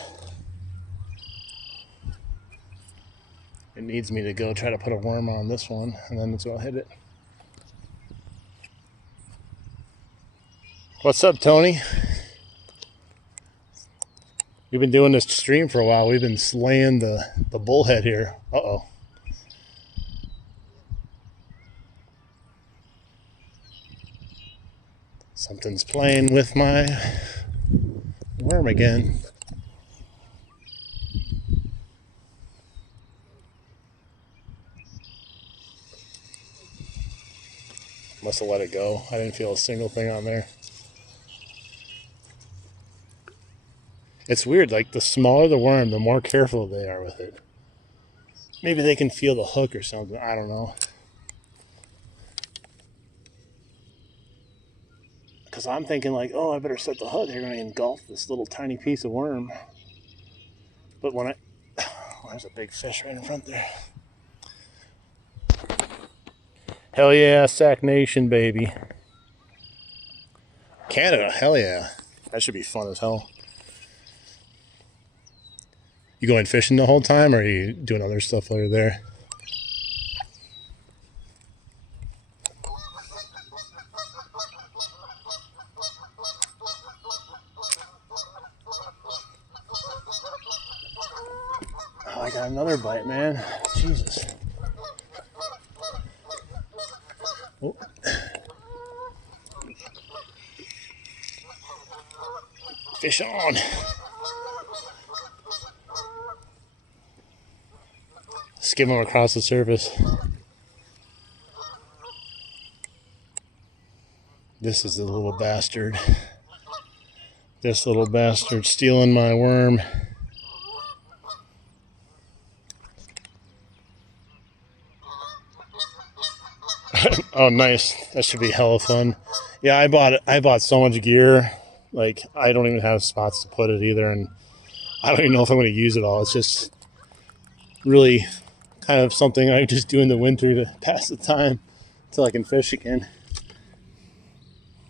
It needs me to go try to put a worm on this one, and then it's gonna hit it. What's up, Tony? We've been doing this stream for a while. We've been slaying the bullhead here. Uh-oh. Something's playing with my worm again. Must have let it go. I didn't feel a single thing on there. It's weird, like the smaller the worm, the more careful they are with it. Maybe they can feel the hook or something. I don't know. Because I'm thinking like, oh, I better set the hook. They're going to engulf this little tiny piece of worm. But when oh, there's a big fish right in front there. Hell yeah, Sac Nation, baby. Canada, hell yeah. That should be fun as hell. You going fishing the whole time, or are you doing other stuff while you're there? Oh, I got another bite, man. Jesus. Oh. Fish on. Skim them across the surface. This is the little bastard. This little bastard stealing my worm. Oh, nice. That should be hella fun. Yeah, I bought so much gear. Like, I don't even have spots to put it either, and I don't even know if I'm going to use it all. It's just really kind of something I just do in the winter to pass the time until I can fish again.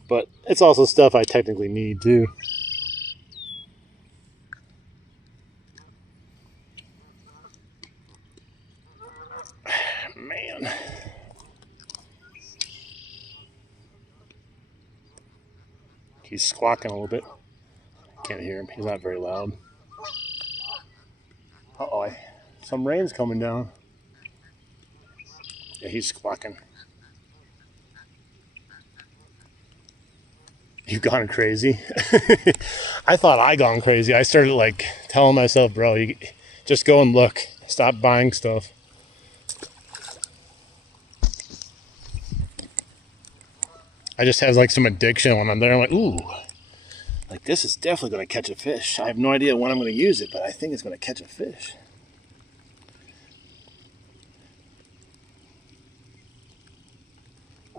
But it's also stuff I technically need too. Man. He's squawking a little bit. Can't hear him. He's not very loud. Uh-oh. Some rain's coming down. Yeah, he's squawking. You've gone crazy. I thought I gone crazy. I started like telling myself, bro, you just go and look. Stop buying stuff. I just have like some addiction when I'm there. I'm like, ooh, like this is definitely going to catch a fish. I have no idea when I'm going to use it, but I think it's going to catch a fish.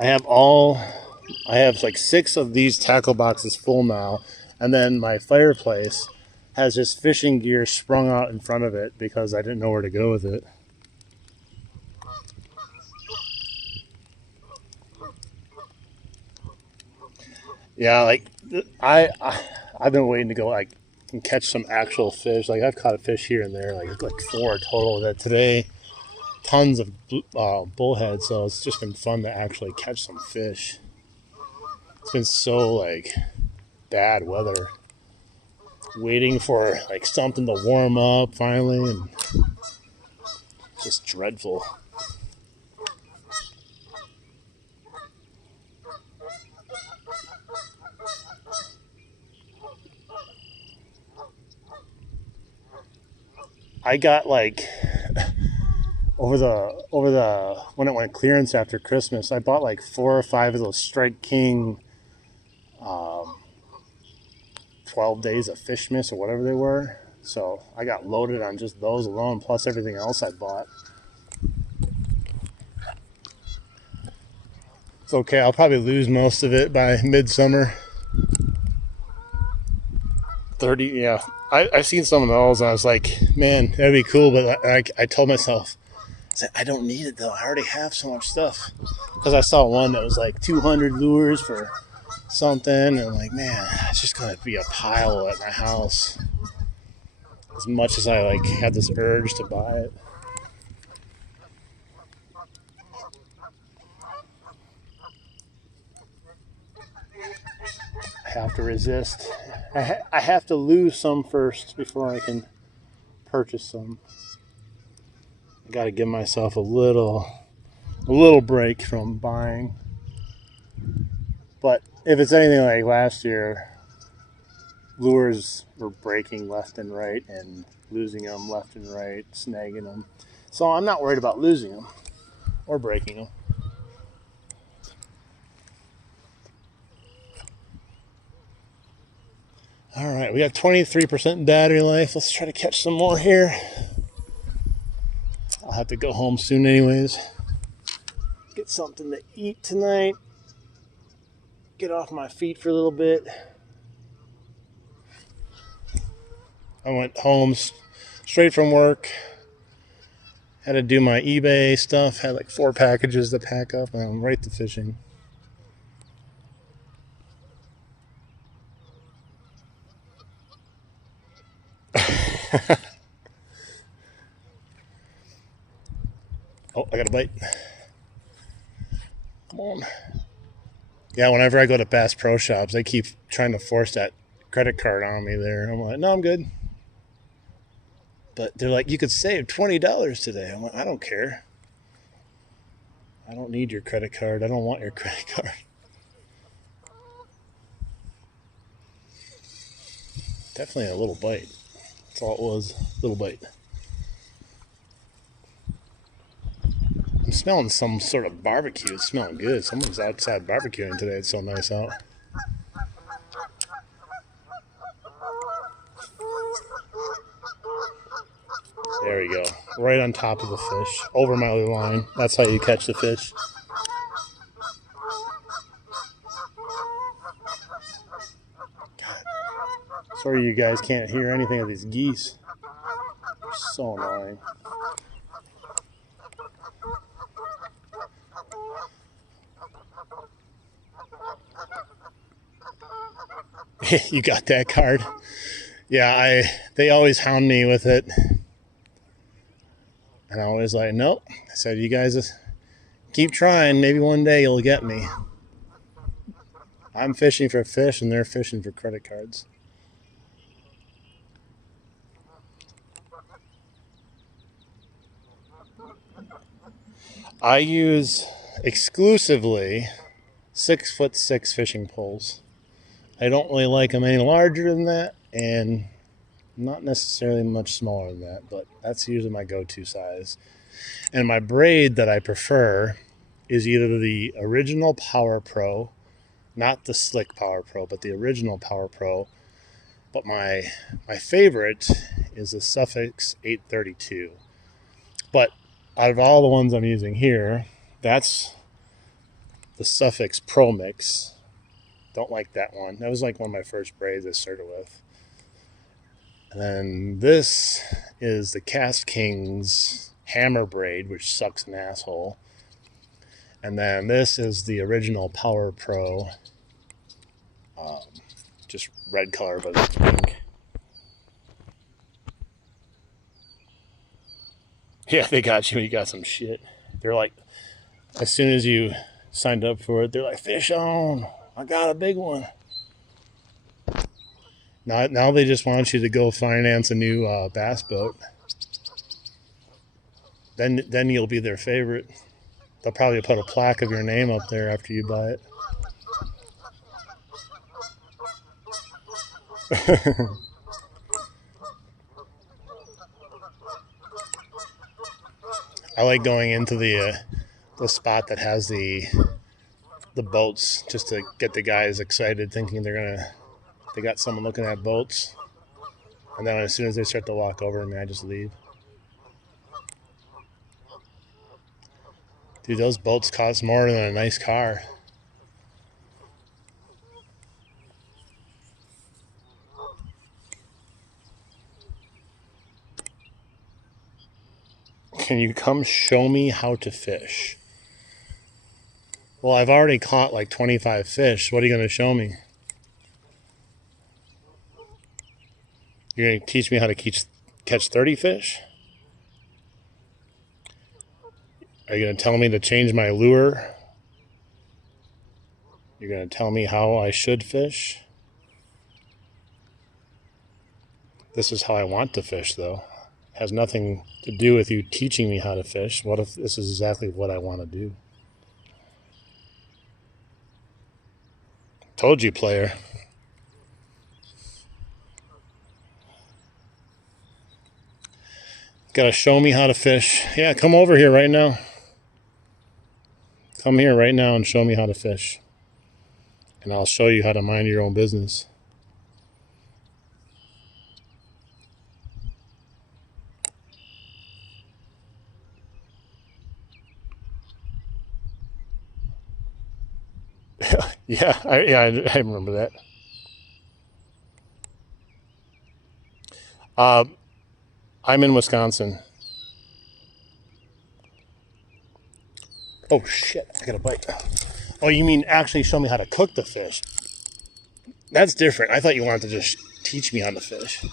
I have like 6 of these tackle boxes full now, and then my fireplace has just fishing gear sprung out in front of it because I didn't know where to go with it. Yeah, like I've been waiting to go like and catch some actual fish. Like I've caught a fish here and there, like 4 total. That today, tons of bullhead. So it's just been fun to actually catch some fish. It's been so like bad weather waiting for like something to warm up finally, and just dreadful. I got like over the when it went clearance after Christmas, I bought like 4 or 5 of those Strike King 12 days of fish miss or whatever they were. So I got loaded on just those alone, plus everything else I bought. It's okay. I'll probably lose most of it by midsummer. 30, yeah. I've seen some of those, and I was like, man, that'd be cool. But I told myself, I said, I don't need it, though. I already have so much stuff. Because I saw one that was like 200 lures for something, and I'm like, man, it's just going to be a pile at my house. As much as I like had this urge to buy it. I have to resist. I have to lose some first before I can purchase some. I got to give myself a little break from buying. But if it's anything like last year, lures were breaking left and right and losing them left and right, snagging them. So I'm not worried about losing them or breaking them. All right, we got 23% battery life. Let's try to catch some more here. I'll have to go home soon anyways. Get something to eat tonight. Get off my feet for a little bit. I went home straight from work. Had to do my eBay stuff. Had like 4 packages to pack up, and I'm right to fishing. Oh, I got a bite. Come on. Yeah, whenever I go to Bass Pro Shops, they keep trying to force that credit card on me there. I'm like, no, I'm good. But they're like, you could save $20 today. I'm like, I don't care. I don't need your credit card. I don't want your credit card. Definitely a little bite. That's all it was. Little bite. I'm smelling some sort of barbecue. It's smelling good. Someone's outside barbecuing today. It's so nice out. There we go. Right on top of the fish. Over my other line. That's how you catch the fish. God. Sorry you guys can't hear anything of these geese. They're so annoying. You got that card? Yeah, they always hound me with it. And I always like, nope. I said, you guys keep trying. Maybe one day you'll get me. I'm fishing for fish and they're fishing for credit cards. I use exclusively 6'6" fishing poles. I don't really like them any larger than that, and not necessarily much smaller than that, but that's usually my go-to size. And my braid that I prefer is either the original Power Pro, not the Slick Power Pro, but the original Power Pro. But my favorite is the Suffix 832. But out of all the ones I'm using here, that's the Suffix Pro Mix. Don't like that one. That was like one of my first braids I started with. And then this is the Cast Kings Hammer Braid, which sucks an asshole. And then this is the original Power Pro, just red color, but it's pink. Yeah, they got you. You got some shit. They're like, as soon as you signed up for it, they're like, fish on. I got a big one. Now they just want you to go finance a new bass boat. Then you'll be their favorite. They'll probably put a plaque of your name up there after you buy it. I like going into the spot that has the boats just to get the guys excited, thinking they got someone looking at boats, and then as soon as they start to walk over me, I just leave. Dude, those boats cost more than a nice car. Can you come show me how to fish? Well, I've already caught like 25 fish. What are you going to show me? You're going to teach me how to catch 30 fish? Are you going to tell me to change my lure? You're going to tell me how I should fish? This is how I want to fish, though. It has nothing to do with you teaching me how to fish. What if this is exactly what I want to do? Told you, player. Gotta show me how to fish. Yeah, come over here right now. Come here right now and show me how to fish. And I'll show you how to mind your own business. Yeah, I remember that. I'm in Wisconsin. Oh shit, I got a bite. Oh, you mean actually show me how to cook the fish? That's different. I thought you wanted to just teach me how to fish.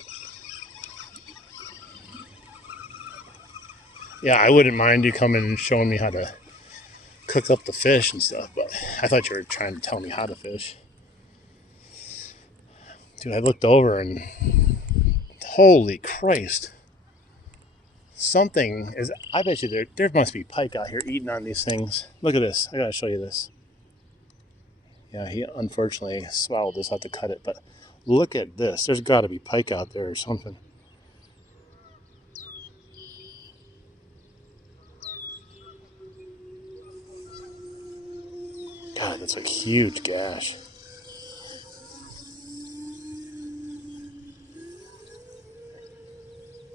Yeah, I wouldn't mind you coming and showing me how to cook up the fish and stuff, but I thought you were trying to tell me how to fish. Dude, I looked over and holy Christ. Something is, I bet you there must be pike out here eating on these things. Look at this. I gotta show you this. Yeah, he unfortunately swallowed this. I'll have to cut it, but look at this. There's gotta be pike out there or something. God, that's a huge gash.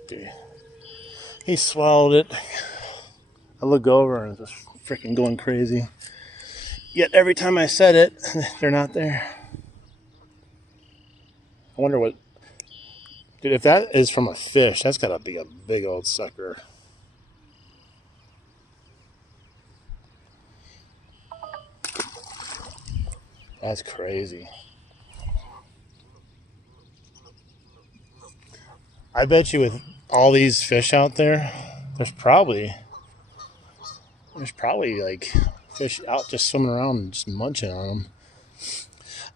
Dude. He swallowed it. I look over and it's just freaking going crazy. Yet every time I said it, they're not there. I wonder what... Dude, if that is from a fish, that's gotta be a big old sucker. That's crazy. I bet you with all these fish out there, there's probably like fish out just swimming around and just munching on them.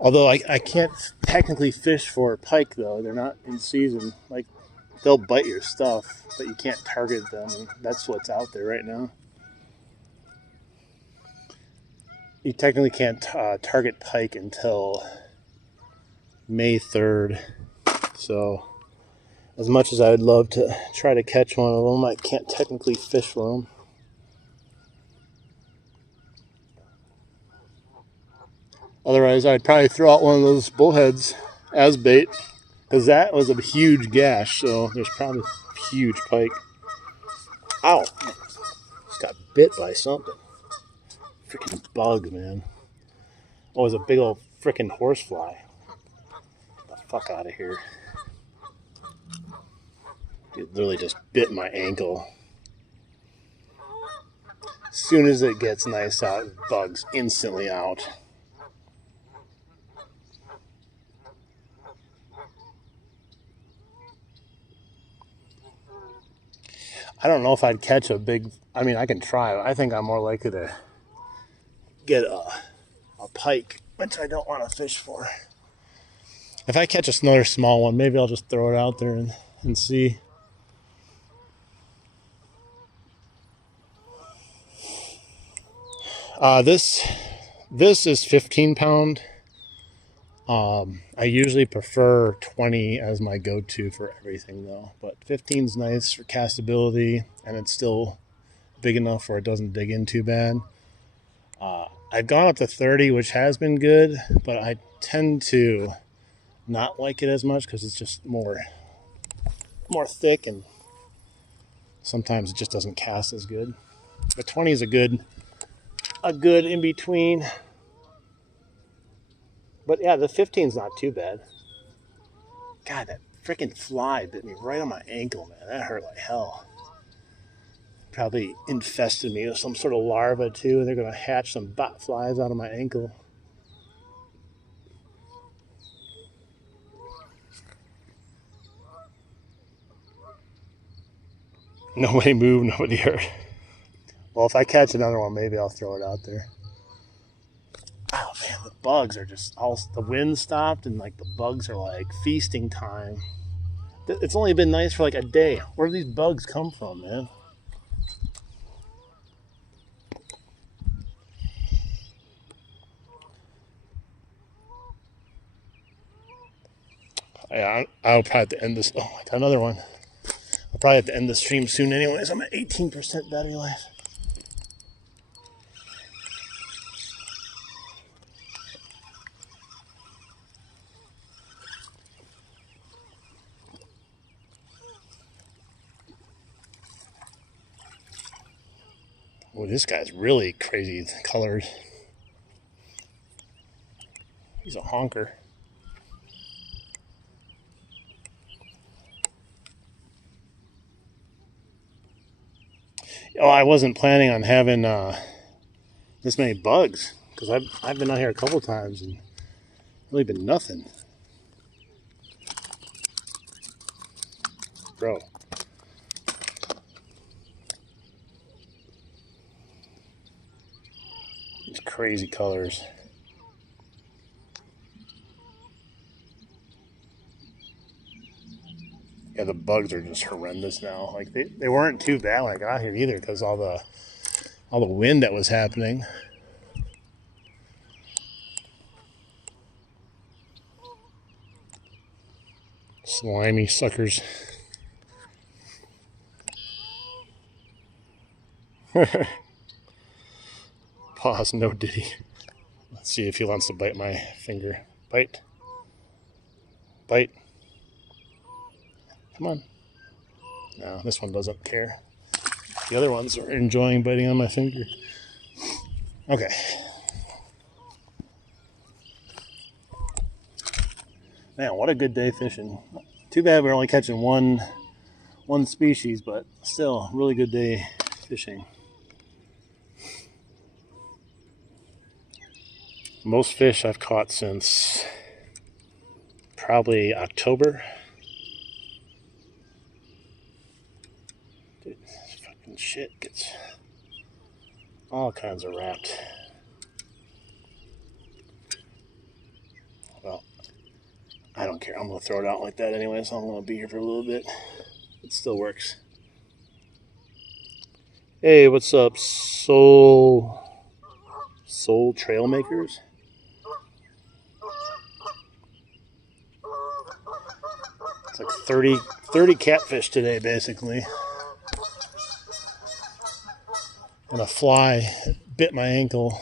Although I can't technically fish for pike though. They're not in season. Like they'll bite your stuff, but you can't target them. That's what's out there right now. You technically can't target pike until May 3rd. So as much as I would love to try to catch one of them, I can't technically fish for them. Otherwise, I'd probably throw out one of those bullheads as bait, because that was a huge gash, so there's probably a huge pike. Ow! Just got bit by something. Freaking bug, man. Oh, it was a big old freaking horsefly. Get the fuck out of here. It literally just bit my ankle. As soon as it gets nice out, bug's instantly out. I don't know if I'd catch a big... I mean, I can try. I think I'm more likely to get a pike, which I don't want to fish for. If I catch another small one, maybe I'll just throw it out there and see. This is 15 pound. I usually prefer 20 as my go-to for everything though, but 15 is nice for castability, and it's still big enough where it doesn't dig in too bad. I've gone up to 30, which has been good, but I tend to not like it as much because it's just more thick, and sometimes it just doesn't cast as good. But 20 is a good in between. But yeah, the 15 is not too bad. God, that freaking fly bit me right on my ankle, man. That hurt like hell. Probably infested me with some sort of larva too, and they're gonna hatch some bot flies out of my ankle. Nobody moved, nobody hurt. Well, if I catch another one, maybe I'll throw it out there. Oh man, the bugs are just all. The wind stopped, and like the bugs are like feasting time. It's only been nice for like a day. Where do these bugs come from, man? Yeah, I'll probably have to end this. Oh, I got another one. I'll probably have to end the stream soon anyways. I'm at 18% battery life. Oh, this guy's really crazy colors. He's a honker. Oh, I wasn't planning on having this many bugs because I've been out here a couple times and really been nothing. Bro. It's crazy colors. Yeah, the bugs are just horrendous now. Like they weren't too bad when I got here either because all the wind that was happening. Slimy suckers. Pause, no diddy. Let's see if he wants to bite my finger. Bite. Bite. Come on. No, this one doesn't care. The other ones are enjoying biting on my finger. Okay. Man, what a good day fishing. Too bad we're only catching one species, but still, really good day fishing. Most fish I've caught since probably October. Dude, this fucking shit gets all kinds of wrapped. Well, I don't care. I'm going to throw it out like that anyway, so I'm going to be here for a little bit. It still works. Hey, what's up, Soul Trail Makers? It's like 30 catfish today, basically. And a fly bit my ankle.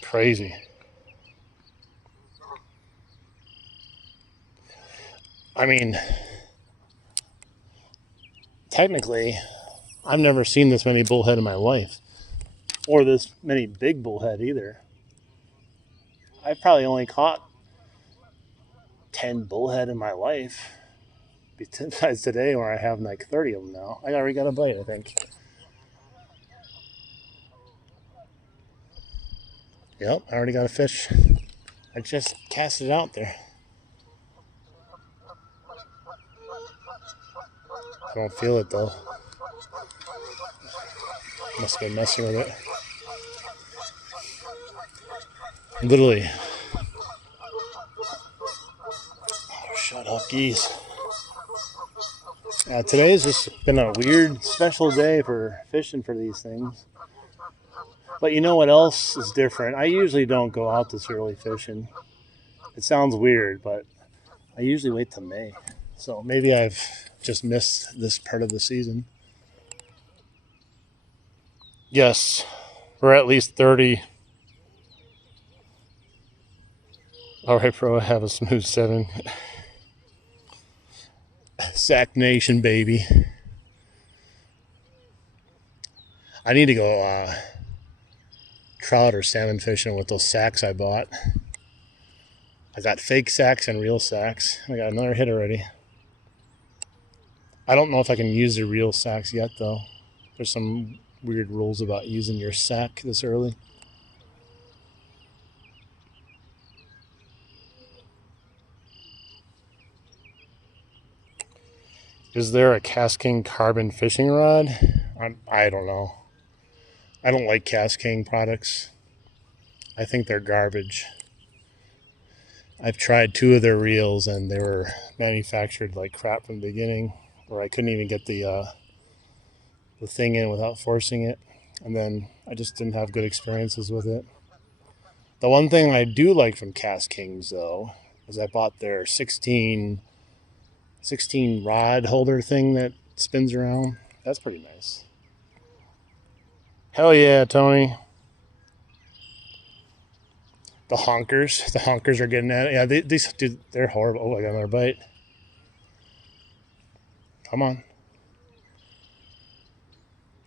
Crazy. I mean, technically, I've never seen this many bullhead in my life, or this many big bullhead either. I've probably only caught 10 bullhead in my life, besides today where I have like 30 of them now. I already got a bite, I think. Yep, I already got a fish. I just cast it out there. I don't feel it though. Must have been messing with it. Literally. Oh, shut up, geese. Today's just been a weird, special day for fishing for these things. But you know what else is different? I usually don't go out this early fishing. It sounds weird, but I usually wait till May. So maybe I've just missed this part of the season. Yes, we're at least 30. All right, bro, I have a smooth 7. Sack Nation, baby. I need to go trout or salmon fishing with those sacks I bought. I got fake sacks and real sacks. I got another hit already. I don't know if I can use the real sacks yet, though. There's some weird rules about using your sack this early. Is there a Cast King carbon fishing rod? I don't know. I don't like Cast King products. I think they're garbage. I've tried 2 of their reels and they were manufactured like crap from the beginning, where I couldn't even get the thing in without forcing it. And then I just didn't have good experiences with it. The one thing I do like from Cast Kings, though, is I bought their 16 rod holder thing that spins around. That's pretty nice. Hell yeah, Tony. The honkers are getting at it. Yeah, these dude, they're horrible. Oh, I got another bite. Come on.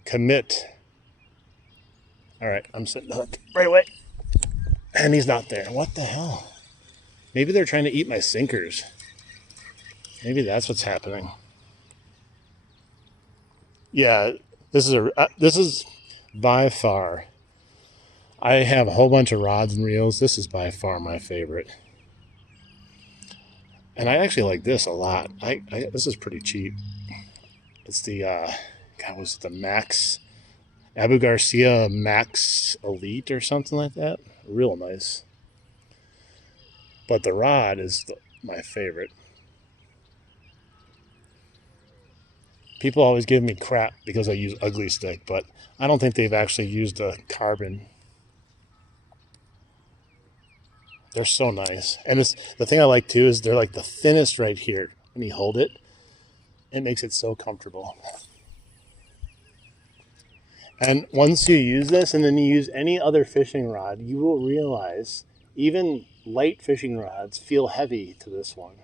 Commit. All right, I'm setting the hook right away. And he's not there. What the hell? Maybe they're trying to eat my sinkers. Maybe that's what's happening. Yeah, this is by far. I have a whole bunch of rods and reels. This is by far my favorite. And I actually like this a lot. This is pretty cheap. It's the was it the Max Abu Garcia Max Elite or something like that? Real nice. But the rod is my favorite. People always give me crap because I use Ugly Stick, but I don't think they've actually used a carbon. They're so nice. And the thing I like too is they're like the thinnest right here. When you hold it, it makes it so comfortable. And once you use this and then you use any other fishing rod, you will realize even light fishing rods feel heavy to this one.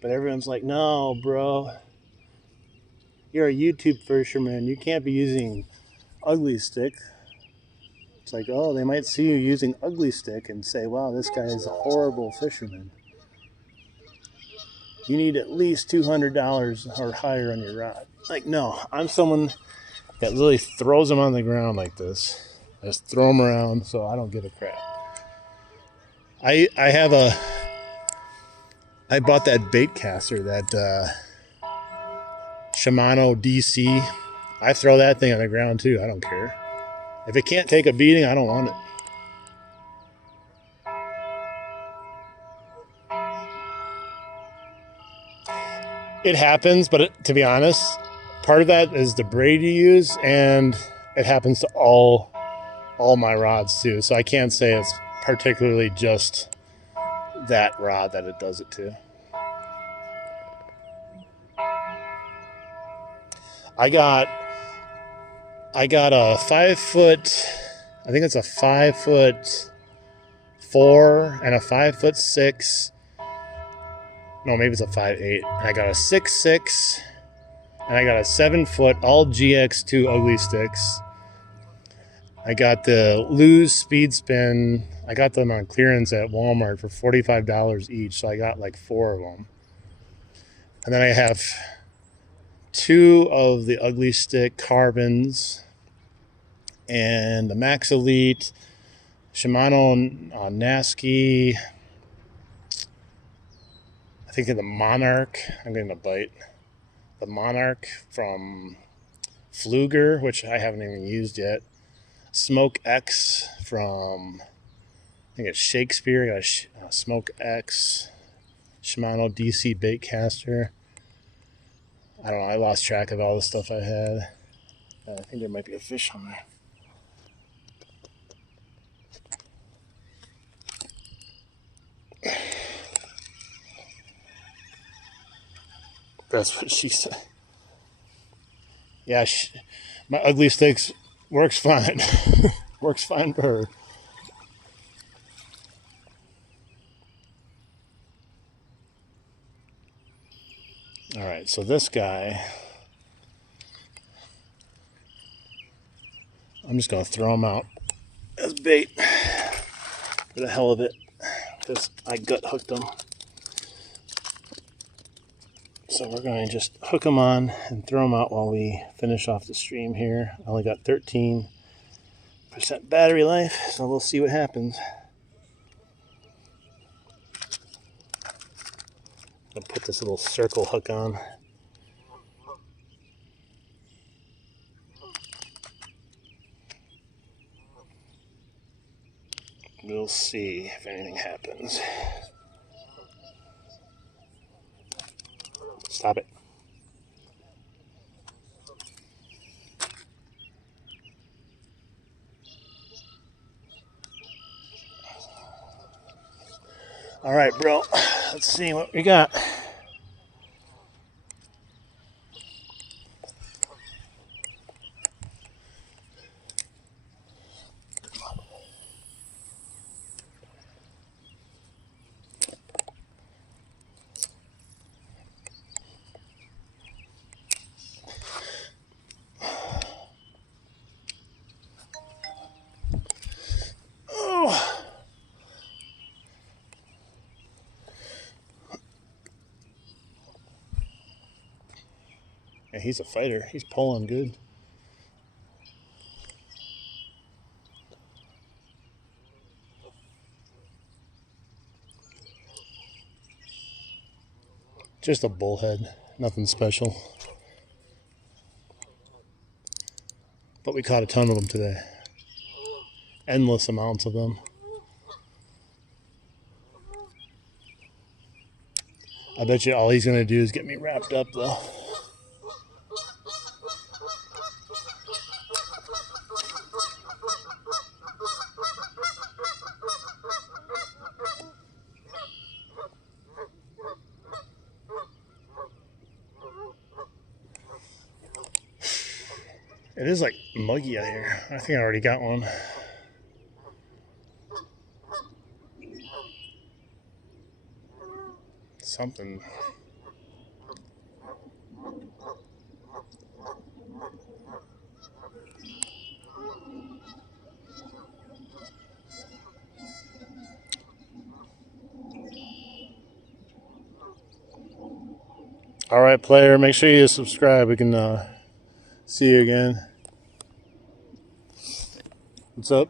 But everyone's like, no, bro, you're a YouTube fisherman. You can't be using Ugly Stick. It's like, oh, they might see you using Ugly Stick and say, wow, this guy is a horrible fisherman. You need at least $200 or higher on your rod. Like, no, I'm someone that literally throws them on the ground like this. I just throw them around so I don't give a crap. I bought that bait caster, that Shimano DC. I throw that thing on the ground too. I don't care. If it can't take a beating, I don't want it. It happens, but to be honest, part of that is the braid you use, and it happens to all my rods too. So I can't say it's particularly just that rod that it does it to. I got a 5 foot, I think it's a 5'4" and a 5'6". No, maybe it's a 5'8". And I got a 6'6", and I got a 7 foot all GX2 Ugly Sticks. I got the Lose Speed Spin. I got them on clearance at Walmart for $45 each, so I got like 4 of them. And then I have 2 of the Ugly Stick carbons and the Max Elite, Shimano Nasky. I think of the Monarch. I'm getting a bite. The Monarch from Fluger, which I haven't even used yet. Smoke X from I think it's Shakespeare. I got a Smoke X, Shimano DC bait caster. I don't know. I lost track of all the stuff I had. I think there might be a fish on there. That's what she said. Yeah, my ugly sticks works fine. Works fine for her. All right, so this guy, I'm just going to throw him out as bait for the hell of it, because I gut hooked him. So we're going to just hook him on and throw him out while we finish off the stream here. I only got 13% battery life, so we'll see what happens. I'll put this little circle hook on. We'll see if anything happens. Stop it. All right, bro. Let's see what we got. Oh. Yeah, he's a fighter. He's pulling good. Just a bullhead. Nothing special. But we caught a ton of them today. Endless amounts of them. I bet you all he's going to do is get me wrapped up, though. It is like muggy out here. I think I already got one. Something. All right, player, make sure you subscribe. We can see you again. What's up?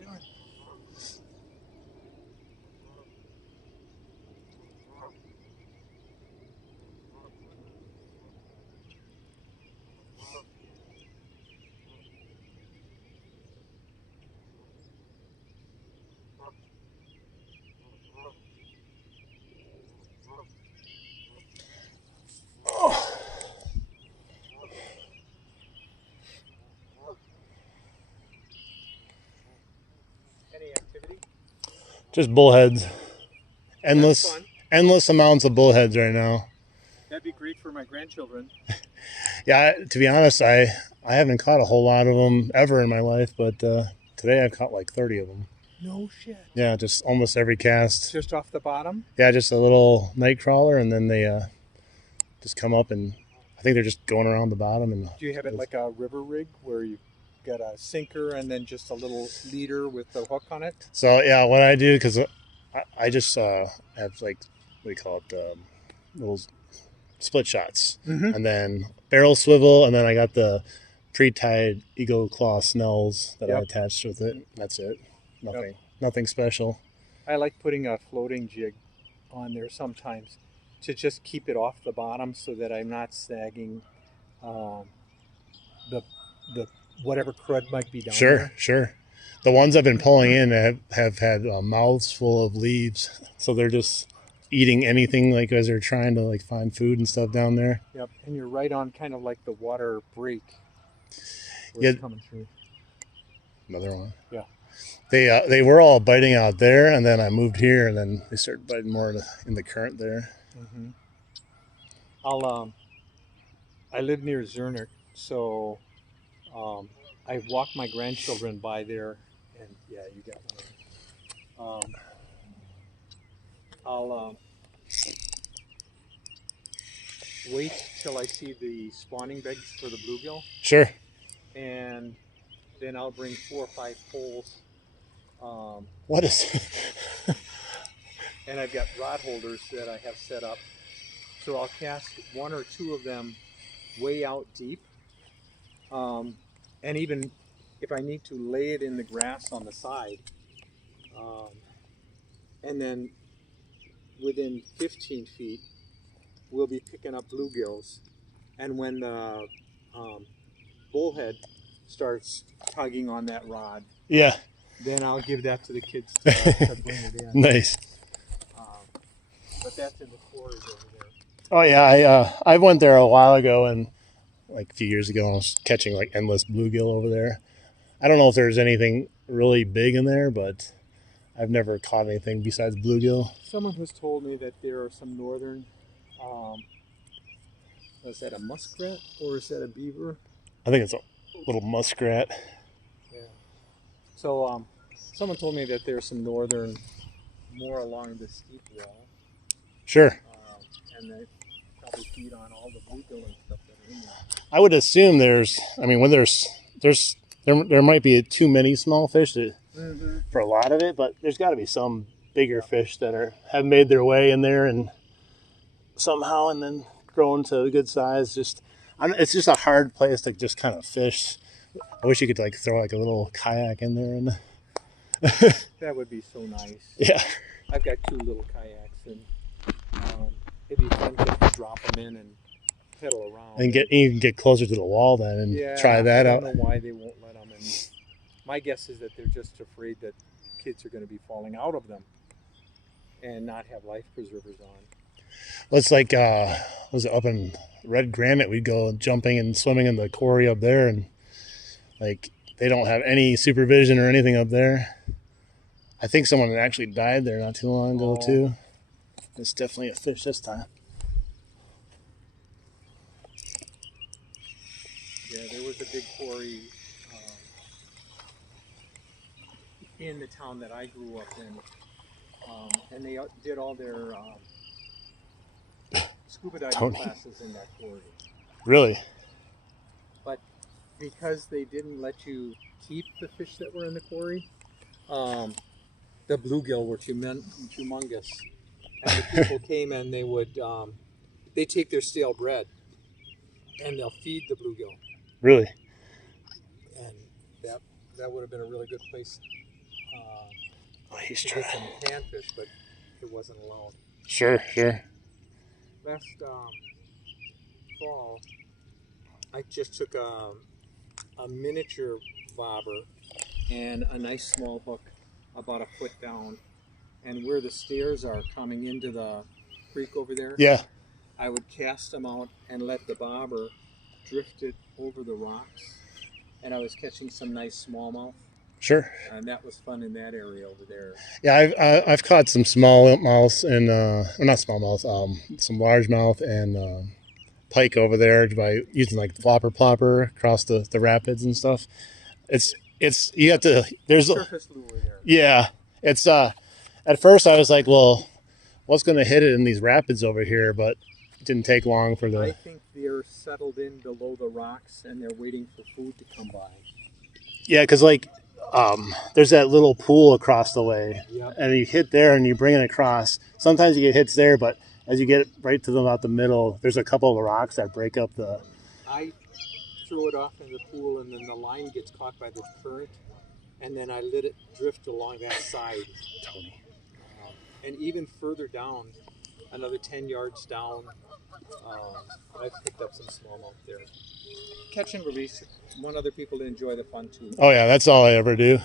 Oh. Any activity? Just bullheads. Endless amounts of bullheads right now. That'd be great for my grandchildren. Yeah, to be honest, I haven't caught a whole lot of them ever in my life, but today I've caught like 30 of them. No shit. Yeah, just almost every cast. Just off the bottom? Yeah, just a little night crawler, and then they just come up, and I think they're just going around the bottom. And Do you have it like a river rig where you got a sinker and then just a little leader with the hook on it? So yeah, what I do, because I just have like, what do you call it, little split shots, and then barrel swivel, and then I got the pre-tied Eagle Claw snells that I attached with it. That's it. Nothing special. I like putting a floating jig on there sometimes to just keep it off the bottom so that I'm not snagging the whatever crud might be down there. Sure. The ones I've been pulling in have had mouths full of leaves, so they're just eating anything like as they're trying to like find food and stuff down there. Yep, and you're right on kind of like the water break where Yeah, it's coming through. another one. Yeah. They were all biting out there, and then I moved here, and then they started biting more in the current there. Mm-hmm. I live near Zurich, so I walk my grandchildren by there, and yeah, you got one. I'll wait till I see the spawning beds for the bluegill, Sure. and then I'll bring 4 or 5 poles. What is? And I've got rod holders that I have set up, so I'll cast 1 or 2 of them way out deep, and even if I need to lay it in the grass on the side, and then within 15 feet we'll be picking up bluegills, and when the bullhead starts tugging on that rod, Yeah. then I'll give that to the kids to bring it in. Nice. But that's in the quarries over there. Oh yeah, I went there a while ago, and like a few years ago, I was catching like endless bluegill over there. I don't know if there's anything really big in there, but I've never caught anything besides bluegill. Someone has told me that there are some northern, is that a muskrat or is that a beaver? I think it's a little muskrat. Yeah. So someone told me that there's some northern more along the steep wall, Sure. and they probably feed on all the bluegill and stuff that are in there. I would assume there's. I mean, when there might be too many small fish for a lot of it, but there's got to be some bigger fish that have made their way in there and somehow and then grown to a good size. It's just a hard place to just kind of fish. I wish you could like throw like a little kayak in there and. That would be so nice. Yeah. I've got 2 little kayaks, and it'd be fun to drop them in and pedal around. And you can get closer to the wall then and try that out. I don't know why they won't let them. And my guess is that they're just afraid that kids are going to be falling out of them and not have life preservers on. Well, it's like, was it up in Red Granite? We'd go jumping and swimming in the quarry up there, and like they don't have any supervision or anything up there. I think someone actually died there not too long ago too. It's definitely a fish this time. Yeah, there was a big quarry in the town that I grew up in, and they did all their scuba diving classes in that quarry. Really? But because they didn't let you keep the fish that were in the quarry, the bluegill were humongous. And the people came and they would, they take their stale bread and they'll feed the bluegill. Really? And that would have been a really good place He's to trying. get some panfish, but it wasn't allowed. Sure. Last fall, I just took a miniature bobber and a nice small hook about a foot down, and where the stairs are coming into the creek over there, I would cast them out and let the bobber drift it over the rocks, and I was catching some nice smallmouth. Sure. And that was fun in that area over there. Yeah, I've caught some smallmouth and or not smallmouth, some largemouth and pike over there by using like the plopper across the rapids and stuff. It's you have to. There's surface lure there. Yeah, it's at first I was like, well, what's going to hit it in these rapids over here? But it didn't take long for I think they're settled in below the rocks and they're waiting for food to come by. Yeah, because like there's that little pool across the way, and you hit there and you bring it across. Sometimes you get hits there, but as you get right to about the middle, there's a couple of rocks that break up the. I throw it off in the pool, and then the line gets caught by the current, and then I let it drift along that side. Tony. And even further down, another 10 yards down, I've picked up some smallmouth there. Catch and release. Want other people to enjoy the fun too. Oh yeah, that's all I ever do.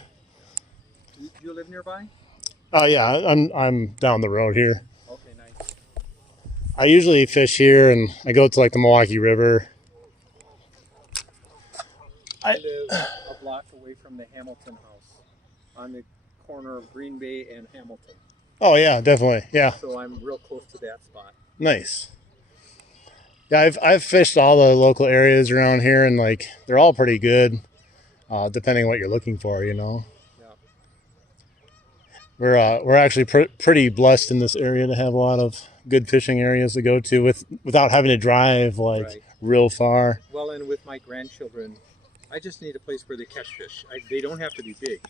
Do you live nearby? Yeah, I'm down the road here. Okay, nice. I usually fish here, and I go to like the Milwaukee River. I live a block away from the Hamilton house on the corner of Green Bay and Hamilton. Oh yeah, definitely. Yeah, So I'm real close to that spot. nice. Yeah, I've fished all the local areas around here, and like they're all pretty good, depending on what you're looking for. You know, Yeah. we're actually pretty blessed in this area to have a lot of good fishing areas to go to without having to drive like Right. real far. Well, and with my grandchildren, I just need a place where they catch fish. They don't have to be big.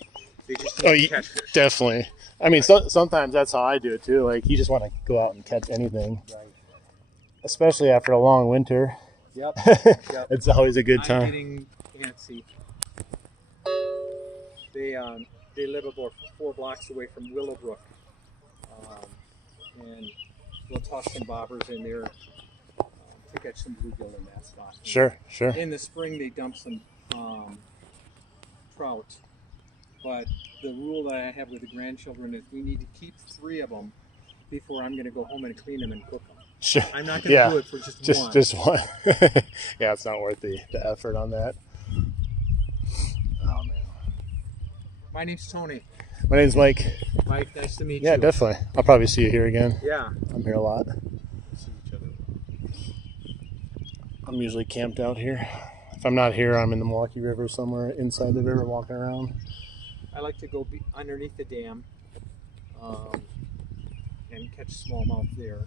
They just need to catch fish. Definitely. I mean, sometimes that's how I do it too. Like you just want to go out and catch anything, Right. especially after a long winter. Yep. Yep. It's always a good I'm time. getting antsy. They live about 4 blocks away from Willowbrook, and we'll toss some bobbers in there to catch some bluegill in that spot. Sure. In the spring, they dump some trout, but the rule that I have with the grandchildren is we need to keep 3 of them before I'm going to go home and clean them and cook them. Sure. I'm not going to do it for just one. Just one. Yeah, it's not worth the effort on that. Oh man. My name's Tony. My name's Mike. Mike, nice to meet you. Yeah, definitely. I'll probably see you here again. Yeah. I'm here a lot. See each other. I'm usually camped out here. If I'm not here, I'm in the Milwaukee River somewhere inside the river walking around. I like to go underneath the dam and catch smallmouth there.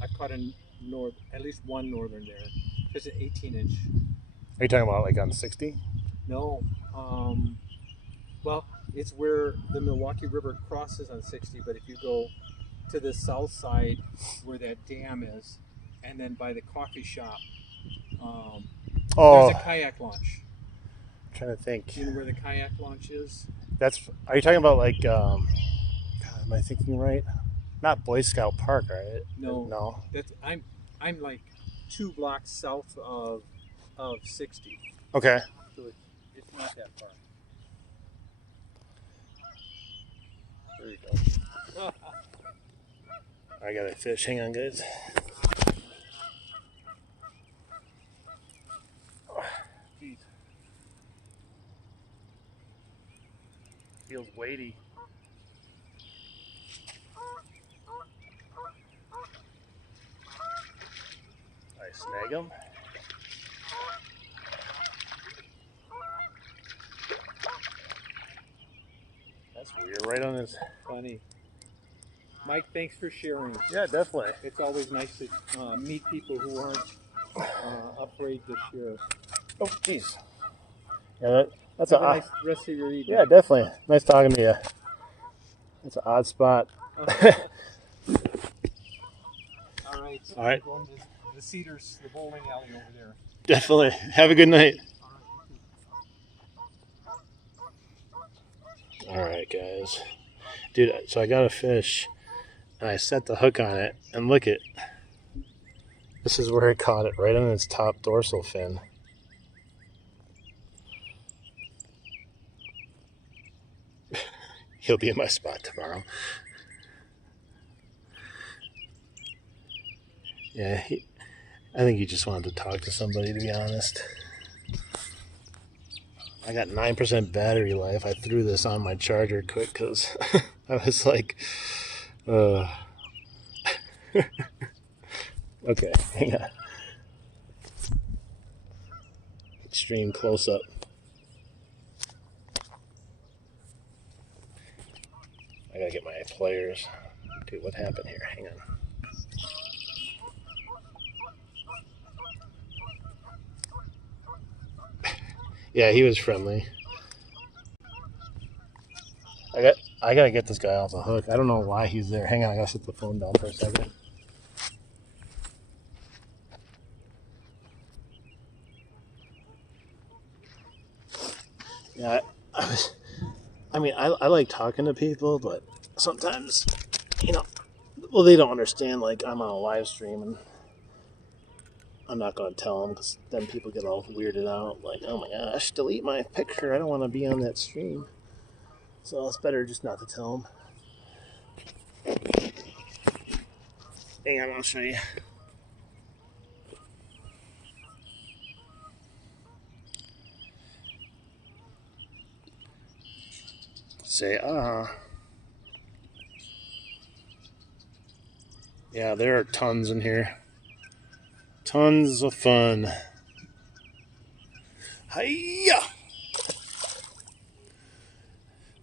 I caught at least one northern there. Just an 18-inch. Are you talking about like on 60? No. Well, it's where the Milwaukee River crosses on 60, but if you go to the south side where that dam is, and then by the coffee shop, there's a kayak launch. I'm trying to think. Do you know where the kayak launch is? Are you talking about like, God, am I thinking right? Not Boy Scout Park, right? No. I'm like 2 blocks south of 60. Okay. So it's not that far. There you go. I got a fish. Hang on, guys. Jeez. Feels weighty. I snag him. That's weird. Right on his. Funny. Mike, thanks for sharing. Yeah, definitely. It's always nice to meet people who aren't afraid to share. Oh, jeez. Yeah, that's Have a nice rest of your evening. Yeah, definitely. Nice talking to you. That's an odd spot. All right. So All right. We're going to the Cedars, the bowling alley over there. Definitely. Have a good night. All right, guys. Dude, so I got a fish, and I set the hook on it, and look it. This is where I caught it, right on its top dorsal fin. He'll be in my spot tomorrow. Yeah, I think he just wanted to talk to somebody, to be honest. I got 9% battery life. I threw this on my charger quick because I was like, okay, hang on. Extreme close up. I gotta get my pliers. Dude, what happened here? Hang on. Yeah, he was friendly. I gotta get this guy off the hook. I don't know why he's there. Hang on, I gotta set the phone down for a second. Yeah, I like talking to people, but sometimes, well, they don't understand. Like, I'm on a live stream, and I'm not going to tell them because then people get all weirded out. Like, oh my gosh, delete my picture. I don't want to be on that stream. So it's better just not to tell him. Hang on, I'll show you. Say, Yeah, there are tons in here. Tons of fun. Hiya!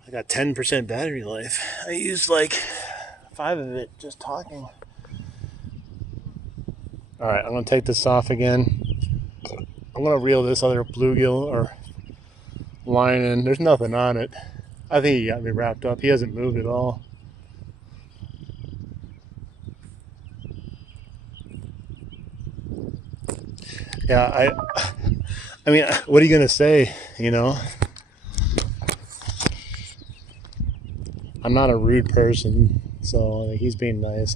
I got 10% battery life. I used like 5 of it just talking. Alright, I'm going to take this off again. I'm going to reel this other bluegill or line in. There's nothing on it. I think he got me wrapped up. He hasn't moved at all. Yeah, I mean, what are you going to say, you know? I'm not a rude person, so he's being nice.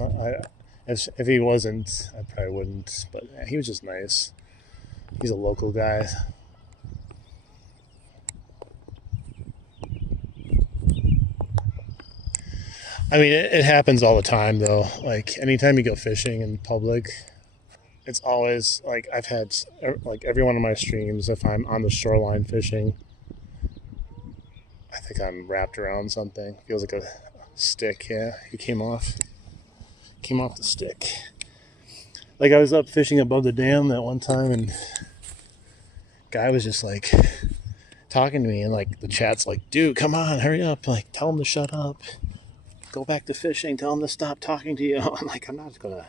If he wasn't, I probably wouldn't, but he was just nice. He's a local guy. I mean, it happens all the time, though. Like, anytime you go fishing in public, it's always, like, I've had, like, every one of my streams, if I'm on the shoreline fishing, I think I'm wrapped around something. Feels like a stick, yeah. He came off the stick. Like, I was up fishing above the dam that one time, and guy was just, like, talking to me, and, like, the chat's like, dude, come on, hurry up. Like, tell him to shut up. Go back to fishing. Tell him to stop talking to you. I'm like, I'm not going to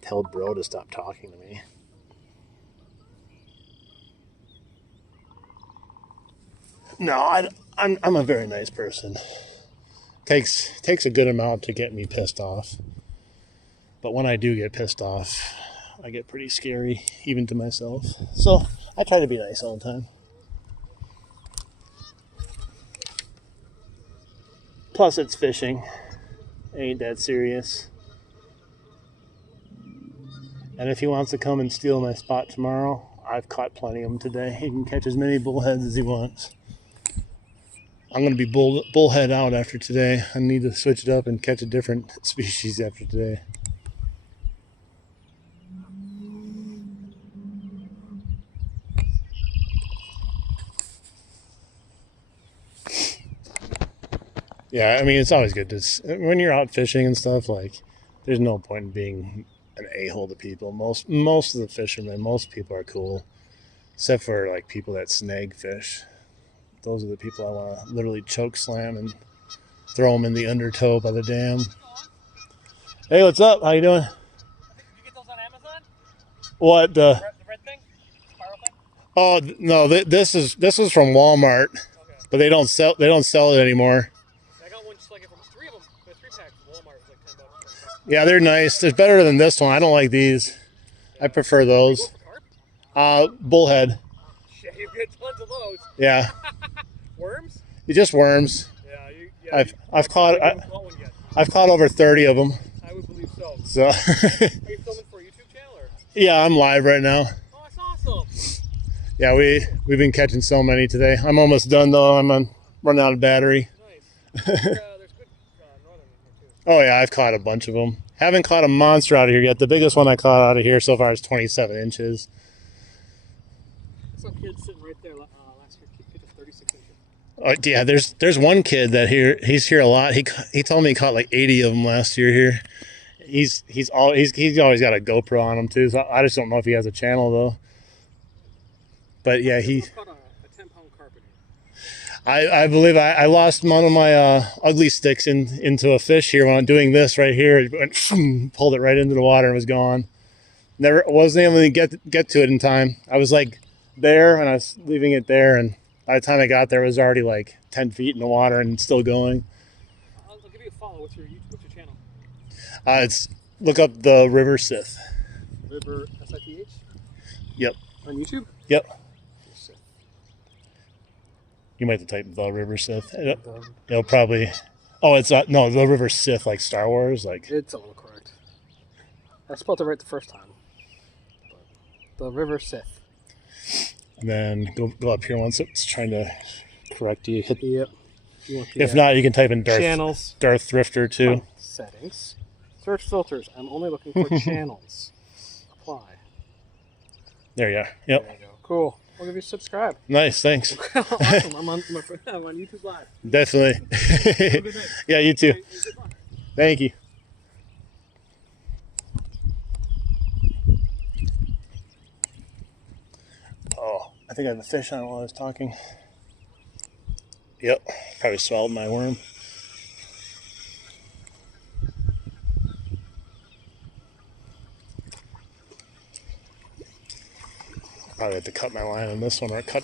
tell bro to stop talking to me. No, I'm a very nice person. Takes a good amount to get me pissed off. But when I do get pissed off, I get pretty scary, even to myself. So I try to be nice all the time. Plus, it's fishing. It ain't that serious. And if he wants to come and steal my spot tomorrow, I've caught plenty of them today. He can catch as many bullheads as he wants. I'm going to be bullhead out after today. I need to switch it up and catch a different species after today. Yeah, I mean, it's always good to, when you're out fishing and stuff, like, there's no point in being an a-hole to people. Most of the fishermen, most people are cool, except for, like, people that snag fish. Those are the people I want to literally choke slam and throw them in the undertow by the dam. Hey, what's up? How you doing? Did you get those on Amazon? What? The red thing? Spiral thing? Oh no, this is from Walmart, okay. But they don't sell it anymore. I got one just like it from 3 of them. The 3 packs at Walmart was like $10. Yeah, they're nice. They're better than this one. I don't like these. Yeah. I prefer those. You go for carp? Bullhead. Shit, you get tons of those. Yeah. Worms? It's just worms. Yeah, I've caught over 30 of them. I would believe so. So. Are you filming for a YouTube channel or? Yeah, I'm live right now. Oh, that's awesome. Yeah, we've been catching so many today. I'm almost done though. I'm running out of battery. Nice. There's good northern here too. Oh yeah, I've caught a bunch of them. Haven't caught a monster out of here yet. The biggest one I caught out of here so far is 27 inches. Some kid sitting right there last year, kid just 36 inches. Yeah, there's one kid that he's here a lot. He told me he caught like 80 of them last year here. He's always got a GoPro on him too. So I just don't know if he has a channel though. But yeah, he caught a 10-pound carpet. I believe I lost one of my ugly sticks into a fish here when I'm doing this right here. It went, pulled it right into the water and was gone. Wasn't able to get to it in time. I was like there and I was leaving it there, and by the time I got there, it was already like 10 feet in the water and still going. I'll give you a follow. What's your channel? It's look up the River Sith. River Sith? Yep. On YouTube? Yep. You might have to type the River Sith. It'll probably. Oh, it's no, the River Sith, like Star Wars, like. It's all correct. I spelled it right the first time. But the River Sith. And then go up here once it's trying to correct you. Yep. If not, you can type in channels. Darth Thrifter too. Settings. Search filters. I'm only looking for channels. Apply. There you are. Yep. There you go. Cool. I'll give you a subscribe. Nice, thanks. Awesome. I'm on YouTube Live. Definitely. Yeah, you too. Thank you. Oh, I think I have a fish on while I was talking. Yep, probably swallowed my worm. Probably have to cut my line on this one or cut.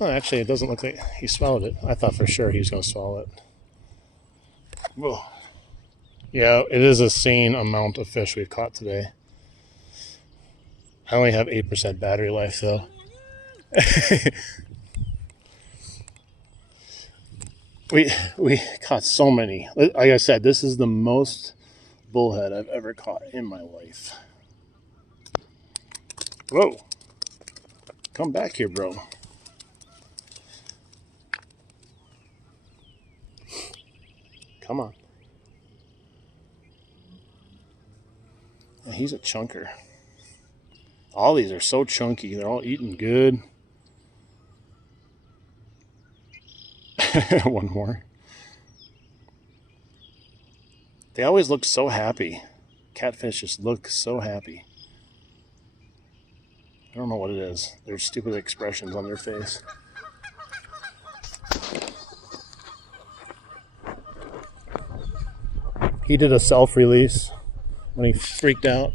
Oh, actually, it doesn't look like he swallowed it. I thought for sure he was going to swallow it. Whoa. Yeah, it is a insane amount of fish we've caught today. I only have 8% battery life, though. we caught so many. Like I said, this is the most bullhead I've ever caught in my life. Whoa. Come back here, bro. Come on. Yeah, he's a chunker. All these are so chunky. They're all eating good. One more. They always look so happy. Catfish just look so happy. I don't know what it is. There's stupid expressions on their face. He did a self-release when he freaked out.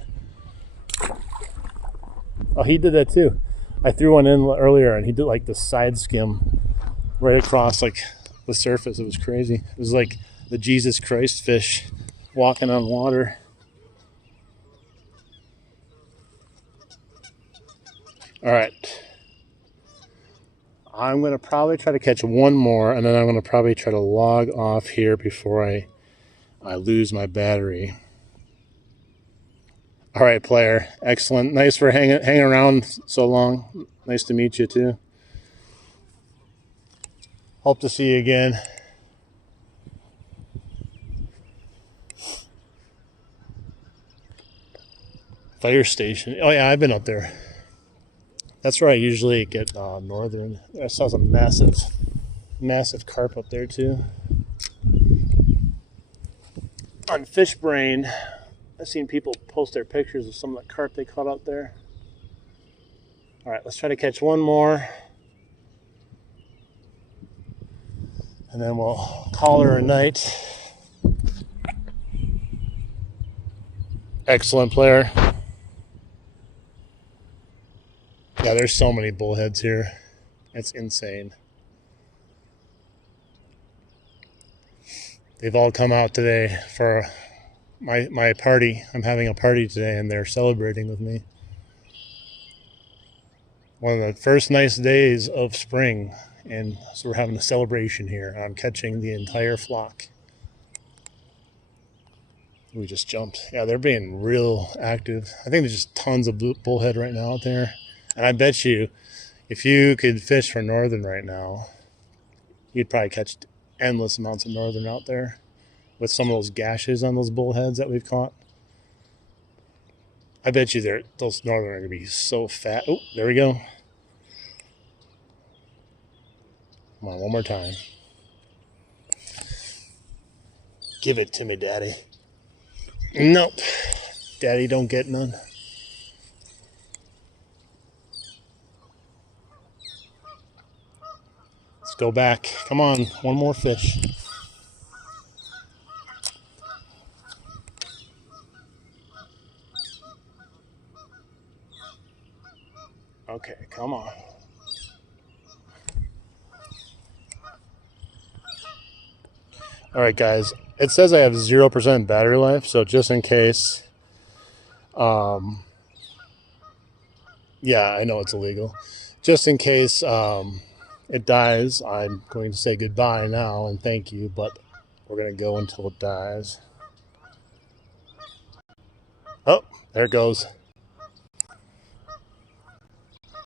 Oh, he did that too. I threw one in earlier and he did like the side skim right across like the surface. It was crazy. It was like the Jesus Christ fish walking on water. All right. I'm going to probably try to catch one more, and then I'm going to probably try to log off here before I lose my battery. All right, player. Excellent. Nice for hanging around so long. Nice to meet you, too. Hope to see you again. Fire station. Oh, yeah, I've been up there. That's where I usually get northern. I saw some massive carp up there, too. On Fish Brain, I've seen people post their pictures of some of the carp they caught out there. All right, let's try to catch one more. And then we'll call her a night. Excellent player. Yeah, there's so many bullheads here. It's insane. They've all come out today for my party. I'm having a party today, and they're celebrating with me. One of the first nice days of spring, and so we're having a celebration here. I'm catching the entire flock. We just jumped. Yeah, they're being real active. I think there's just tons of bullhead right now out there. And I bet you, if you could fish for northern right now, you'd probably catch endless amounts of northern out there with some of those gashes on those bullheads that we've caught. I bet you those northern are going to be so fat. Oh, there we go. Come on, one more time. Give it to me, Daddy. Nope. Daddy don't get none. Let's go back. Come on, one more fish. Okay, come on. All right, guys. It says I have 0% battery life, so just in case, yeah, I know it's illegal. Just in case it dies, I'm going to say goodbye now and thank you, but we're going to go until it dies. Oh, there it goes.